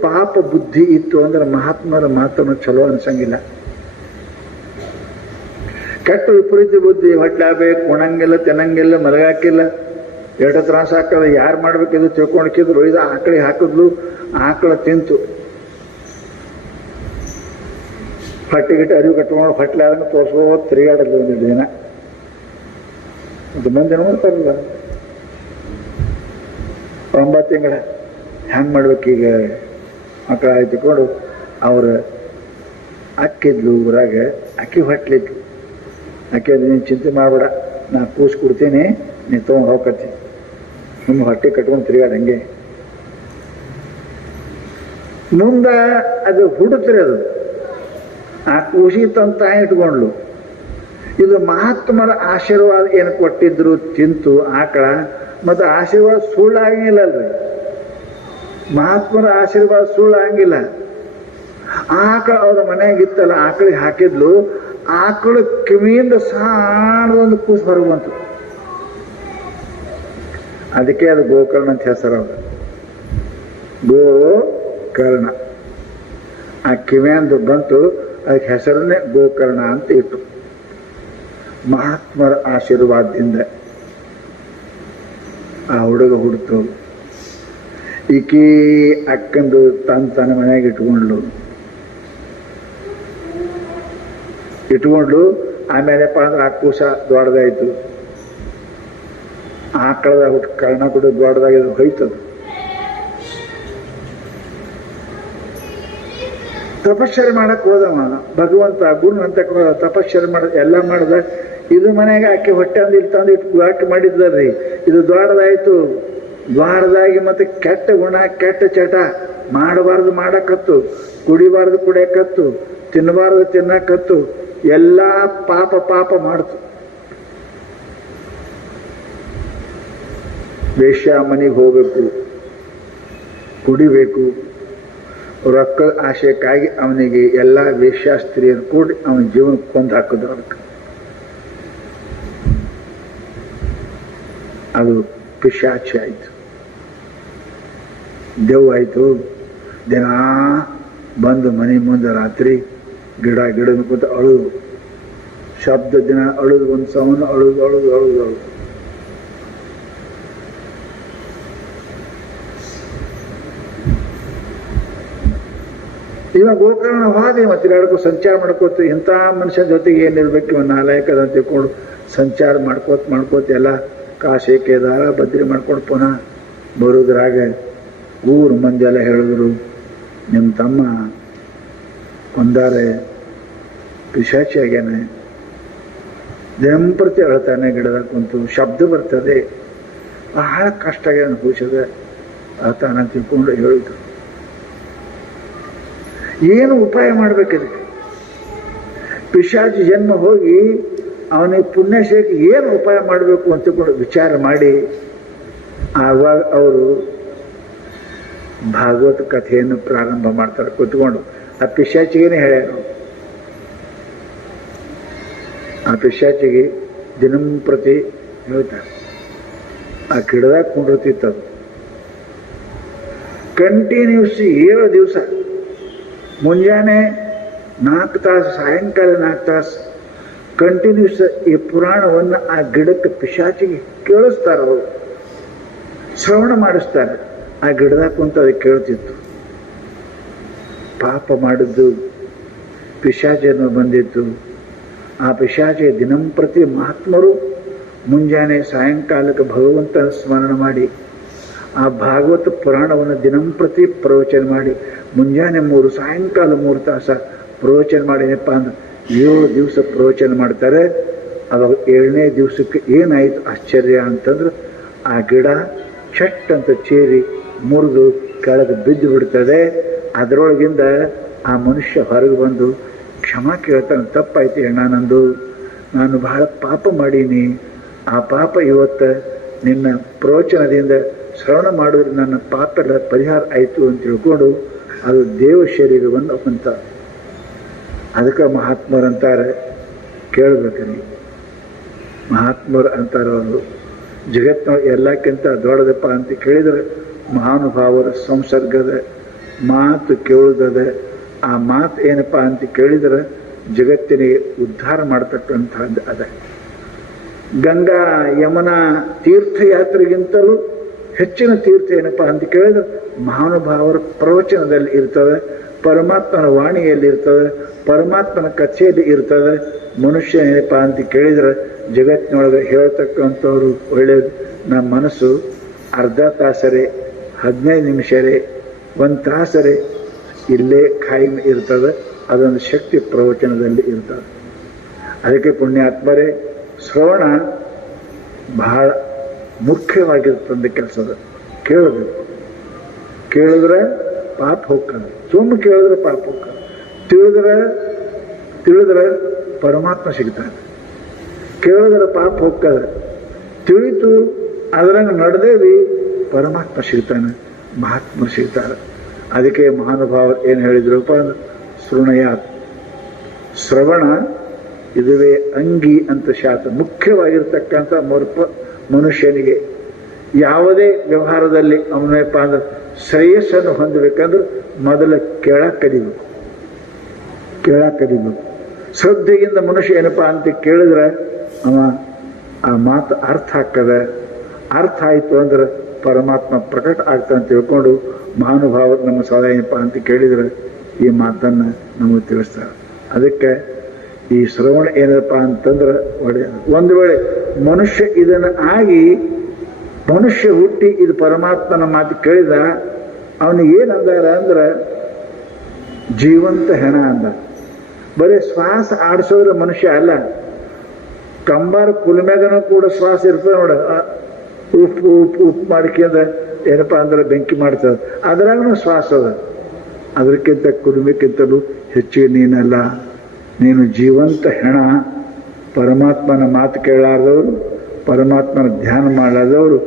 ಪಾಪ ಬುದ್ಧಿ ಇತ್ತು ಅಂದ್ರೆ ಮಹಾತ್ಮರ ಮಾತನ್ನು ಚಲೋ ಅನ್ಸಂಗಿಲ್ಲ. ಕೆಟ್ಟ ವಿಪರೀತ ಬುದ್ಧಿ, ಹೊಟ್ಲಾಗಬೇಕು, ಉಣಂಗಿಲ್ಲ, ತಿನ್ನಂಗಿಲ್ಲ, ಮಲಗಾಕಿಲ್ಲ, ಎರಡು ತ್ರಾಸ ಆಗ್ತದೆ. ಯಾರು ಮಾಡ್ಬೇಕಿದು ತಿಳ್ಕೊಂಡಿದ್ರು. ಇದು ಆಕಳಿಗೆ ಹಾಕಿದ್ಲು, ಆಕಳ ತಿಂತು, ಹೊಟ್ಟೆಗಿಟ್ಟು ಅರಿವು ಕಟ್ಕೊಂಡು ಹೊಟ್ಲೆ ಆದಂಗೆ ತೋರಿಸ್ಬೋದು ತಿರುಗಾಡೋದು ಒಂದು ದಿನ. ಅದು ಮಂದಿ ನೋಡ್ತಾರಲ್ಲ 9 ತಿಂಗಳ ಹ್ಯಾಂಗೆ ಮಾಡ್ಬೇಕೀಗ ಮಕ್ಕಳ ಆಯ್ತುಕೊಂಡು ಅವ್ರು ಅಕ್ಕಿದ್ಲು ಊರಾಗ. ಅಕ್ಕಿ ಹೊಟ್ಲಿದ್ಲು. ಅಕ್ಕಿ ನೀನು ಚಿಂತೆ ಮಾಡಬೇಡ, ನಾ ಕೂಸು ಕೊಡ್ತೀನಿ, ನೀನು ತೊಗೊಂಡು ಹೋಗತ್ತಿ, ನಿಮ್ಮ ಹೊಟ್ಟೆ ಕಟ್ಕೊಂಡು ತಿರುಗಾಡಂಗೆ. ಮುಂದೆ ಅದು ಹುಡುತ್ರಿ, ಅದು ಆ ಕೂಸಿ ತಂತ ಇಟ್ಕೊಂಡ್ಲು. ಇದು ಮಹಾತ್ಮರ ಆಶೀರ್ವಾದ ಏನು ಕೊಟ್ಟಿದ್ರು, ತಿಂತು ಆಕಳ. ಮತ್ತು ಆಶೀರ್ವಾದ ಸುಳ್ಳಾಗಿಲ್ಲಲ್ರಿ, ಮಹಾತ್ಮರ ಆಶೀರ್ವಾದ ಸುಳ್ಳಾಗಿಲ್ಲ. ಆಕಳ ಅವ್ರ ಮನೆಯಾಗಿತ್ತಲ್ಲ, ಆಕಳಿಗೆ ಹಾಕಿದ್ಲು. ಆಕಳ ಕಿವಿಯಿಂದ ಸಾಣದೊಂದು ಕೂಸು ಹೊರಗೆ ಬಂತು. ಅದಕ್ಕೆ ಅದು ಗೋಕರ್ಣ ಅಂತ ಹೆಸರು. ಅವ್ರು ಗೋಕರ್ಣ, ಆ ಕಿವಿಯಂದು ಬಂತು, ಅದಕ್ಕೆ ಹೆಸರನ್ನೇ ಗೋಕರ್ಣ ಅಂತ ಇಟ್ಟು. ಮಹಾತ್ಮರ ಆಶೀರ್ವಾದದಿಂದ ಆ ಹುಡುಗ ಹುಡ್ತು. ಈಕಿ ಅಕ್ಕಂದು ತನ್ನ ಮನೆಯಾಗ ಇಟ್ಕೊಂಡ್ಲು. ಆಮೇಲೆಪ್ಪ ಅಂದ್ರೆ ಆ ಕೂಸ ದೊಡ್ಡದಾಯ್ತು. ಆಕಳದ ಕರ್ಣ ಕೂಡ ದೊಡ್ಡದಾಗಿದ್ದು ಹೋಯ್ತದು. ತಪಶ್ಚರ್ಯ ಮಾಡಕ್ಕೆ ಹೋದವ ಭಗವಂತ, ಗುರುನಂತ ತಪಶ್ಚರ್ಯ ಮಾಡ ಎಲ್ಲ ಮಾಡ್ದ. ಇದು ಮನೆಯಾಗ ಆಕೆ ಹೊಟ್ಟೆ ಅಂದು ಇಲ್ಲಿ ತಂದು ಇಟ್ಟು ಹಾಕಿ ಮಾಡಿದ್ರಿ. ಇದು ದ್ವಾರದಾಯ್ತು. ದ್ವಾರದಾಗಿ ಮತ್ತೆ ಕೆಟ್ಟ ಗುಣ, ಕೆಟ್ಟ ಚಟ, ಮಾಡಬಾರ್ದು ಮಾಡಕತ್ತು, ಕುಡಿಬಾರ್ದು ಕುಡಿಯಕತ್ತು, ತಿನ್ನಬಾರ್ದು ತಿನ್ನಕತ್ತು, ಎಲ್ಲ ಪಾಪ ಪಾಪ ಮಾಡ್ತು. ವೇಶ್ಯ ಮನೆಗೆ ಹೋಗ್ಬೇಕು, ಕುಡಿಬೇಕು, ರೊಕ್ಕ ಆಶಯಕ್ಕಾಗಿ ಅವನಿಗೆ ಎಲ್ಲ ವೇಶ್ಯಾಸ್ತ್ರೀಯರು ಕೂಡಿ ಅವನ ಜೀವನಕ್ಕೆ ಕೊಂದು ಹಾಕಿದ್ರು. ಅದಕ್ಕೆ ಅದು ಪಿಶಾಚಿ ಆಯಿತು, ದೆವ್ವ ಆಯಿತು. ದಿನ ಬಂದು ಮನೆ ಮುಂದೆ ರಾತ್ರಿ ಗಿಡದ ಕೂತ ಅಳುದು, ಶಬ್ದ ದಿನ ಅಳುದು, ಒಂದು ಸವನ ಅಳುದು ಅಳುದು ಅಳುದು ಅಳುದು. ಇವಾಗ ಗೋಕರ್ಣ ಹೋದೆ, ಮತ್ತೆ ತಿರುಗಾಡ್ಕೊ ಸಂಚಾರ ಮಾಡ್ಕೋತ. ಇಂಥ ಮನುಷ್ಯ ಜೊತೆಗೆ ಏನಿರ್ಬೇಕು, ಒಂದು ನಾಲಾಯಕದ ಅಂತ ತಿಳ್ಕೊಂಡು ಸಂಚಾರ ಮಾಡ್ಕೋತ ಎಲ್ಲ ಕಾಶಿ ಕೇದಾರ ಬದ್ರಿ ಮಾಡ್ಕೊಂಡು ಪುನಃ ಬರೋದ್ರಾಗ ಊರು ಮಂದಿ ಎಲ್ಲ ಹೇಳಿದ್ರು, ನಿಮ್ಮ ತಮ್ಮ ಒಂದಾರೆ ಪಿಶಾಚಿ ಆಗ್ಯಾನೆ. ದಿನಂಪ್ರತಿ ಅಳ್ತಾನೆ, ಗಿಡದಾಗ ಕುಂತು ಶಬ್ದ ಬರ್ತದೆ, ಬಹಳ ಕಷ್ಟ ಆಗ್ಯಾನ, ಅನುಭವಿಸದೆ ಅಳ್ತಾನ ಅಂತ ತಿಳ್ಕೊಂಡು ಹೇಳಿದ್ರು. ಏನು ಉಪಾಯ ಮಾಡ್ಬೇಕಿದಕ್ಕೆ? ಪಿಶಾಚಿ ಜನ್ಮ ಹೋಗಿ ಅವನಿಗೆ ಪುಣ್ಯಶೇಖಿ ಏನು ಉಪಾಯ ಮಾಡಬೇಕು ಅಂತಕೊಂಡು ವಿಚಾರ ಮಾಡಿ ಆವಾಗ ಅವರು ಭಾಗವತ ಕಥೆಯನ್ನು ಪ್ರಾರಂಭ ಮಾಡ್ತಾರೆ ಕೂತ್ಕೊಂಡು. ಆ ಪಿಶಾಚಿಗೇನೆ ಹೇಳ್ಯಾರು. ಆ ಪಿಶಾಚಿಗೆ ದಿನಂಪ್ರತಿ ಹೇಳ್ತಾರೆ. ಆ ಗಿಡದಾಗ ಕುಂಡಿರ್ತಿತ್ತದು ಕಂಟಿನ್ಯೂಸ್ 7 ದಿವಸ, ಮುಂಜಾನೆ 4 ತಾಸು, ಸಾಯಂಕಾಲ 4 ತಾಸು ಕಂಟಿನ್ಯೂಸ್ ಈ ಪುರಾಣವನ್ನು ಆ ಗಿಡಕ್ಕೆ ಪಿಶಾಚಿಗೆ ಕೇಳಿಸ್ತಾರೆ. ಅವರು ಶ್ರವಣ ಮಾಡಿಸ್ತಾರೆ. ಆ ಗಿಡದಾಗ ಕುಂತು ಅದಕ್ಕೆ ಕೇಳ್ತಿತ್ತು. ಪಾಪ ಮಾಡಿದ್ದು ಪಿಶಾಚಿಯನ್ನು ಬಂದಿತ್ತು. ಆ ಪಿಶಾಚಿ ದಿನಂಪ್ರತಿ ಮಹಾತ್ಮರು ಮುಂಜಾನೆ ಸಾಯಂಕಾಲಕ್ಕೆ ಭಗವಂತನ ಸ್ಮರಣ ಮಾಡಿ ಆ ಭಾಗವತ ಪುರಾಣವನ್ನು ದಿನಂಪ್ರತಿ ಪ್ರವಚನ ಮಾಡಿ ಮುಂಜಾನೆ 3 ಸಾಯಂಕಾಲ 3 ತಾಸ ಪ್ರವಚನ ಮಾಡಿನಪ್ಪ ಅಂದ್ರೆ 7 ದಿವಸ ಪ್ರವಚನ ಮಾಡ್ತಾರೆ. ಅವಾಗ 7ನೇ ದಿವಸಕ್ಕೆ ಏನಾಯಿತು ಆಶ್ಚರ್ಯ ಅಂತಂದ್ರೆ ಆ ಗಿಡ ಚಟ್ ಅಂತ ಚೀರಿ ಮುರಿದು ಕೆಳಗೆ ಬಿದ್ದು ಬಿಡ್ತದೆ. ಅದರೊಳಗಿಂದ ಆ ಮನುಷ್ಯ ಹೊರಗೆ ಬಂದು ಕ್ಷಮಾ ಕೇಳ್ತಾನೆ, ತಪ್ಪಾಯ್ತು ಅಣ್ಣ ನಂದು, ನಾನು ಬಹಳ ಪಾಪ ಮಾಡೀನಿ, ಆ ಪಾಪ ಇವತ್ತು ನಿನ್ನ ಪ್ರವಚನದಿಂದ ಶ್ರವಣ ಮಾಡಿದ್ರೆ ನನ್ನ ಪಾಪದ ಪರಿಹಾರ ಆಯಿತು ಅಂತ ತಿಳ್ಕೊಂಡು ಅದು ದೇವ ಶರೀರವನ್ನು ಹೊಂತ. ಅದಕ್ಕೆ ಮಹಾತ್ಮರಂತಾರೆ, ಕೇಳಬೇಕರಿ ಮಹಾತ್ಮರು ಅಂತಾರೆ ಅವರು, ಜಗತ್ತಿನ ಎಲ್ಲಕ್ಕಿಂತ ದೊಡ್ಡದಪ್ಪ ಅಂತ ಕೇಳಿದರೆ ಮಹಾನುಭಾವರ ಸಂಸರ್ಗದ ಮಾತು ಕೇಳುವುದದ. ಆ ಮಾತು ಏನಪ್ಪ ಅಂತ ಕೇಳಿದರೆ ಜಗತ್ತಿನಿಗೆ ಉದ್ಧಾರ ಮಾಡತಕ್ಕಂಥದ್ದು ಅದ. ಗಂಗಾ ಯಮುನಾ ತೀರ್ಥಯಾತ್ರೆಗಿಂತಲೂ ಹೆಚ್ಚಿನ ತೀರ್ಥ ಏನಪ್ಪ ಅಂತ ಕೇಳಿದ್ರೆ ಮಹಾನುಭಾವರ ಪ್ರವಚನದಲ್ಲಿ ಇರ್ತದೆ, ಪರಮಾತ್ಮನ ವಾಣಿಯಲ್ಲಿ ಇರ್ತದೆ, ಪರಮಾತ್ಮನ ಕಥೆಯಲ್ಲಿ ಇರ್ತದೆ. ಮನುಷ್ಯ ಏನಪ್ಪ ಅಂತ ಕೇಳಿದ್ರೆ ಜಗತ್ತಿನೊಳಗೆ ಹೇಳ್ತಕ್ಕಂಥವ್ರು ಒಳ್ಳೆಯದು. ನಮ್ಮ ಮನಸ್ಸು ಅರ್ಧ ತಾಸರೆ, 15 ನಿಮಿಷರೇ, 1 ತಾಸರೆ ಇಲ್ಲೇ ಖಾಯಂ ಇರ್ತದೆ. ಅದೊಂದು ಶಕ್ತಿ ಪ್ರವಚನದಲ್ಲಿ ಇರ್ತದೆ. ಅದಕ್ಕೆ ಪುಣ್ಯಾತ್ಮರೇ, ಶ್ರವಣ ಬಹಳ ಮುಖ್ಯವಾಗಿರ್ತಂದ ಕೆಲಸದ. ಕೇಳಬೇಕು, ಕೇಳಿದ್ರೆ ಪಾಪ ಹೋಗ್ತದೆ, ಸುಮ್ಮನೆ ಕೇಳಿದ್ರೆ ಪಾಪ ಹೋಗ್ತದೆ, ತಿಳಿದ್ರೆ ಪರಮಾತ್ಮ ಸಿಗ್ತಾನೆ, ಕೇಳಿದ್ರೆ ಪಾಪ ಹೋಗ್ತದೆ, ತಿಳಿತು ಅದರಂಗೆ ನಡೆದೇವಿ ಪರಮಾತ್ಮ ಸಿಗ್ತಾನೆ, ಮಹಾತ್ಮ ಸಿಗ್ತಾರೆ. ಅದಕ್ಕೆ ಮಹಾನುಭಾವರು ಏನು ಹೇಳಿದ್ರಪ್ಪ ಅಂದ್ರೆ ಶೃಣಯಾತ್, ಶ್ರವಣ ಇದುವೇ ಅಂಗಿ ಅಂತ ಶಾಸ್ತ್ರ. ಮುಖ್ಯವಾಗಿರ್ತಕ್ಕಂಥ ಮನುಷ್ಯನಿಗೆ ಯಾವುದೇ ವ್ಯವಹಾರದಲ್ಲಿ ಅವನಪ್ಪ ಅಂದ್ರೆ ಶ್ರೇಯಸ್ಸನ್ನು ಹೊಂದಬೇಕಂದ್ರೆ ಮೊದಲು ಕೇಳಕ್ಕೆ ಕಲಿಬೇಕು. ಶ್ರದ್ಧೆಯಿಂದ ಮನುಷ್ಯ ಏನಪ್ಪ ಅಂತ ಕೇಳಿದ್ರೆ ಅವ ಆ ಮಾತು ಅರ್ಥ ಆಗ್ತದೆ. ಅರ್ಥ ಆಯಿತು ಅಂದ್ರೆ ಪರಮಾತ್ಮ ಪ್ರಕಟ ಆಗ್ತಾನೆ ಅಂತ ತಿಳ್ಕೊಂಡು ಮಹಾನುಭಾವರು ನಮ್ಮ ಸದಾ ಏನಪ್ಪ ಅಂತ ಕೇಳಿದ್ರೆ ಈ ಮಾತನ್ನು ನಮಗೆ ತಿಳಿಸ್ತಾರೆ. ಅದಕ್ಕೆ ಈ ಶ್ರವಣ ಏನಪ್ಪ ಅಂತಂದ್ರೆ ಒಳ್ಳೆಯದು. ಒಂದು ವೇಳೆ ಮನುಷ್ಯ ಇದನ್ನು ಆಗಿ ಮನುಷ್ಯ ಹುಟ್ಟಿ ಇದು ಪರಮಾತ್ಮನ ಮಾತು ಕೇಳಿದ, ಅವನಿಗೆ ಏನಂದಾರ ಅಂದ್ರೆ ಜೀವಂತ ಹೆಣ ಅಂದ. ಬರೀ ಶ್ವಾಸ ಆಡಿಸೋದ್ರ ಮನುಷ್ಯ ಅಲ್ಲ, ಕಂಬಾರ ಕುಲಮ್ಯಾಗನೂ ಕೂಡ ಶ್ವಾಸ ಇರ್ತದೆ ನೋಡ, ಉಪ್ಪು ಮಾಡ್ಕೊಂಡ ಏನಪ್ಪ ಅಂದ್ರೆ ಬೆಂಕಿ ಮಾಡ್ತದೆ, ಅದ್ರಾಗೂ ಶ್ವಾಸ ಅದ. ಅದಕ್ಕಿಂತ ಕುಲುಮೆಕ್ಕಿಂತಲೂ ಹೆಚ್ಚಿಗೆ ನೀನಲ್ಲ, ನೀನು ಜೀವಂತ ಹೆಣ. ಪರಮಾತ್ಮನ ಮಾತು ಕೇಳಾರ್ದವರು, ಪರಮಾತ್ಮನ ಧ್ಯಾನ ಮಾಡಾದವರು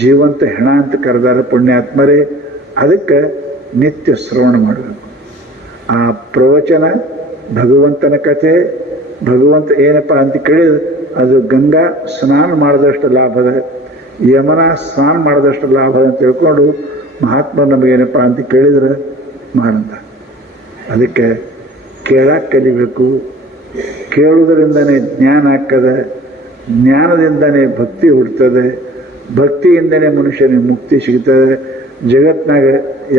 ಜೀವಂತ ಹೆಣ ಅಂತ ಕರೆದಾರ ಪುಣ್ಯಾತ್ಮರೇ. ಅದಕ್ಕೆ ನಿತ್ಯ ಶ್ರವಣ ಮಾಡಬೇಕು. ಆ ಪ್ರವಚನ ಭಗವಂತನ ಕಥೆ, ಭಗವಂತ ಏನಪ್ಪ ಅಂತ ಕೇಳಿದ್ರೆ ಅದು ಗಂಗಾ ಸ್ನಾನ ಮಾಡಿದಷ್ಟು ಲಾಭದ, ಯಮುನಾ ಸ್ನಾನ ಮಾಡಿದಷ್ಟು ಲಾಭದ ಅಂತ ತಿಳ್ಕೊಂಡು ಮಹಾತ್ಮ ನಮಗೇನಪ್ಪ ಅಂತ ಕೇಳಿದ್ರೆ ಮಾಡಂತ. ಅದಕ್ಕೆ ಕೇಳಕ್ಕೆ ಕಲಿಬೇಕು. ಕೇಳುವುದರಿಂದನೇ ಜ್ಞಾನ ಆಗ್ತದೆ, ಜ್ಞಾನದಿಂದನೇ ಭಕ್ತಿ ಹುಡ್ತದೆ, ಭಕ್ತಿಯಿಂದನೇ ಮನುಷ್ಯನಿಗೆ ಮುಕ್ತಿ ಸಿಗ್ತದೆ. ಜಗತ್ತಿನಾಗ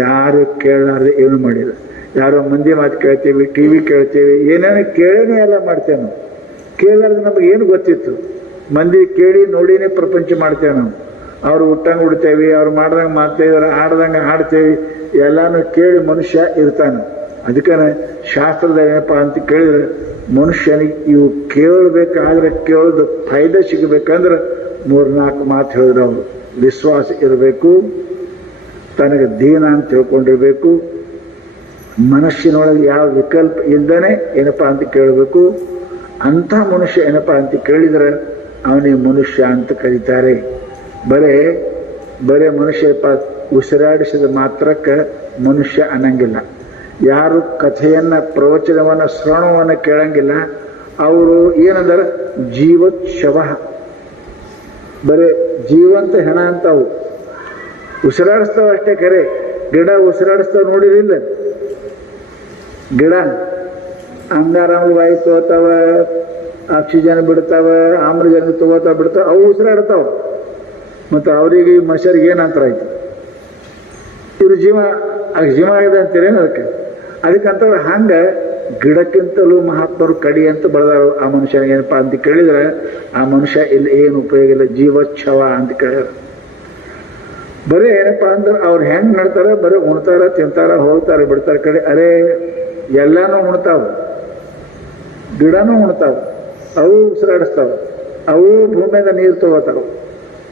ಯಾರು ಕೇಳಲಾರ್ದೆ ಏನು ಮಾಡಿಲ್ಲ. ಯಾರೋ ಮಂದಿ ಮಾತು ಕೇಳ್ತೀವಿ, TV ಕೇಳ್ತೀವಿ, ಏನೇನು ಕೇಳೇನೇ ಎಲ್ಲ ಮಾಡ್ತೇವೆ ನಾವು. ಕೇಳಲಾರ್ದೆ ನಮಗೆ ಏನು ಗೊತ್ತಿತ್ತು? ಮಂದಿ ಕೇಳಿ ನೋಡಿನೇ ಪ್ರಪಂಚ ಮಾಡ್ತೇವೆ ನಾವು. ಅವ್ರು ಹುಟ್ಟಂಗೆ ಹುಡ್ತೇವೆ, ಅವ್ರು ಮಾಡ್ದಂಗೆ ಮಾಡ್ತೇವೆ, ಆಡ್ದಂಗೆ ಆಡ್ತೇವೆ, ಎಲ್ಲಾನು ಕೇಳಿ ಮನುಷ್ಯ ಇರ್ತಾನೆ. ಅದಕ್ಕೆ ಶಾಸ್ತ್ರದ ಏನಪ್ಪ ಅಂತ ಕೇಳಿದ್ರೆ ಮನುಷ್ಯನಿಗೆ ಇವು ಕೇಳಬೇಕಾದ್ರೆ ಕೇಳೋದು ಫಾಯ್ದೆ ಸಿಗಬೇಕಂದ್ರೆ 3-4 ಮಾತು ಹೇಳಿದ್ರು ಅವರು. ವಿಶ್ವಾಸ ಇರಬೇಕು, ತನಗೆ ದೀನ ಅಂತ ತಿಳ್ಕೊಂಡಿರ್ಬೇಕು, ಮನಸ್ಸಿನೊಳಗೆ ಯಾವ ವಿಕಲ್ಪ ಇಲ್ದೇ ಏನಪ್ಪ ಅಂತ ಕೇಳಬೇಕು. ಅಂಥ ಮನುಷ್ಯ ಏನಪ್ಪ ಅಂತ ಕೇಳಿದ್ರೆ ಅವನಿಗೆ ಮನುಷ್ಯ ಅಂತ ಕರೀತಾರೆ. ಬರೇ ಮನುಷ್ಯ ಉಸಿರಾಡಿಸಿದ ಮಾತ್ರಕ್ಕೆ ಮನುಷ್ಯ ಅನ್ನಂಗಿಲ್ಲ. ಯಾರು ಕಥೆಯನ್ನು, ಪ್ರವಚನವನ್ನು, ಶ್ರವಣವನ್ನು ಕೇಳಂಗಿಲ್ಲ ಅವರು ಏನಂದ್ರೆ ಜೀವತ್ ಶವ, ಬರೇ ಜೀವಂತ ಹೆಣ ಅಂತಾವು. ಉಸಿರಾಡಿಸ್ತಾವ ಅಷ್ಟೇ ಕರೆ. ಗಿಡ ಉಸಿರಾಡಿಸ್ತಾವ ನೋಡಿರಿಲ್ಲ? ಗಿಡ ಅಂಗಾರಾಮ್ಲ ವಾಯು ತಗೋತಾವ, ಆಕ್ಸಿಜನ್ ಬಿಡ್ತಾವ, ಆಮ್ಲಜನಕ ತಗೋತಾವ ಬಿಡ್ತಾವ, ಅವು ಉಸಿರಾಡ್ತಾವ. ಮತ್ತು ಅವರಿಗೆ ಮನುಷ್ಯರಿಗೆ ಏನಂತರ ಆಯ್ತು? ಇವ್ರು ಜೀವ ಆಗಿದೆ ಅಂತೀರೇನು? ಅದಕ್ಕಂತ ಹಂಗೆ ಗಿಡಕ್ಕಿಂತಲೂ ಮಹಾತ್ಮರು ಕಡಿ ಅಂತ ಬೆಳೆದಾರ. ಆ ಮನುಷ್ಯನಿಗೆ ಏನಪ್ಪ ಅಂತ ಕೇಳಿದ್ರೆ ಆ ಮನುಷ್ಯ ಇಲ್ಲಿ ಏನು ಉಪಯೋಗ ಇಲ್ಲ, ಜೀವಚ್ಛವ ಅಂತ ಕೇಳಿದ್ರು. ಬರೀ ಏನಪ್ಪ ಅಂದ್ರೆ ಅವ್ರು ಹೆಂಗೆ ನಡ್ತಾರೆ, ಬರೀ ಉಣ್ತಾರ, ತಿಂತಾರ, ಹೋಗ್ತಾರೆ, ಬಿಡ್ತಾರೆ ಕಡೆ. ಅರೇ ಎಲ್ಲಾನು ಉಣ್ತಾವ, ಗಿಡನೂ ಉಣ್ತಾವ, ಅವು ಉಸಿರಾಡಿಸ್ತಾವ, ಅವು ಭೂಮಿಯಿಂದ ನೀರು ತಗೋತಾವ,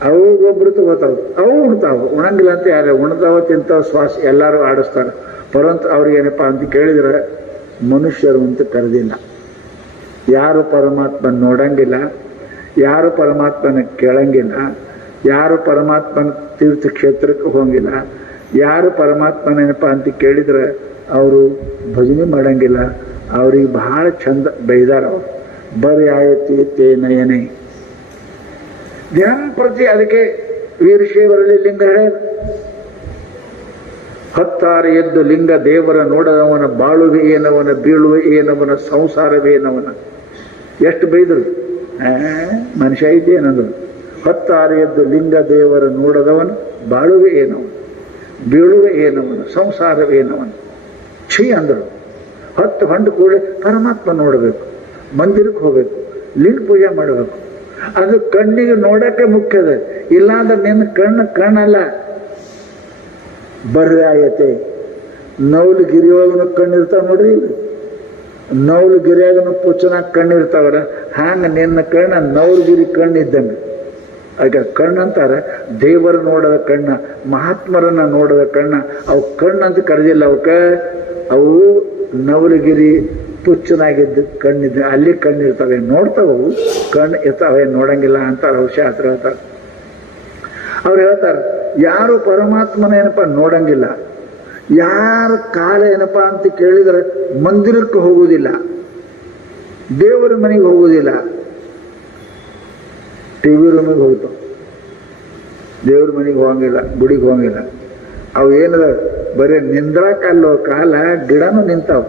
ಅವು ಗೊಬ್ಬರ ತಗೋತಾವ, ಅವು ಉಣ್ತಾವ, ಉಣಂಗಿಲ್ಲ ಅಂತ ಯಾರೇ ಉಣ್ತಾವ ತಿಂತಾವ ಶ್ವಾಸ ಎಲ್ಲರೂ ಆಡಿಸ್ತಾರೆ. ಪರಂತು ಅವ್ರಿಗೇನಪ್ಪ ಅಂತ ಕೇಳಿದ್ರೆ ಮನುಷ್ಯರು ಅಂತ ಕರೆದಿಲ್ಲ. ಯಾರು ಪರಮಾತ್ಮ ನೋಡಂಗಿಲ್ಲ, ಯಾರು ಪರಮಾತ್ಮನ ಕೇಳಂಗಿಲ್ಲ, ಯಾರು ಪರಮಾತ್ಮನ ತೀರ್ಥಕ್ಷೇತ್ರಕ್ಕೆ ಹೋಗಿಲ್ಲ, ಯಾರು ಪರಮಾತ್ಮನೇನಪ್ಪ ಅಂತ ಕೇಳಿದ್ರೆ ಅವರು ಭಜನೆ ಮಾಡಂಗಿಲ್ಲ. ಅವ್ರಿಗೆ ಬಹಳ ಚಂದ ಬೈದಾರ ಅವರು. ಬರೀ ಆಯತಿ ತೇ ನಯನೆ ಧ್ಯಾನ ಪ್ರತಿ. ಅದಕ್ಕೆ ವೀರಶೈವರಲ್ಲಿ ಲಿಂಗ ಹೇಳ್ಯಾರ, ಹತ್ತಾರು ಎದ್ದು ಲಿಂಗ ದೇವರ ನೋಡದವನ ಬಾಳುವೆ ಏನವನ, ಬೀಳುವೆ ಏನವನ, ಸಂಸಾರವೇನವನ. ಎಷ್ಟು ಬೈದರು, ಮನುಷ್ಯ ಇದ್ದೇನಂದ್ರು. ಹತ್ತಾರು ಎದ್ದು ಲಿಂಗ ದೇವರ ನೋಡದವನ ಬಾಳುವೆ ಏನವನ, ಬೀಳುವೆ ಏನವನ, ಸಂಸಾರವೇನವನ. ಛೀ ಅಂದರು. 10 ಹೊಂಡು ಕೂಡ ಪರಮಾತ್ಮ ನೋಡಬೇಕು, ಮಂದಿರಕ್ಕೆ ಹೋಗ್ಬೇಕು, ಲಿಂಗ ಪೂಜೆ ಮಾಡಬೇಕು. ಅದು ಕಣ್ಣಿಗೆ ನೋಡಕ್ಕೆ ಮುಖ್ಯದ, ಇಲ್ಲಾಂದ್ರೆ ನಿನ್ನ ಕಣ್ಣಲ್ಲ. ಬರ್ರಾಯತೆ ನೌಲು ಗಿರಿಯೋಗನು ಕಣ್ಣಿರ್ತಾವ ನೋಡ್ರಿ, ನೌಲು ಗಿರಿಯಾಗನು ಪುಚ್ಚನಾಗ ಕಣ್ಣಿರ್ತಾವ್ರ. ಹಂಗ ನಿನ್ನ ಕಣ್ಣ ನೌಲಗಿರಿ ಕಣ್ಣಿದ್ದಂಗೆ. ಆಗ ಕಣ್ಣಂತಾರೆ ದೇವರ ನೋಡದ ಕಣ್ಣ, ಮಹಾತ್ಮರನ್ನ ನೋಡದ ಕಣ್ಣ. ಅವು ಕಣ್ಣಂತ ಕರೆದಿಲ್ಲ, ಅವಕ್ಕೆ ಅವು ನವಲಗಿರಿ ಪುಚ್ಚನಾಗಿದ್ದು ಕಣ್ಣಿದ್ದ, ಅಲ್ಲಿ ಕಣ್ಣಿರ್ತವೆ, ನೋಡ್ತಾವು, ಕಣ್ಣು ಇರ್ತಾವೆ, ನೋಡಂಗಿಲ್ಲ ಅಂತಾರೆ ಅವ್ರು ಶಾಸ್ತ್ರ ಹೇಳ್ತಾರೆ. ಅವ್ರು ಹೇಳ್ತಾರೆ ಯಾರು ಪರಮಾತ್ಮನ ಏನಪ್ಪ ನೋಡಂಗಿಲ್ಲ, ಯಾರ ಕಾಲ ಏನಪ್ಪ ಅಂತ ಕೇಳಿದ್ರೆ ಮಂದಿರಕ್ಕೆ ಹೋಗುವುದಿಲ್ಲ, ದೇವರ ಮನೆಗೆ ಹೋಗುವುದಿಲ್ಲ, ಟಿವಿ ರೂಮಿಗೆ ಹೋಗ್ತಾವ, ದೇವ್ರ ಮನೆಗೆ ಹೋಗಂಗಿಲ್ಲ, ಗುಡಿಗೆ ಹೋಗಂಗಿಲ್ಲ. ಅವು ಏನದ ಬರೀ ನಿಂದ್ರಾಕಲ್ಲೋ ಕಾಲ, ಗಿಡನೂ ನಿಂತಾವ,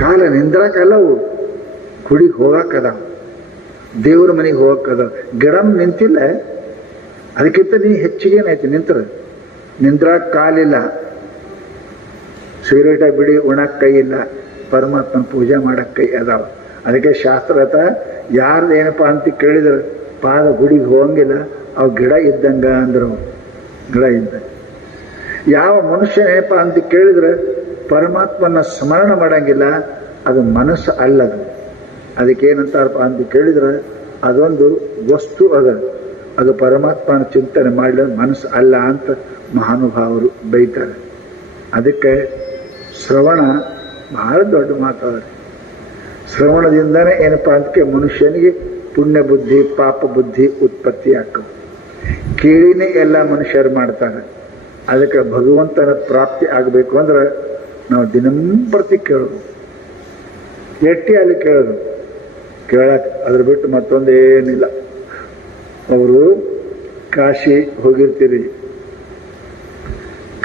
ಕಾಲ ನಿಂದ್ರಾಕಲ್ಲವು, ಗುಡಿಗೆ ಹೋಗಾಕದಾವ, ದೇವ್ರ ಮನೆಗೆ ಹೋಗಕ್ಕದಾವ, ಗಿಡನೂ ನಿಂತಿಲ್ಲ. ಅದಕ್ಕಿಂತ ನೀ ಹೆಚ್ಚಿಗೇನಾಯ್ತು ನಿಂತರ, ನಿಂದ್ರಾಕ ಕಾಲಿಲ್ಲ, ಸಿಗರೇಟ ಬಿಡಿ ಉಣಕ್ಕೆ ಕೈ ಇಲ್ಲ, ಪರಮಾತ್ಮನ ಪೂಜೆ ಮಾಡಕ್ಕೆ ಕೈ ಅದಾವ. ಅದಕ್ಕೆ ಶಾಸ್ತ್ರತ ಯಾರ್ದು ಏನಪ್ಪ ಅಂತ ಕೇಳಿದ್ರೆ ಪಾದ ಗುಡಿಗೆ ಹೋಗಂಗಿಲ್ಲ, ಅವು ಗಿಡ ಇದ್ದಂಗ ಅಂದ್ರು. ಗಿಡ ಇದ್ದ ಯಾವ ಮನುಷ್ಯ ಏನಪ್ಪ ಅಂತ ಕೇಳಿದ್ರೆ ಪರಮಾತ್ಮನ ಸ್ಮರಣ ಮಾಡಂಗಿಲ್ಲ, ಅದು ಮನಸ್ಸು ಅಲ್ಲದು. ಅದಕ್ಕೇನಂತಾರಪ್ಪ ಅಂತ ಕೇಳಿದ್ರೆ ಅದೊಂದು ವಸ್ತು ಅದ, ಅದು ಪರಮಾತ್ಮನ ಚಿಂತನೆ ಮಾಡಲಿಲ್ಲ, ಮನಸ್ಸು ಅಲ್ಲ ಅಂತ ಮಹಾನುಭಾವರು ಬೈತಾರೆ. ಅದಕ್ಕೆ ಶ್ರವಣ ಬಹಳ ದೊಡ್ಡ ಮಾತಾಡ. ಶ್ರವಣದಿಂದನೇ ಏನಪ್ಪ ಅದಕ್ಕೆ ಮನುಷ್ಯನಿಗೆ ಪುಣ್ಯ ಬುದ್ಧಿ ಪಾಪ ಬುದ್ಧಿ ಉತ್ಪತ್ತಿ ಆಗ್ತವೆ. ಕೇಳಿನೇ ಎಲ್ಲ ಮನುಷ್ಯರು ಮಾಡ್ತಾರೆ. ಅದಕ್ಕೆ ಭಗವಂತನ ಪ್ರಾಪ್ತಿ ಆಗಬೇಕು ಅಂದ್ರೆ ನಾವು ದಿನಂಪ್ರತಿ ಕೇಳೋದು, ಎಟ್ಟಿ ಅಲ್ಲಿ ಕೇಳೋದು, ಕೇಳಕ್ಕೆ ಅದ್ರ ಬಿಟ್ಟು ಮತ್ತೊಂದೇನಿಲ್ಲ. ಅವರು ಕಾಶಿ ಹೋಗಿರ್ತೀರಿ,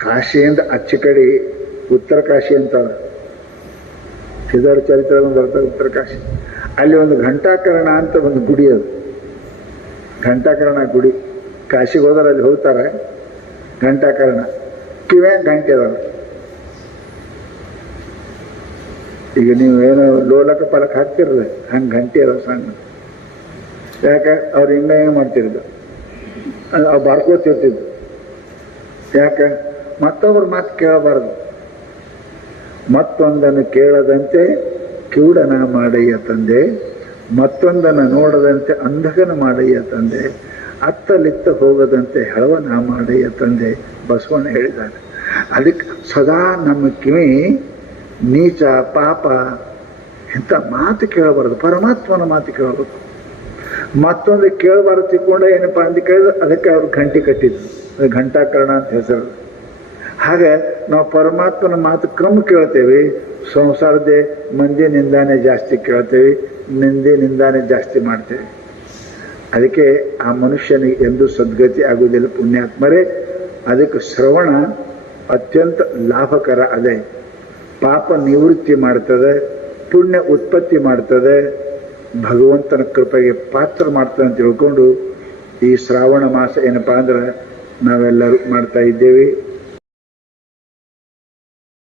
ಕಾಶಿಯಿಂದ ಅಚ್ಚ ಕಡೆ ಉತ್ತರ ಕಾಶಿ ಅಂತ ಸಿದ್ಧಾರ್ಥ ಚರಿತ್ರೆ ಬರ್ತಾರೆ. ಉತ್ತರ ಕಾಶಿ ಅಲ್ಲಿ ಒಂದು ಘಂಟಾಕರ್ಣ ಅಂತ ಒಂದು ಗುಡಿ, ಅದು ಘಂಟಾಕರ್ಣ ಗುಡಿ. ಕಾಶಿಗೆ ಹೋದ್ರೆ ಅಲ್ಲಿ ಹೋಗ್ತಾರೆ, ಘಂಟಾಕರ್ಣ ಕಿವ್ಯಾಗ ಗಂಟೆ ಅದಾವ. ಈಗ ನೀವು ಏನೋ ಲೋಲಕ ಪಲಕ ಹಾಕ್ತಿರಲ್ಲ, ಹಂಗೆ ಗಂಟೆ ಅದಾವ ಸಣ್ಣ. ಯಾಕೆ ಅವ್ರು ಹಿಂಗೆ ಮಾಡ್ತಿರೋದು, ಅವ್ರು ಬಾರ್ಕೋತಿರ್ತಿದ್ದು. ಯಾಕೆ ಮತ್ತೊಬ್ಬರ ಮಾತು ಕೇಳಬಾರ್ದು. ಮತ್ತೊಂದನ್ನು ಕೇಳದಂತೆ ಕಿವುಡನ ಮಾಡಯ್ಯ ತಂದೆ, ಮತ್ತೊಂದನ್ನು ನೋಡದಂತೆ ಅಂಧಕನ ಮಾಡಯ್ಯ ತಂದೆ, ಅತ್ತಲಿತ್ತ ಹೋಗದಂತೆ ಹೆಳವನ ಮಾಡಯ್ಯ ತಂದೆ ಬಸವಣ್ಣ ಹೇಳಿದ್ದಾರೆ. ಅದಕ್ಕೆ ಸದಾ ನಮ್ಮ ಕಿವಿ ನೀಚ ಪಾಪ ಇಂಥ ಮಾತು ಕೇಳಬಾರ್ದು, ಪರಮಾತ್ಮನ ಮಾತು ಕೇಳಬೇಕು. ಮತ್ತೊಂದು ಕೇಳಬಾರ್ದು ತಿಳ್ಕೊಂಡೆ ಏನಪ್ಪ ಅಂತ ಕೇಳಿದ್ರೆ ಅದಕ್ಕೆ ಅವ್ರು ಗಂಟೆ ಕಟ್ಟಿದ್ರು, ಅದು ಘಂಟಾಕರ್ಣ ಅಂತ ಹೆಸರು. ಹಾಗೆ ನಾವು ಪರಮಾತ್ಮನ ಮಾತು ಕ್ರಮ ಕೇಳ್ತೇವೆ, ಸಂಸಾರದೇ ಮಂದಿ ನಿಂದಾನೆ ಜಾಸ್ತಿ ಕೇಳ್ತೇವೆ, ನಿಂದಾನೆ ಜಾಸ್ತಿ ಮಾಡ್ತೇವೆ. ಅದಕ್ಕೆ ಆ ಮನುಷ್ಯನಿಗೆ ಎಂದೂ ಸದ್ಗತಿ ಆಗುವುದಿಲ್ಲ ಪುಣ್ಯಾತ್ಮರೇ. ಅದಕ್ಕೆ ಶ್ರವಣ ಅತ್ಯಂತ ಲಾಭಕರ. ಅದೇ ಪಾಪ ನಿವೃತ್ತಿ ಮಾಡ್ತದೆ, ಪುಣ್ಯ ಉತ್ಪತ್ತಿ ಮಾಡ್ತದೆ, ಭಗವಂತನ ಕೃಪೆಗೆ ಪಾತ್ರ ಮಾಡ್ತದೆ ಅಂತ ತಿಳ್ಕೊಂಡು ಈ ಶ್ರಾವಣ ಮಾಸ ಏನಪ್ಪಾ ಅಂದ್ರೆ ನಾವೆಲ್ಲರೂ ಮಾಡ್ತಾ ಇದ್ದೇವೆ.